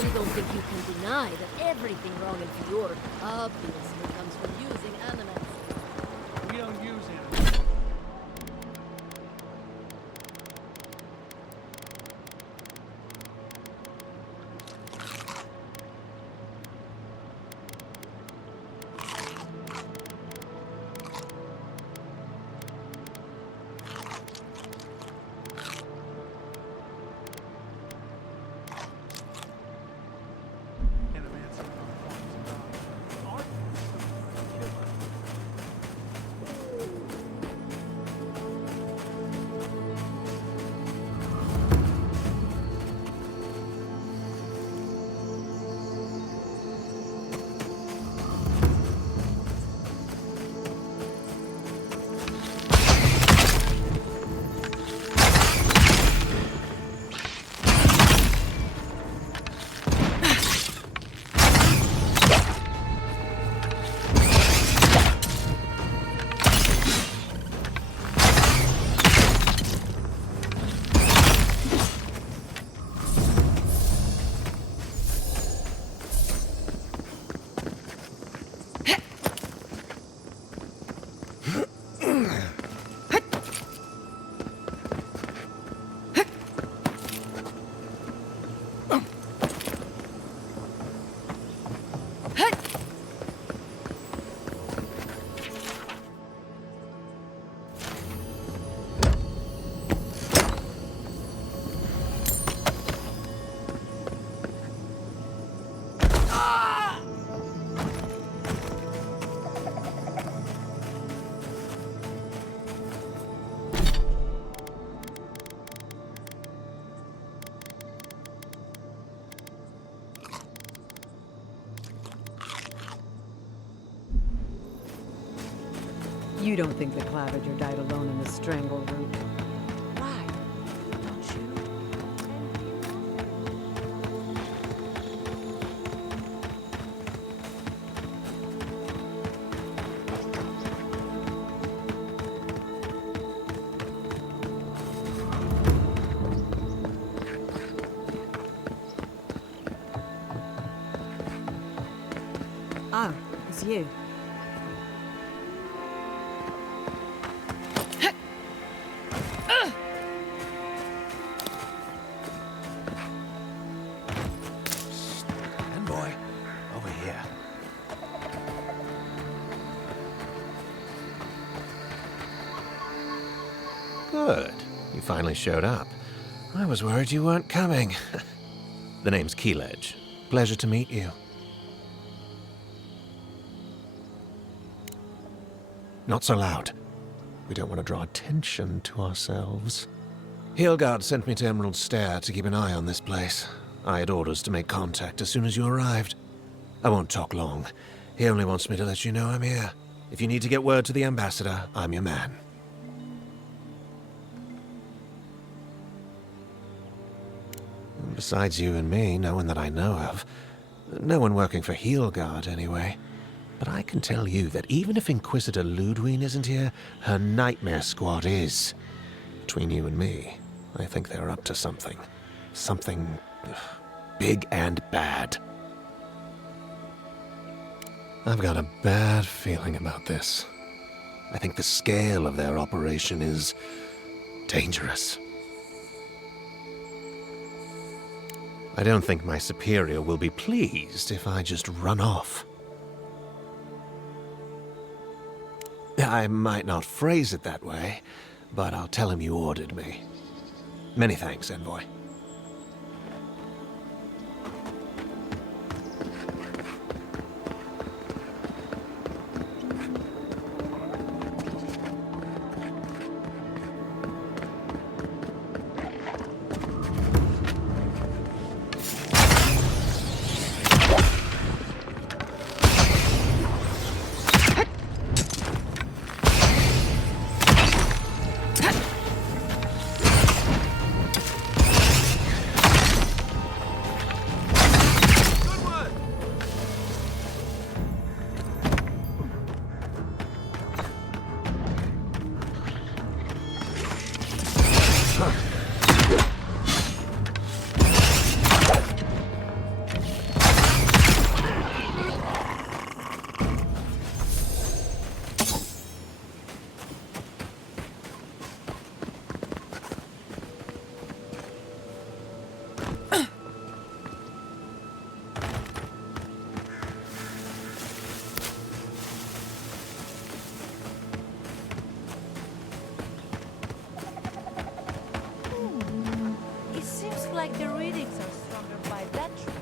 really don't think you can deny that everything wrong in Fjord obviously comes from using animals. We don't use animals. You don't think the Claviger died alone in the strangle root? Why? Don't you? Oh, it's you. Envoy, over here. Good. You finally showed up. I was worried you weren't coming. The name's Keeledge. Pleasure to meet you. Not so loud. We don't want to draw attention to ourselves. Heelguard sent me to Emerald Stair to keep an eye on this place. I had orders to make contact as soon as you arrived. I won't talk long. He only wants me to let you know I'm here. If you need to get word to the Ambassador, I'm your man. Besides you and me, no one that I know of. No one working for Heelguard, anyway. But I can tell you that even if Inquisitor Ludwig isn't here, her Nightmare Squad is. Between you and me, I think they're up to something. Something big and bad. I've got a bad feeling about this. I think the scale of their operation is dangerous. I don't think my superior will be pleased if I just run off. I might not phrase it that way, but I'll tell him you ordered me. Many thanks, Envoy. Like the readings are stronger by that tree.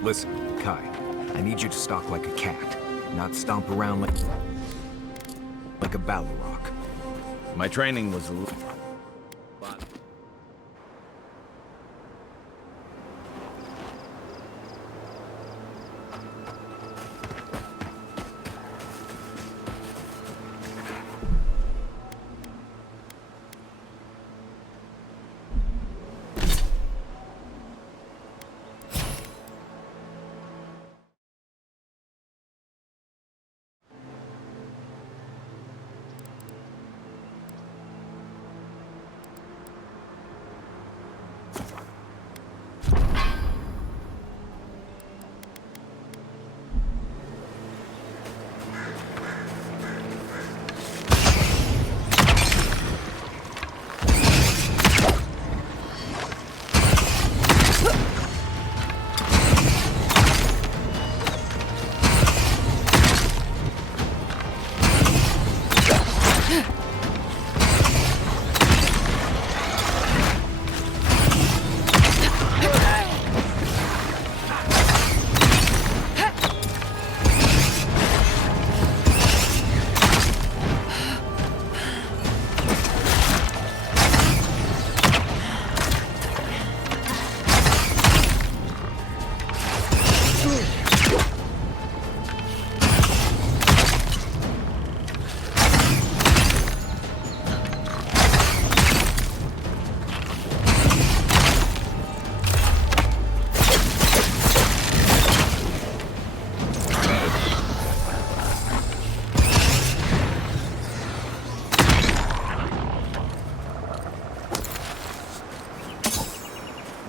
Listen, Kai, I need you to stalk like a cat, not stomp around like a battle rock. My training was a little...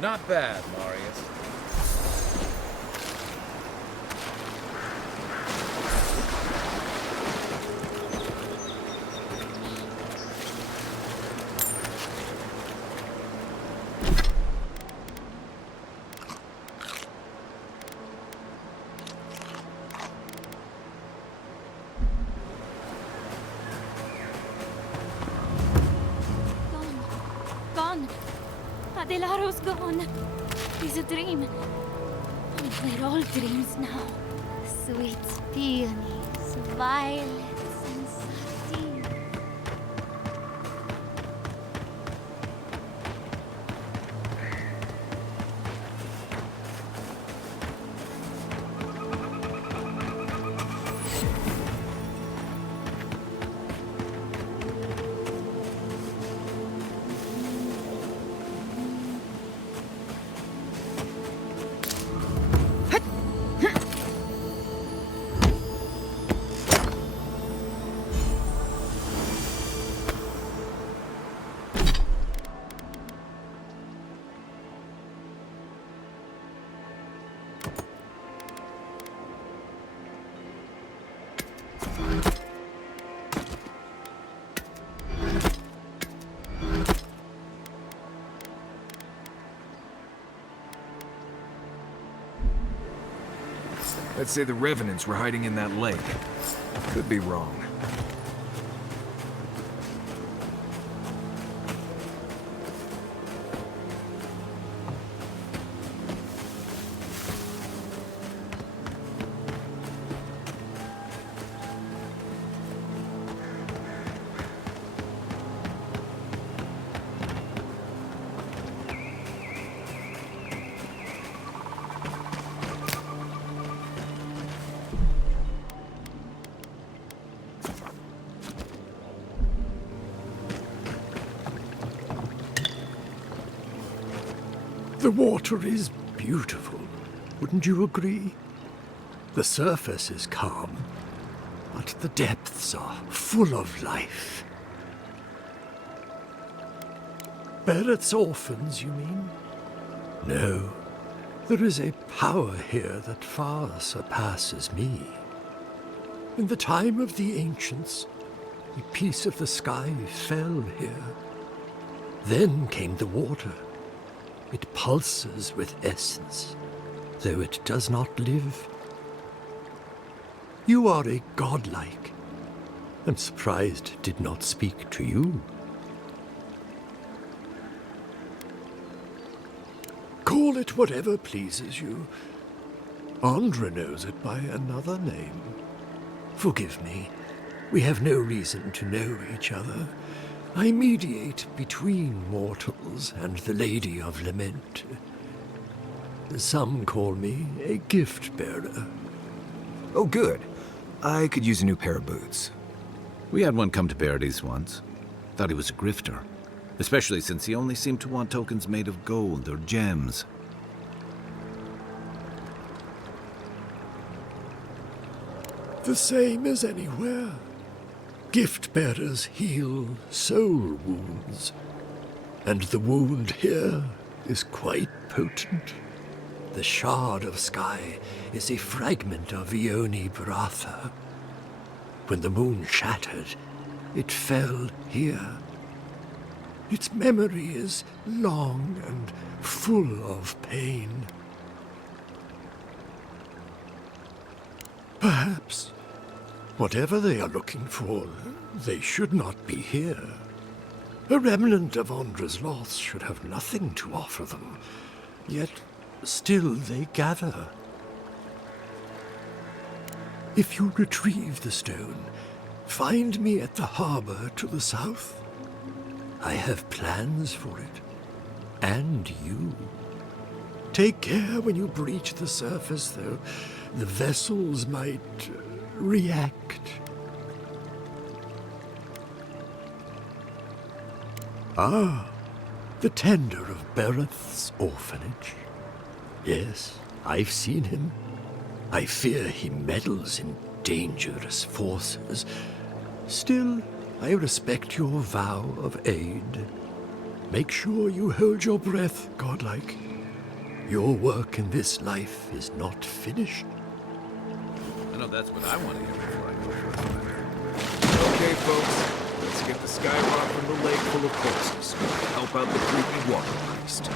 Not bad, Marius. Gone. Adelaro's gone. It's a dream. We're all dreams now. Sweet peonies, violets, and sardines. Let's say the Revenants were hiding in that lake. Could be wrong. The water is beautiful, wouldn't you agree? The surface is calm, but the depths are full of life. Barrett's orphans, you mean? No, there is a power here that far surpasses me. In the time of the ancients, a piece of the sky fell here. Then came the water. It pulses with essence, though it does not live. You are a godlike. I'm surprised it did not speak to you. Call it whatever pleases you. Andra knows it by another name. Forgive me, we have no reason to know each other. I mediate between mortals and the Lady of Lament. Some call me a gift-bearer. Oh, good. I could use a new pair of boots. We had one come to Paradise once. Thought he was a grifter. Especially since he only seemed to want tokens made of gold or gems. The same as anywhere. Gift-bearers heal soul wounds, and the wound here is quite potent. The shard of sky is a fragment of Ione Bratha. When the moon shattered, it fell here. Its memory is long and full of pain. Perhaps whatever they are looking for, they should not be here. A remnant of Andra's loss should have nothing to offer them, yet still they gather. If you retrieve the stone, find me at the harbor to the south. I have plans for it, and you. Take care when you breach the surface, though. The vessels might react. Ah, the tender of Bereth's orphanage. Yes, I've seen him. I fear he meddles in dangerous forces. Still, I respect your vow of aid. Make sure you hold your breath, godlike. Your work in this life is not finished. I know that's what I want to hear before I go first. Okay, folks. Let's get the Skyrock from the lake full of corpses. Help out the creepy water priest.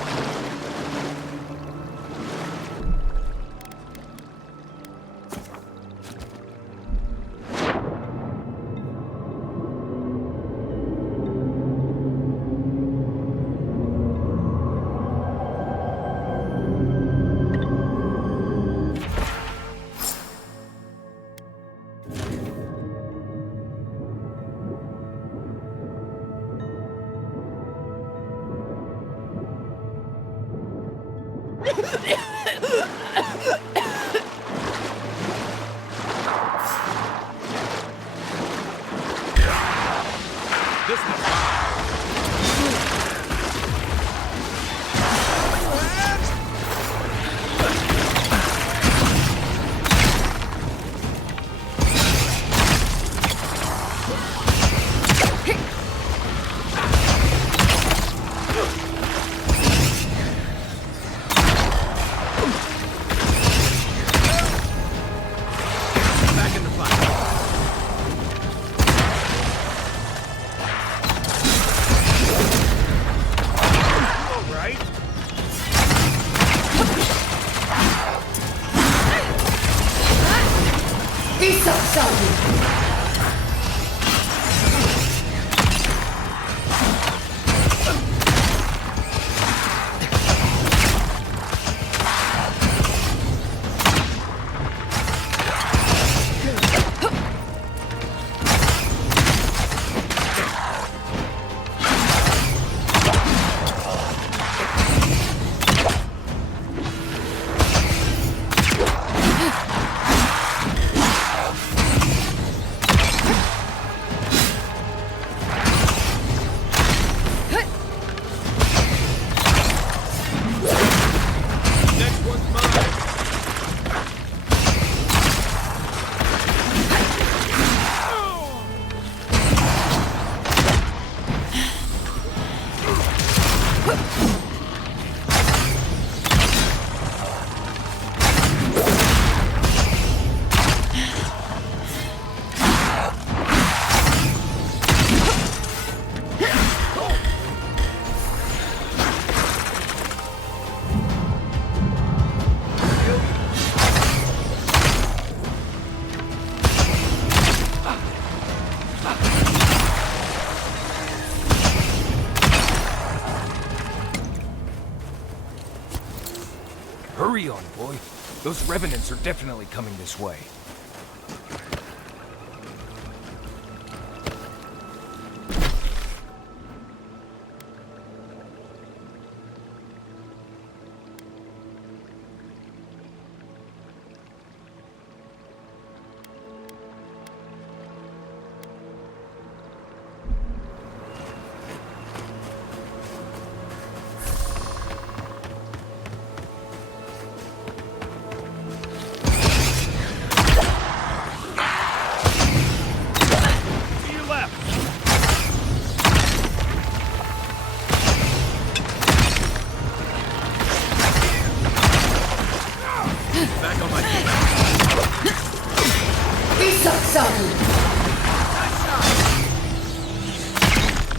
Hurry on, boy. Those revenants are definitely coming this way.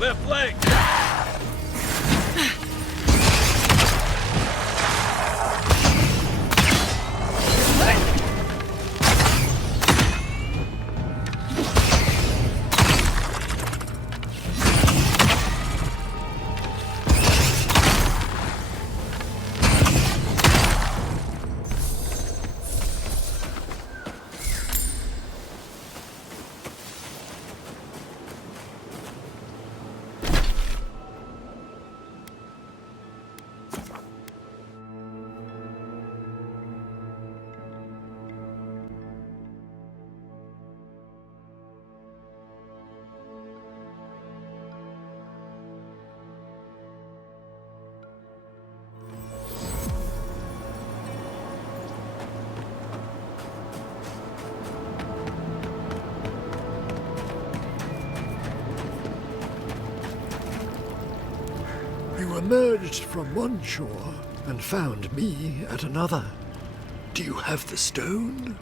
Left leg! emerged from one shore and found me at another. Do you have the stone?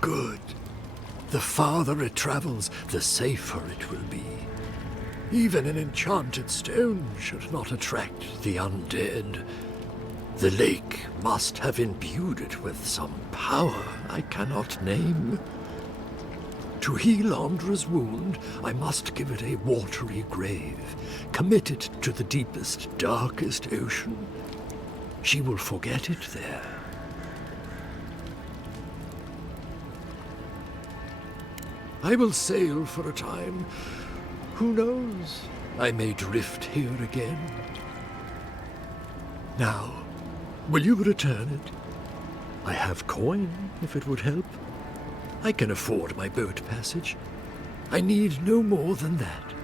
Good. The farther it travels, the safer it will be. Even an enchanted stone should not attract the undead. The lake must have imbued it with some power I cannot name. To heal Andra's wound, I must give it a watery grave, commit it to the deepest, darkest ocean. She will forget it there. I will sail for a time. Who knows? I may drift here again. Now, will you return it? I have coin, if it would help. I can afford my boat passage. I need no more than that.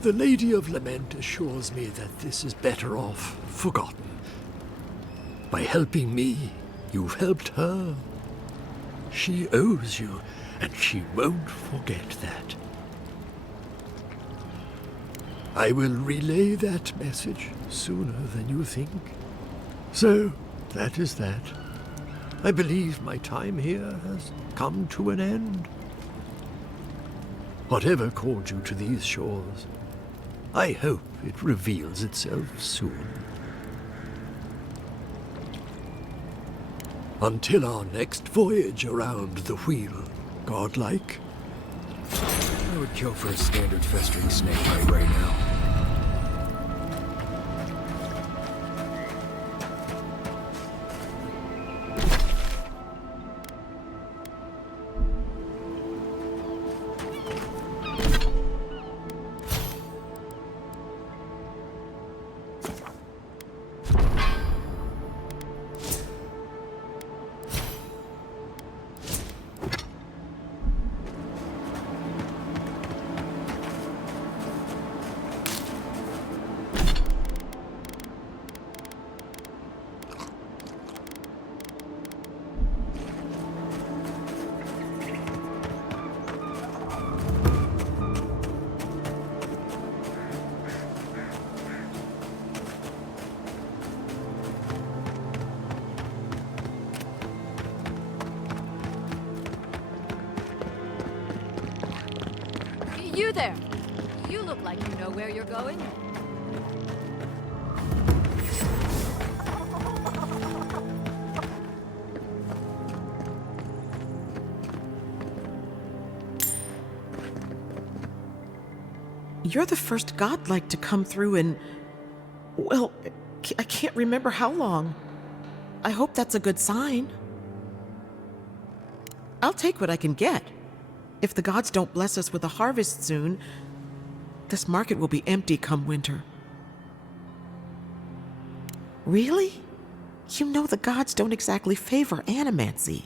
The Lady of Lament assures me that this is better off forgotten. By helping me, you've helped her. She owes you, and she won't forget that. I will relay that message sooner than you think. So, that is that. I believe my time here has come to an end. Whatever called you to these shores, I hope it reveals itself soon. Until our next voyage around the wheel, godlike. I would kill for a standard festering snake right now. You there! You look like you know where you're going. You're the first godlike to come through in... well, I can't remember how long. I hope that's a good sign. I'll take what I can get. If the gods don't bless us with a harvest soon, this market will be empty come winter. Really? You know the gods don't exactly favor animancy.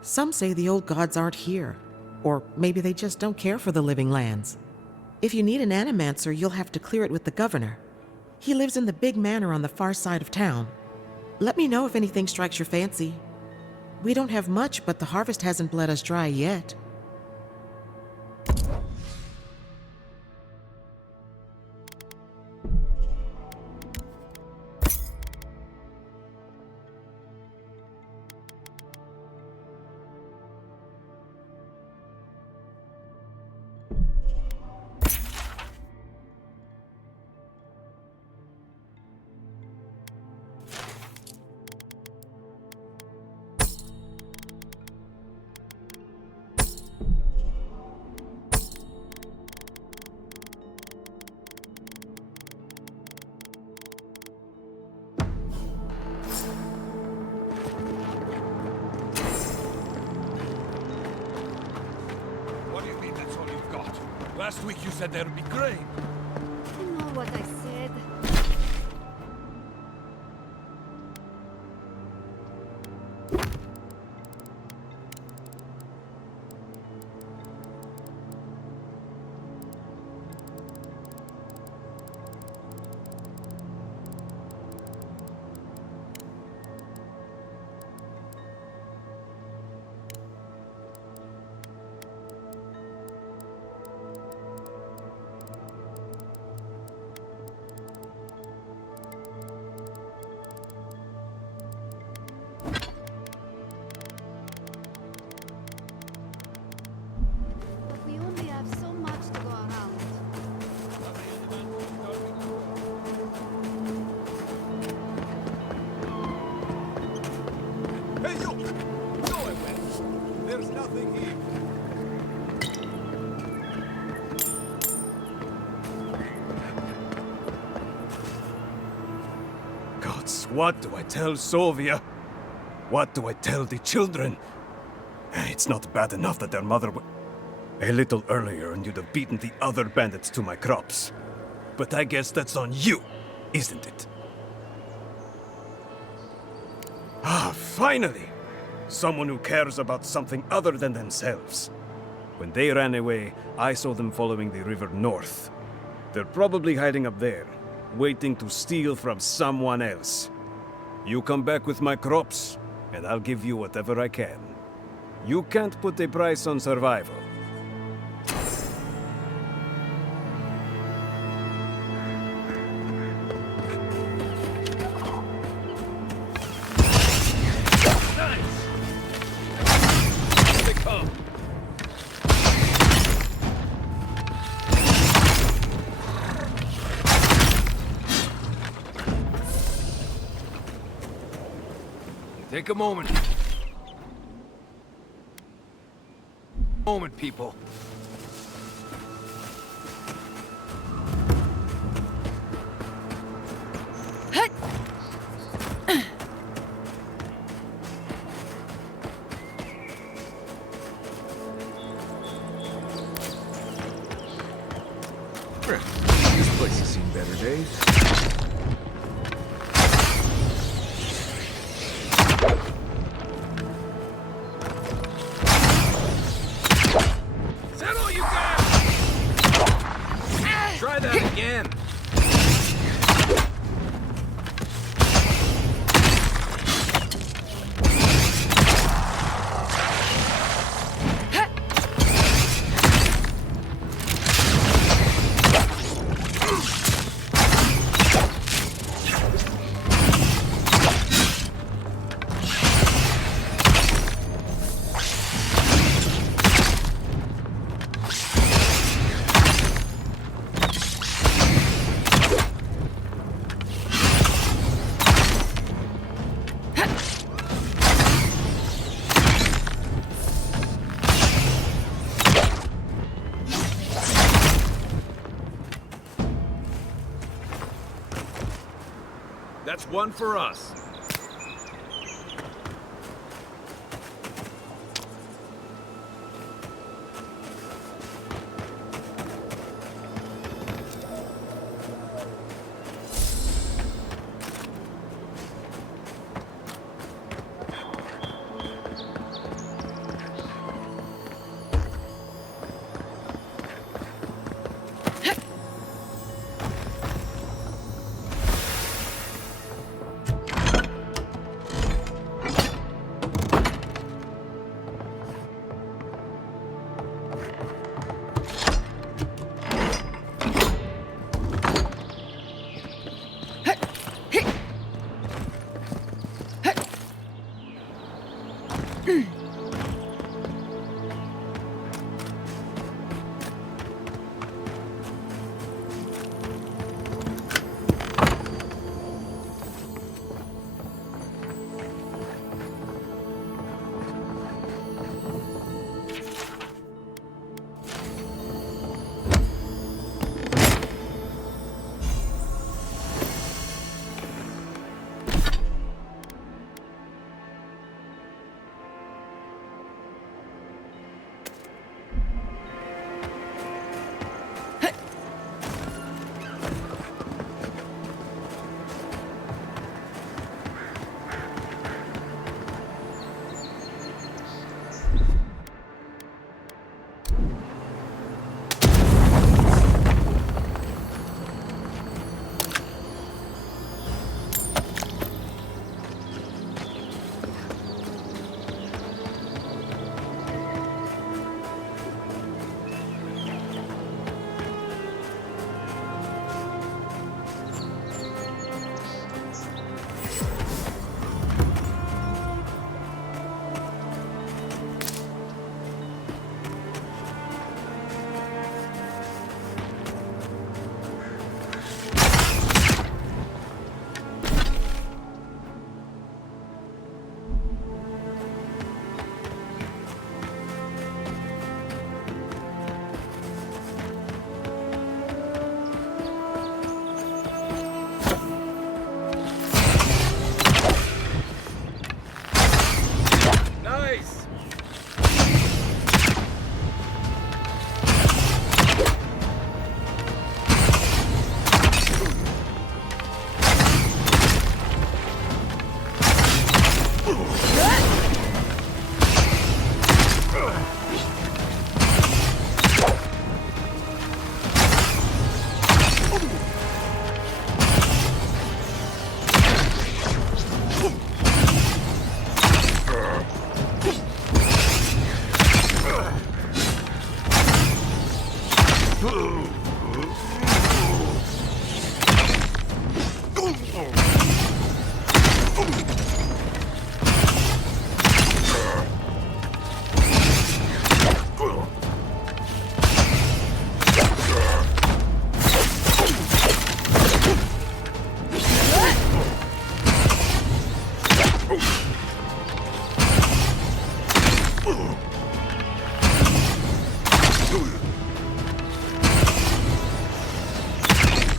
Some say the old gods aren't here, or maybe they just don't care for the living lands. If you need an animancer, you'll have to clear it with the governor. He lives in the big manor on the far side of town. Let me know if anything strikes your fancy. We don't have much, but the harvest hasn't bled us dry yet. Last week you said there would be grain. You know what I said. What do I tell Sovia? What do I tell the children? It's not bad enough that their mother a little earlier and you'd have beaten the other bandits to my crops. But I guess that's on you, isn't it? Ah, finally! Someone who cares about something other than themselves. When they ran away, I saw them following the river north. They're probably hiding up there, waiting to steal from someone else. You come back with my crops, and I'll give you whatever I can. You can't put a price on survival. Take a moment. Moment, people. This place has seen better days. Try that again. That's one for us.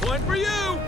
One for you!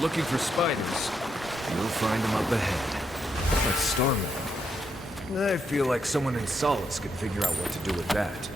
Looking for spiders, you'll find them up ahead. But Stormwind, I feel like someone in Solace could figure out what to do with that.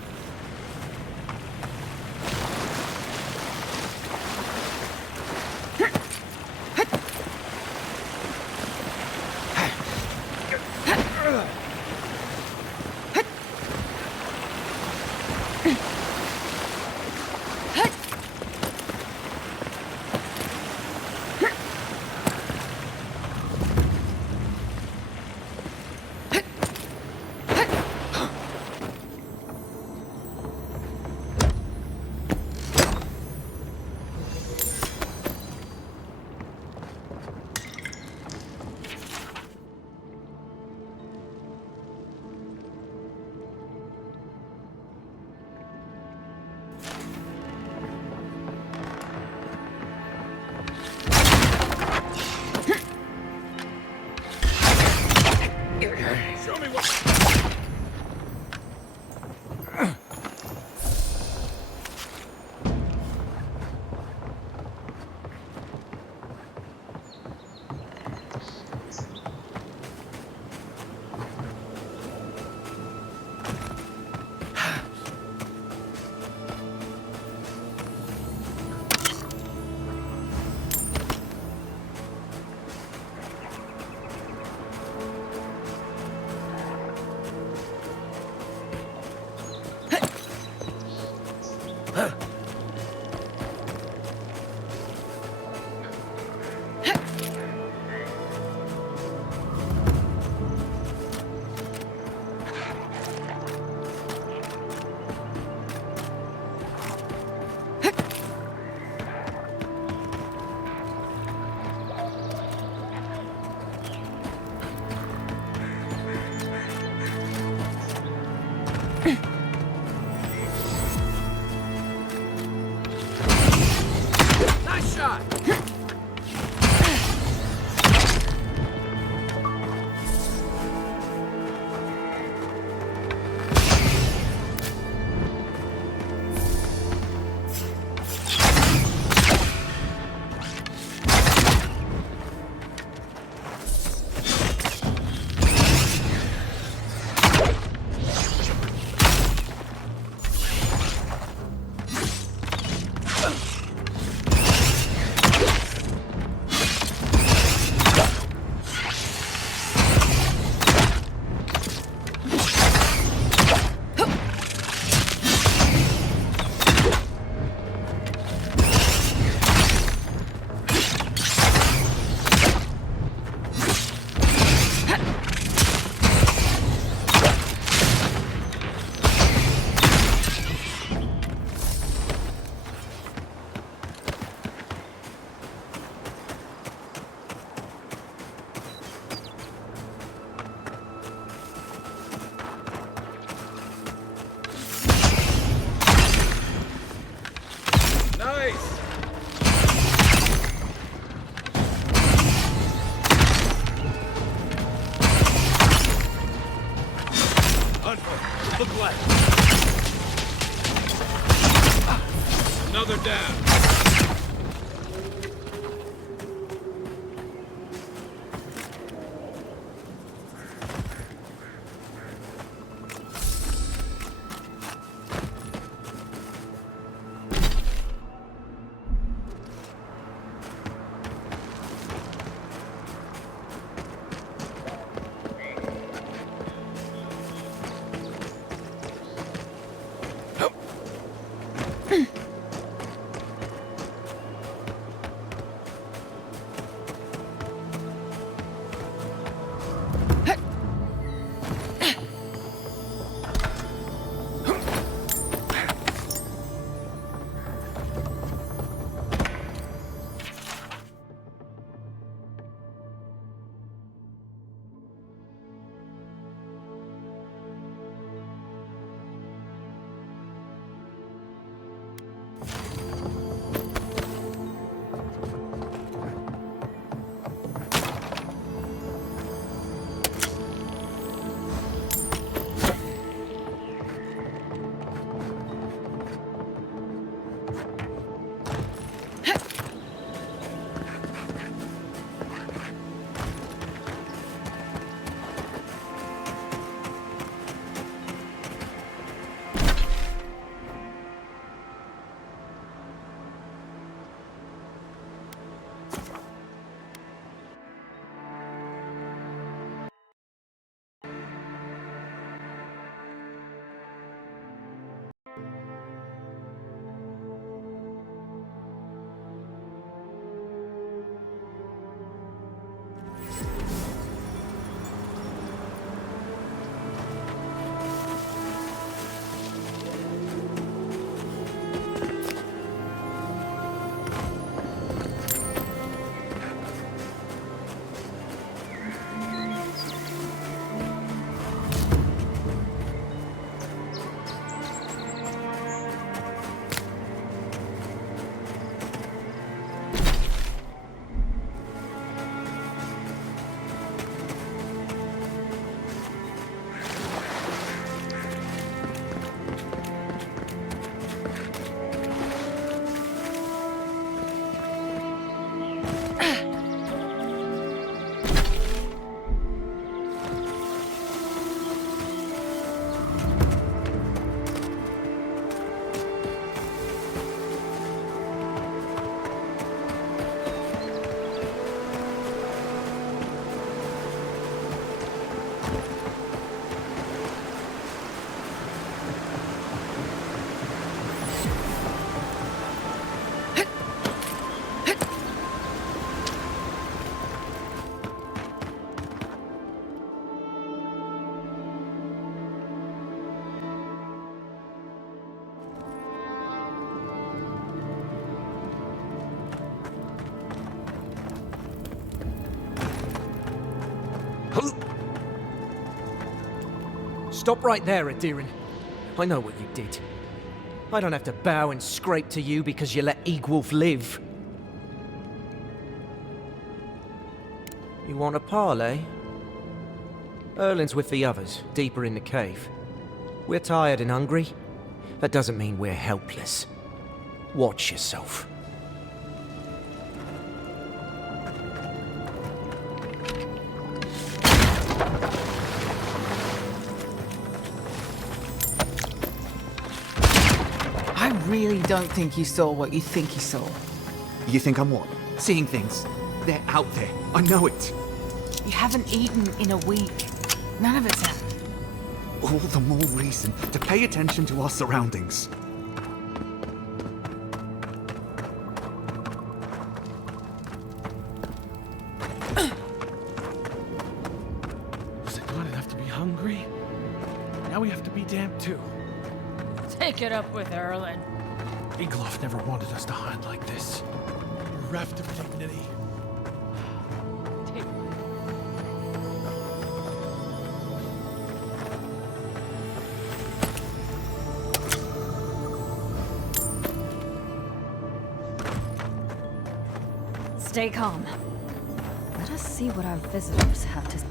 Show me what... Nice shot! Another down. Stop right there, Adirin. I know what you did. I don't have to bow and scrape to you because you let Egwolf live. You want a parley? Erlin's with the others, deeper in the cave. We're tired and hungry. That doesn't mean we're helpless. Watch yourself. I really don't think you saw what you think you saw. You think I'm what? Seeing things. They're out there. I know it. You haven't eaten in a week. None of it's happened. All the more reason to pay attention to our surroundings. Was it not enough to be hungry? Now we have to be damp too. Take it up with Erlin. Egloff never wanted us to hide like this. Bereft of dignity. Stay calm. Let us see what our visitors have to say.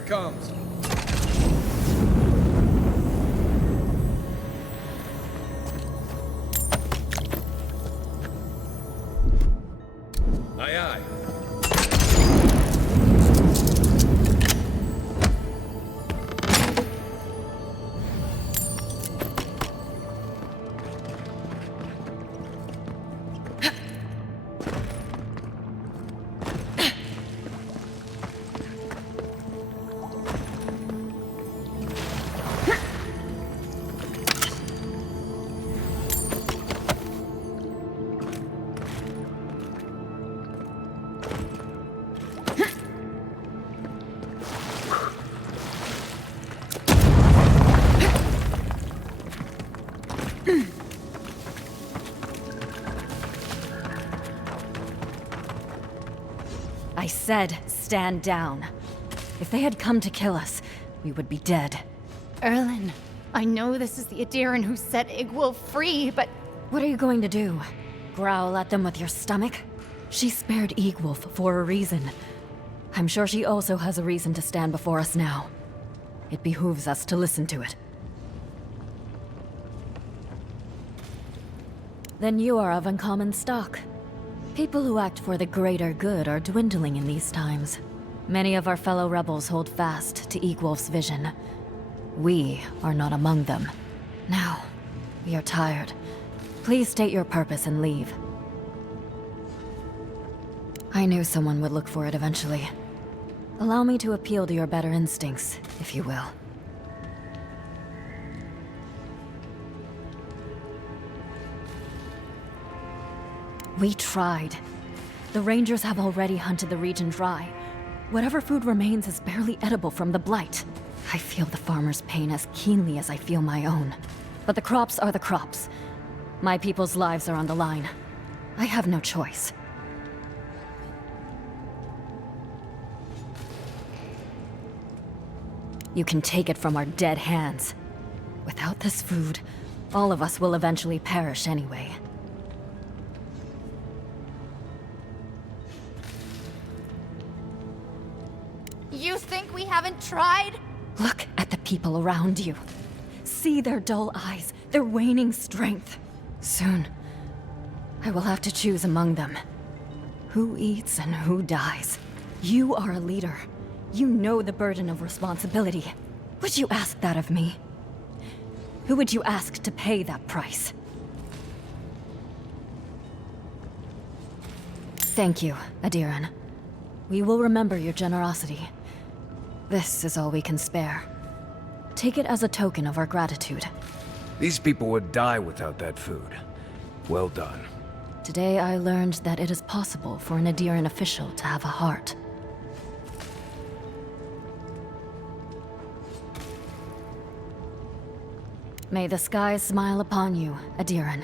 it comes. Aye, aye. I said, stand down. If they had come to kill us, we would be dead. Erlen, I know this is the Adiran who set Igwulf free, but... What are you going to do? Growl at them with your stomach? She spared Igwulf for a reason. I'm sure she also has a reason to stand before us now. It behooves us to listen to it. Then you are of uncommon stock. People who act for the greater good are dwindling in these times. Many of our fellow rebels hold fast to Igwulf's vision. We are not among them. Now, we are tired. Please state your purpose and leave. I knew someone would look for it eventually. Allow me to appeal to your better instincts, if you will. We tried. The Rangers have already hunted the region dry. Whatever food remains is barely edible from the blight. I feel the farmer's pain as keenly as I feel my own. But the crops are the crops. My people's lives are on the line. I have no choice. You can take it from our dead hands. Without this food, all of us will eventually perish anyway. You think we haven't tried? Look at the people around you. See their dull eyes, their waning strength. Soon, I will have to choose among them. Who eats and who dies. You are a leader. You know the burden of responsibility. Would you ask that of me? Who would you ask to pay that price? Thank you, Adiran. We will remember your generosity. This is all we can spare. Take it as a token of our gratitude. These people would die without that food. Well done. Today I learned that it is possible for an Adiran official to have a heart. May the skies smile upon you, Adiran.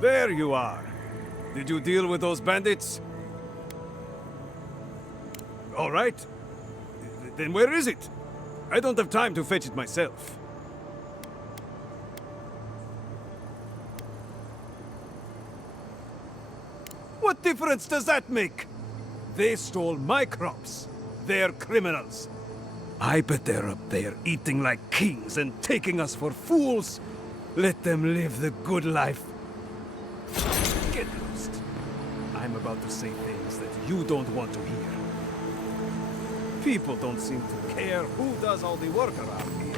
There you are. Did you deal with those bandits? All right. Then where is it? I don't have time to fetch it myself. What difference does that make? They stole my crops. They're criminals. I bet they're up there eating like kings and taking us for fools. Let them live the good life. Get lost. I'm about to say things that you don't want to hear. People don't seem to care who does all the work around here.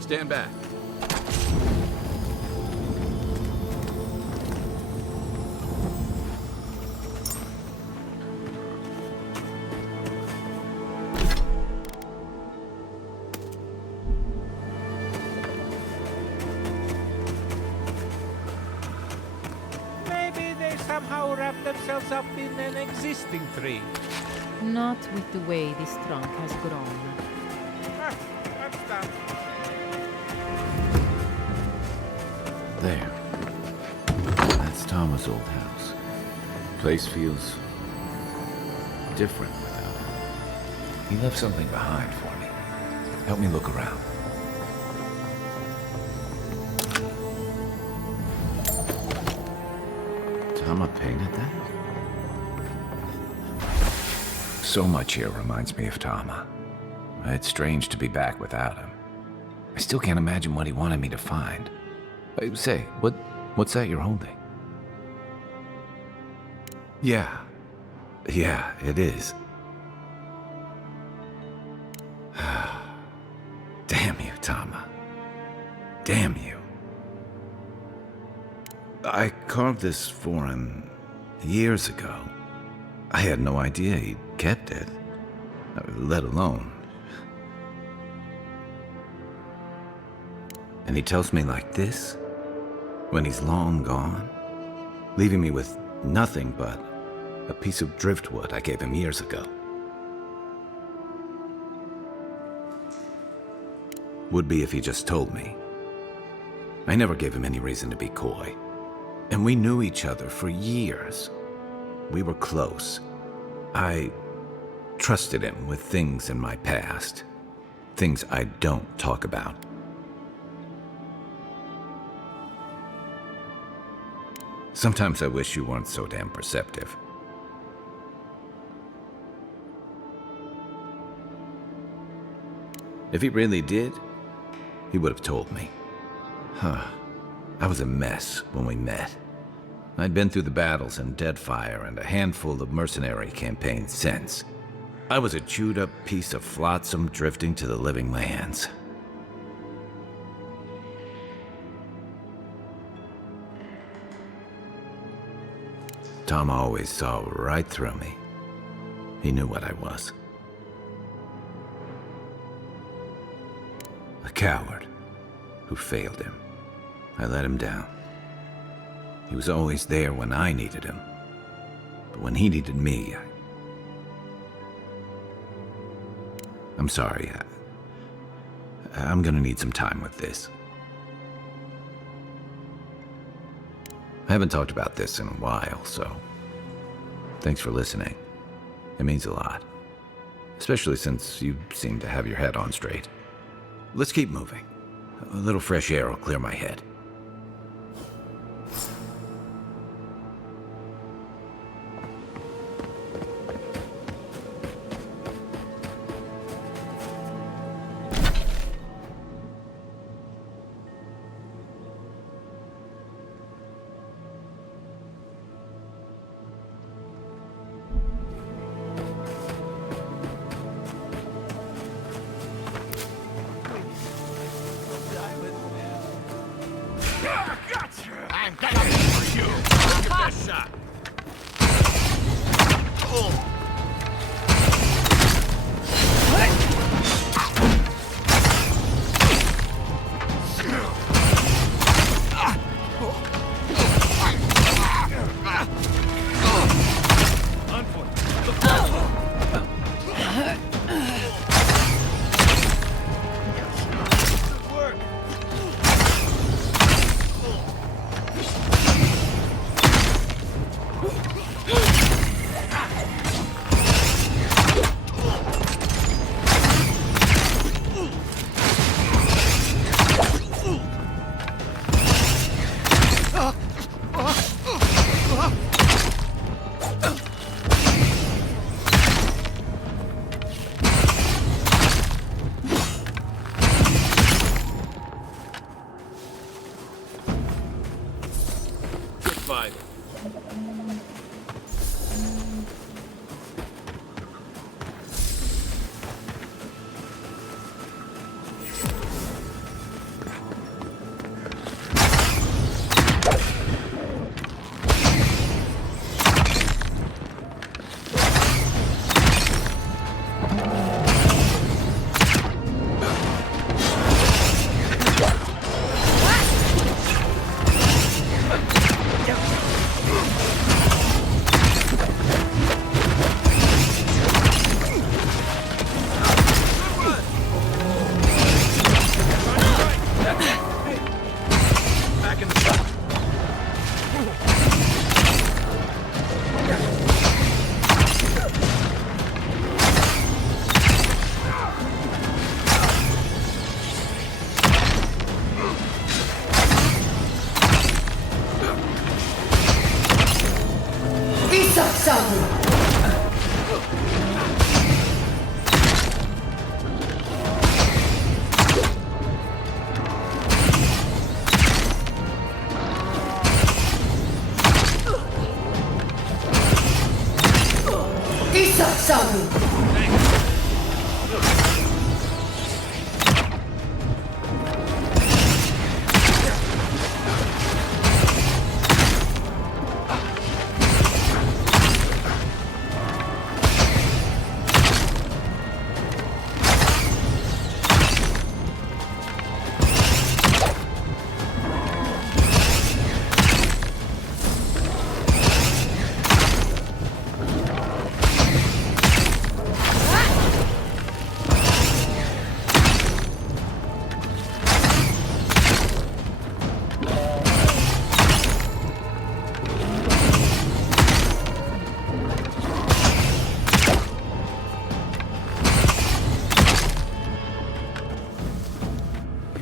Stand back. Maybe they somehow wrap themselves up in an existing tree. Not with the way this trunk has grown. That's done. There. That's Tama's old house. Place feels different without him. He left something behind for me. Help me look around. Tama painted that? So much here reminds me of Tama. It's strange to be back without him. I still can't imagine what he wanted me to find. Say, what's that you're holding? Yeah, it is. Damn you, Tama. Damn you. I carved this for him years ago. I had no idea he'd kept it, let alone. And he tells me like this, when he's long gone, leaving me with nothing but a piece of driftwood I gave him years ago. Would be if he just told me. I never gave him any reason to be coy. And we knew each other for years. We were close. I trusted him with things in my past. Things I don't talk about. Sometimes I wish you weren't so damn perceptive. If he really did, he would have told me. I was a mess when we met. I'd been through the battles in Deadfire and a handful of mercenary campaigns since. I was a chewed up piece of flotsam drifting to the living lands. Tom always saw right through me. He knew what I was. A coward who failed him. I let him down. He was always there when I needed him. But when he needed me, I'm sorry. I'm gonna need some time with this. I haven't talked about this in a while, so thanks for listening. It means a lot. Especially since you seem to have your head on straight. Let's keep moving. A little fresh air will clear my head. I'm gonna for you. Look at this shot.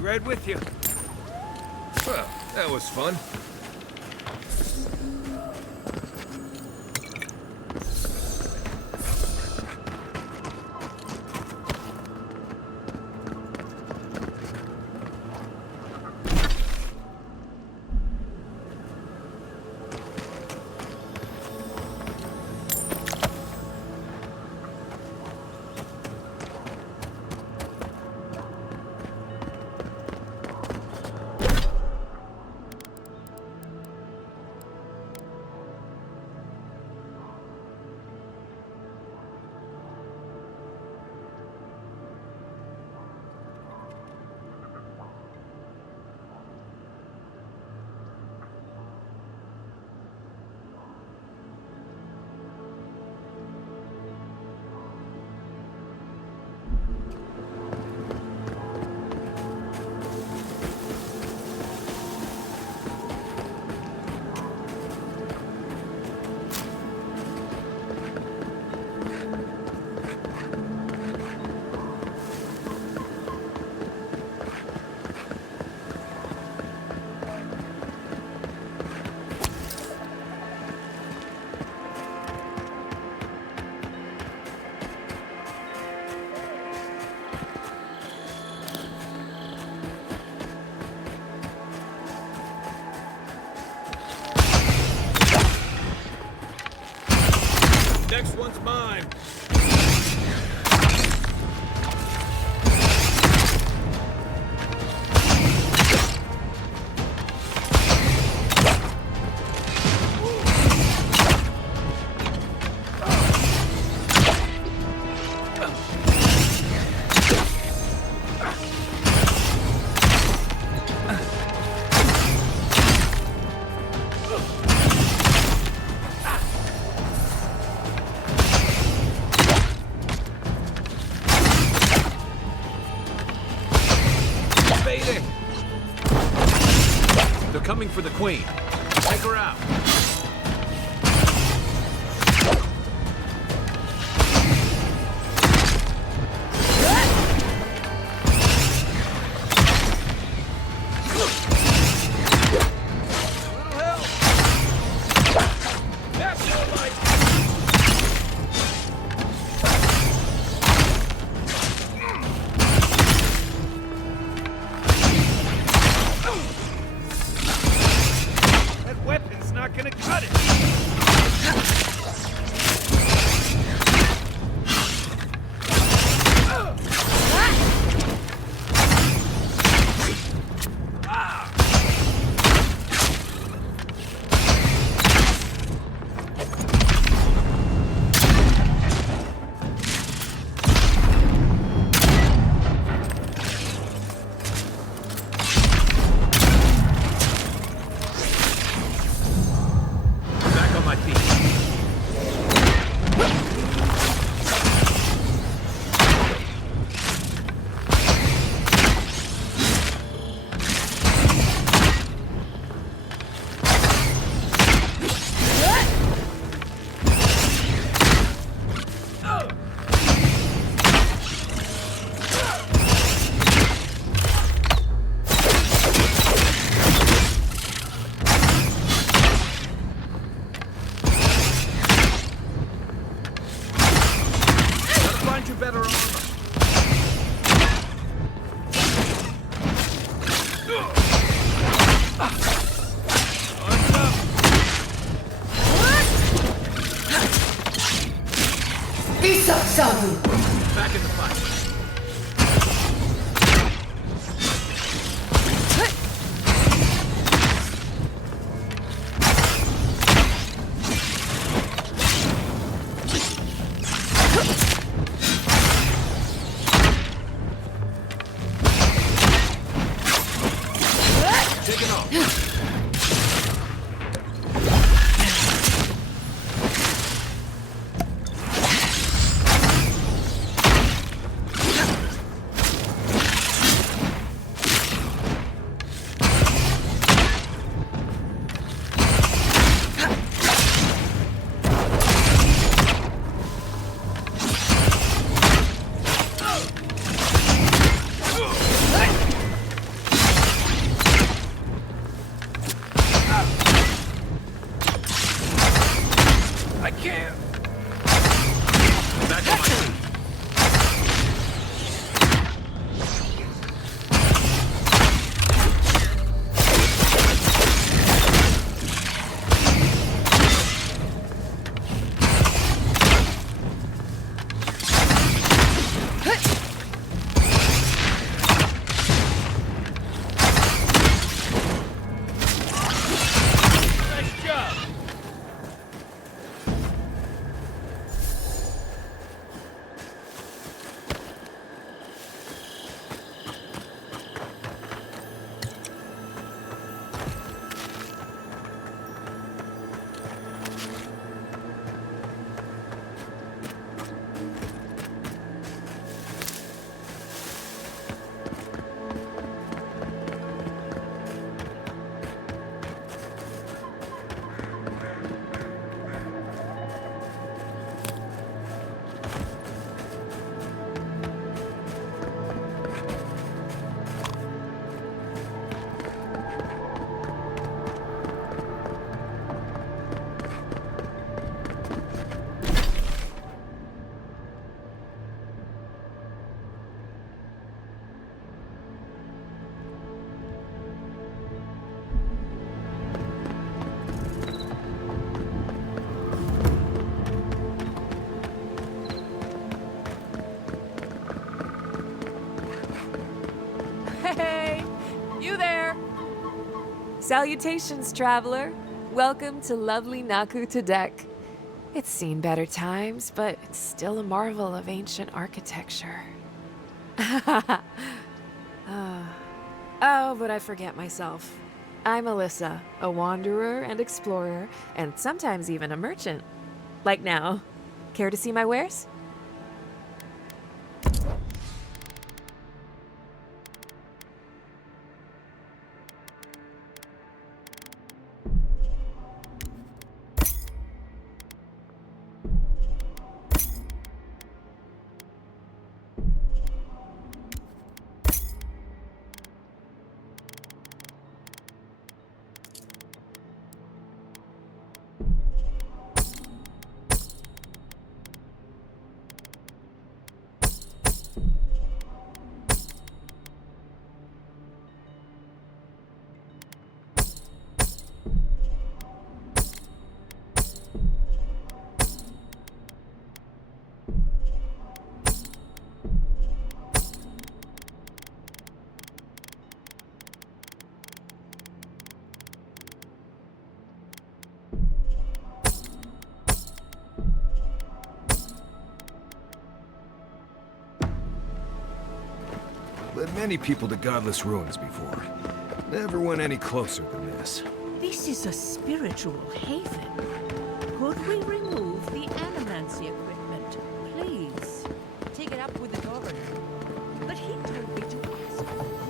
Right with you. Well, that was fun. Next one's mine. They're coming for the queen. Take her out. Back in the fight. Take it off. Hey! You there! Salutations, traveler. Welcome to lovely Naku Tadek. It's seen better times, but it's still a marvel of ancient architecture. Oh, but I forget myself. I'm Alyssa, a wanderer and explorer, and sometimes even a merchant. Like now. Care to see my wares? Led many people to godless ruins before. Never went any closer than this. This is a spiritual haven. Could we remove the animancy equipment, please? Take it up with the governor. But he told me to ask for you.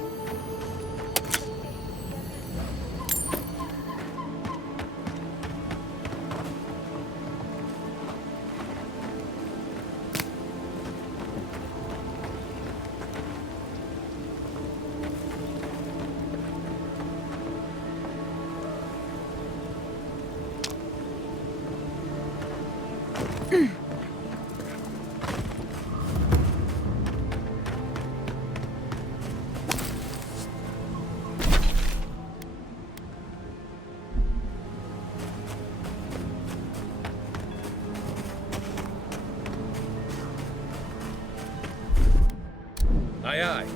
Aye, aye.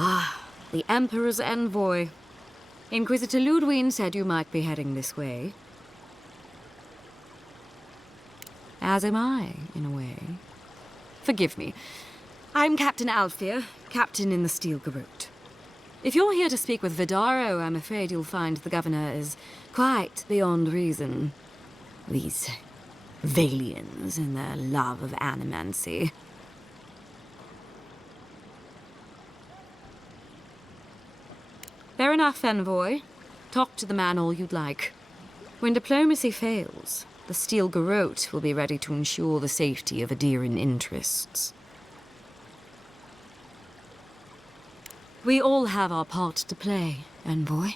Ah, the Emperor's envoy. Inquisitor Ludwig said you might be heading this way. As am I, in a way. Forgive me. I'm Captain Alfir, captain in the Steel Garrote. If you're here to speak with Vidaro, I'm afraid you'll find the governor is quite beyond reason. These Valians and their love of animancy. Fair enough, envoy. Talk to the man all you'd like. When diplomacy fails, the Steel Garrote will be ready to ensure the safety of Adiran interests. We all have our part to play, envoy.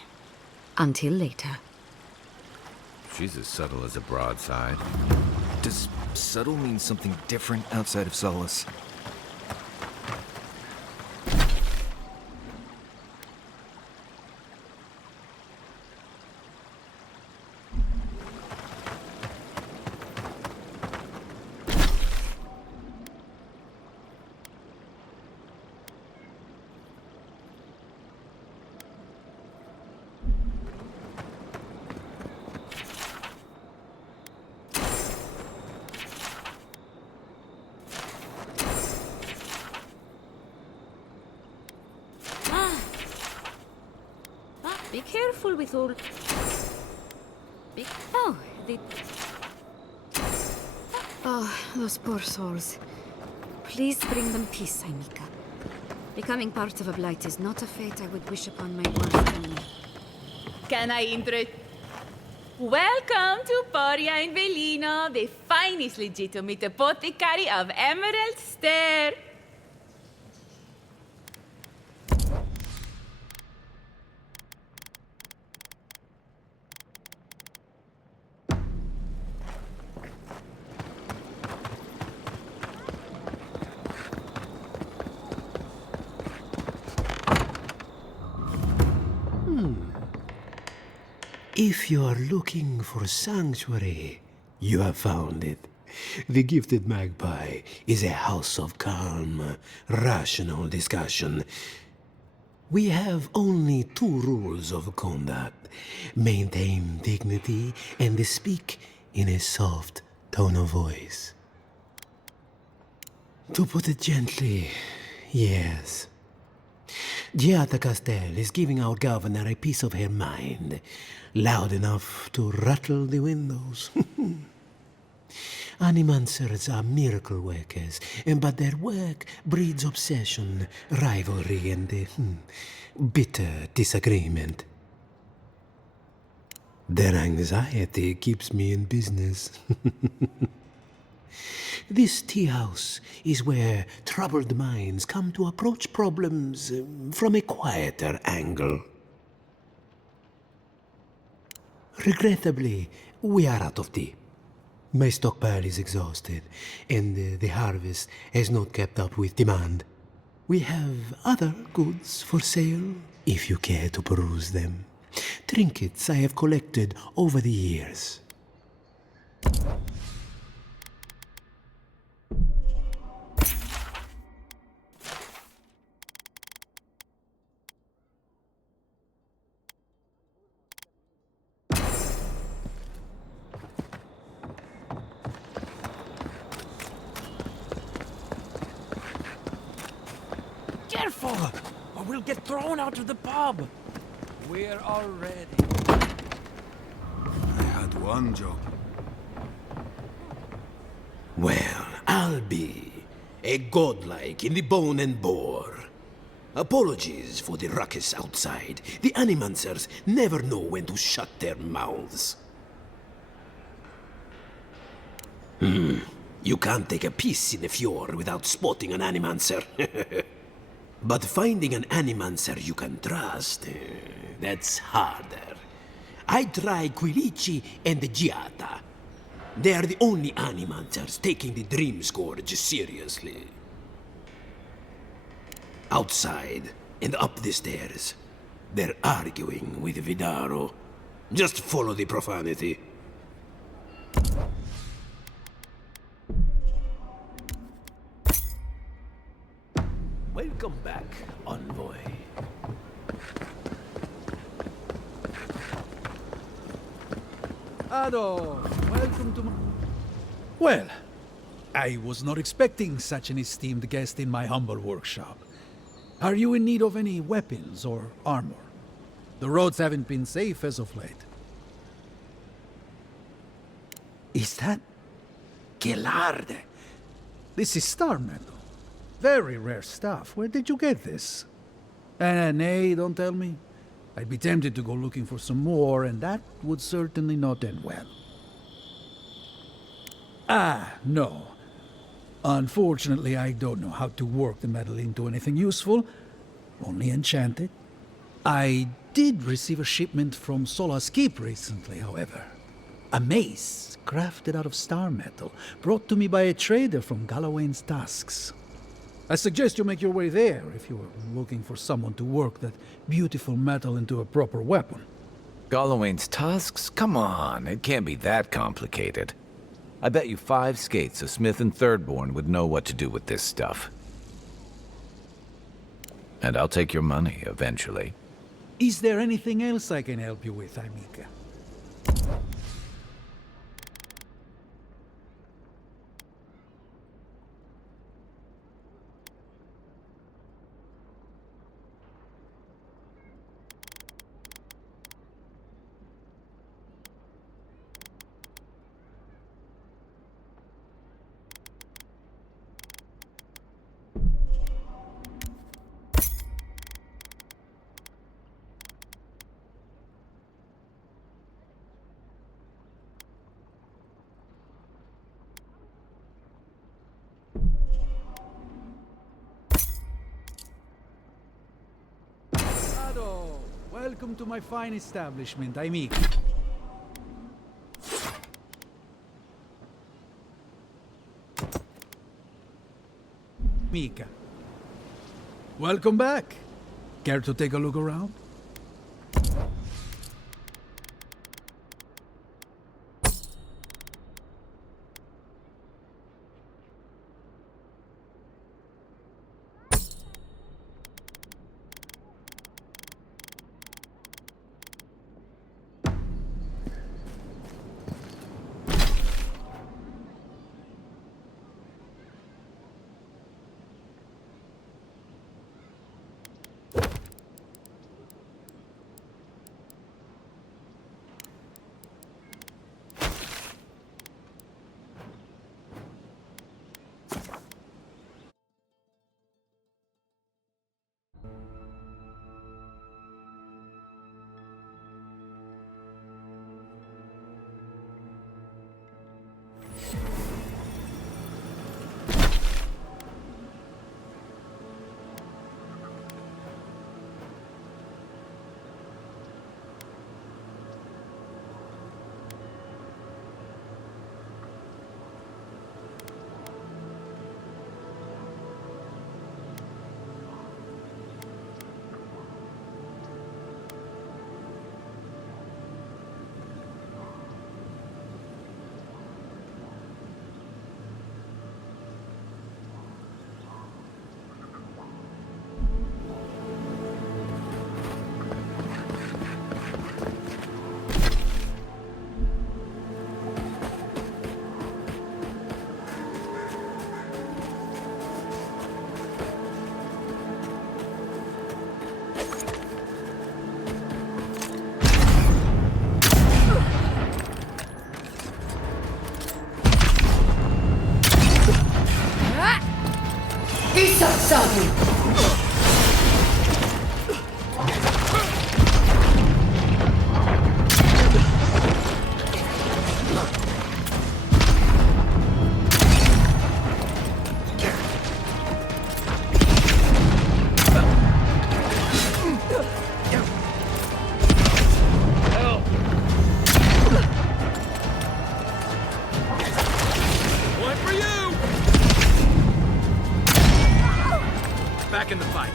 Until later. She's as subtle as a broadside. Does subtle mean something different outside of Solace? Be careful with all... Oh, Oh, those poor souls. Please bring them peace, Aimika. Becoming part of a blight is not a fate I would wish upon my worst enemy. Can I intro... Welcome to Poria in Velino, the finest legitimate apothecary of Emerald Stair. If you are looking for sanctuary, you have found it. The Gifted Magpie is a house of calm, rational discussion. We have only 2 rules of conduct. Maintain dignity and speak in a soft tone of voice. To put it gently, yes. Giada Castel is giving our governor a piece of her mind, loud enough to rattle the windows. Animancers are miracle workers, but their work breeds obsession, rivalry, and bitter disagreement. Their anxiety keeps me in business. This tea house is where troubled minds come to approach problems from a quieter angle. Regrettably, we are out of tea. My stockpile is exhausted, and the harvest has not kept up with demand. We have other goods for sale, if you care to peruse them. Trinkets I have collected over the years. Careful, or we'll get thrown out of the pub. We're all ready. I had one job. Well, I'll be a godlike in the bone and bore. Apologies for the ruckus outside. The Animancers never know when to shut their mouths. You can't take a piece in the fjord without spotting an Animancer. But finding an Animancer you can trust, that's harder. I try Quilici and the Giata. They are the only Animancers taking the Dream Scourge seriously. Outside and up the stairs, they're arguing with Vidaro. Just follow the profanity. Welcome back, envoy. Ado, welcome to my... Well, I was not expecting such an esteemed guest in my humble workshop. Are you in need of any weapons or armor? The roads haven't been safe as of late. Is that... Gelarde? This is star metal. Very rare stuff. Where did you get this? Nay, don't tell me. I'd be tempted to go looking for some more, and that would certainly not end well. No. Unfortunately, I don't know how to work the metal into anything useful. Only enchant it. I did receive a shipment from Sola's Keep recently, however. A mace, crafted out of star metal, brought to me by a trader from Galawain's Tusks. I suggest you make your way there if you are looking for someone to work that beautiful metal into a proper weapon. Galawain's tusks? Come on, it can't be that complicated. I bet you 5 skates a Smith and Thirdborn would know what to do with this stuff. And I'll take your money eventually. Is there anything else I can help you with, Aimika? Shadow! Welcome to my fine establishment. I'm Mika. Mika. Welcome back. Care to take a look around? In the fight.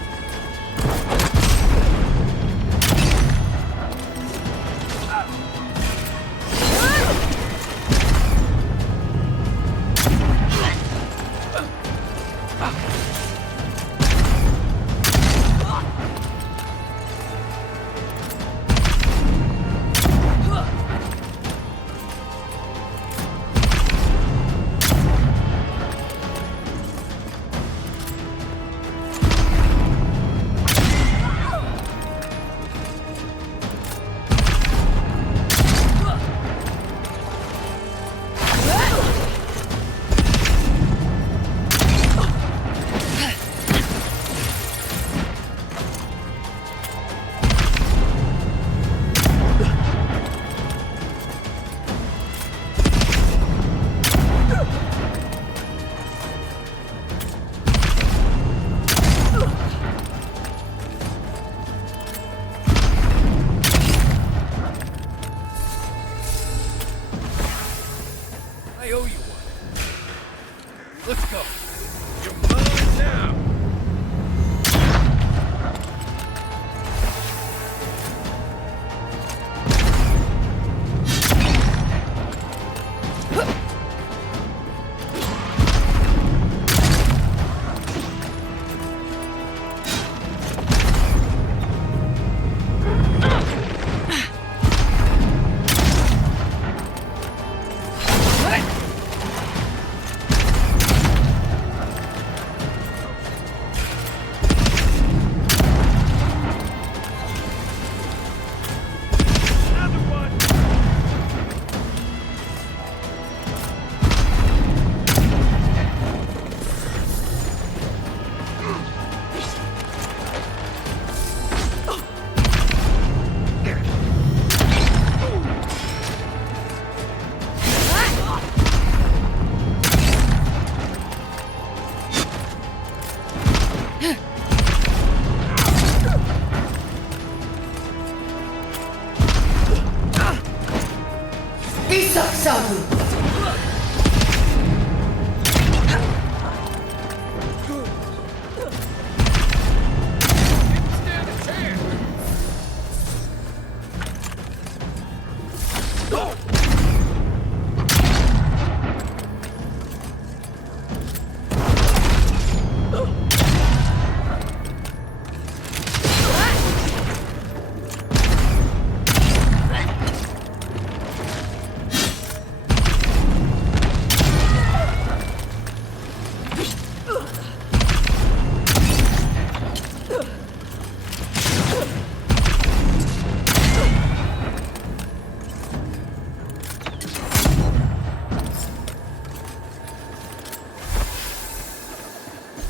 I owe you one. Let's go. You're mine now.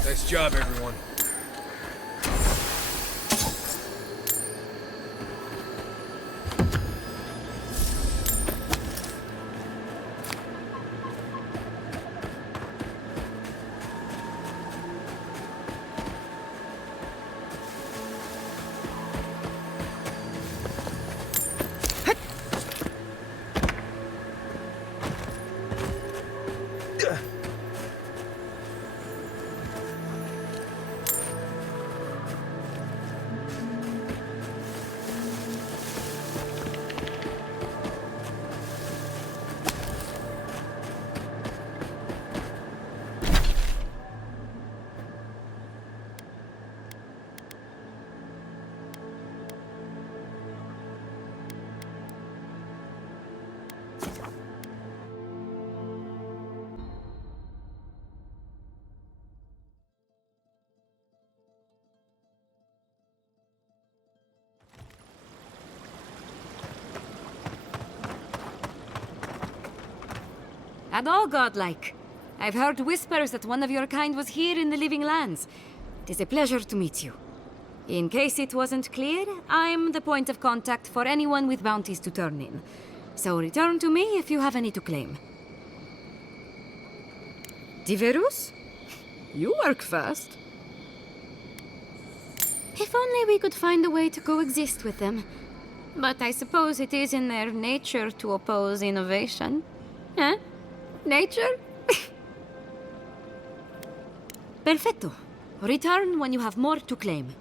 Nice job, everyone. And all godlike. I've heard whispers that one of your kind was here in the Living Lands. It is a pleasure to meet you. In case it wasn't clear, I'm the point of contact for anyone with bounties to turn in. So return to me if you have any to claim. Diverus? You work fast. If only we could find a way to coexist with them. But I suppose it is in their nature to oppose innovation. Huh? Nature? Perfecto. Return when you have more to claim.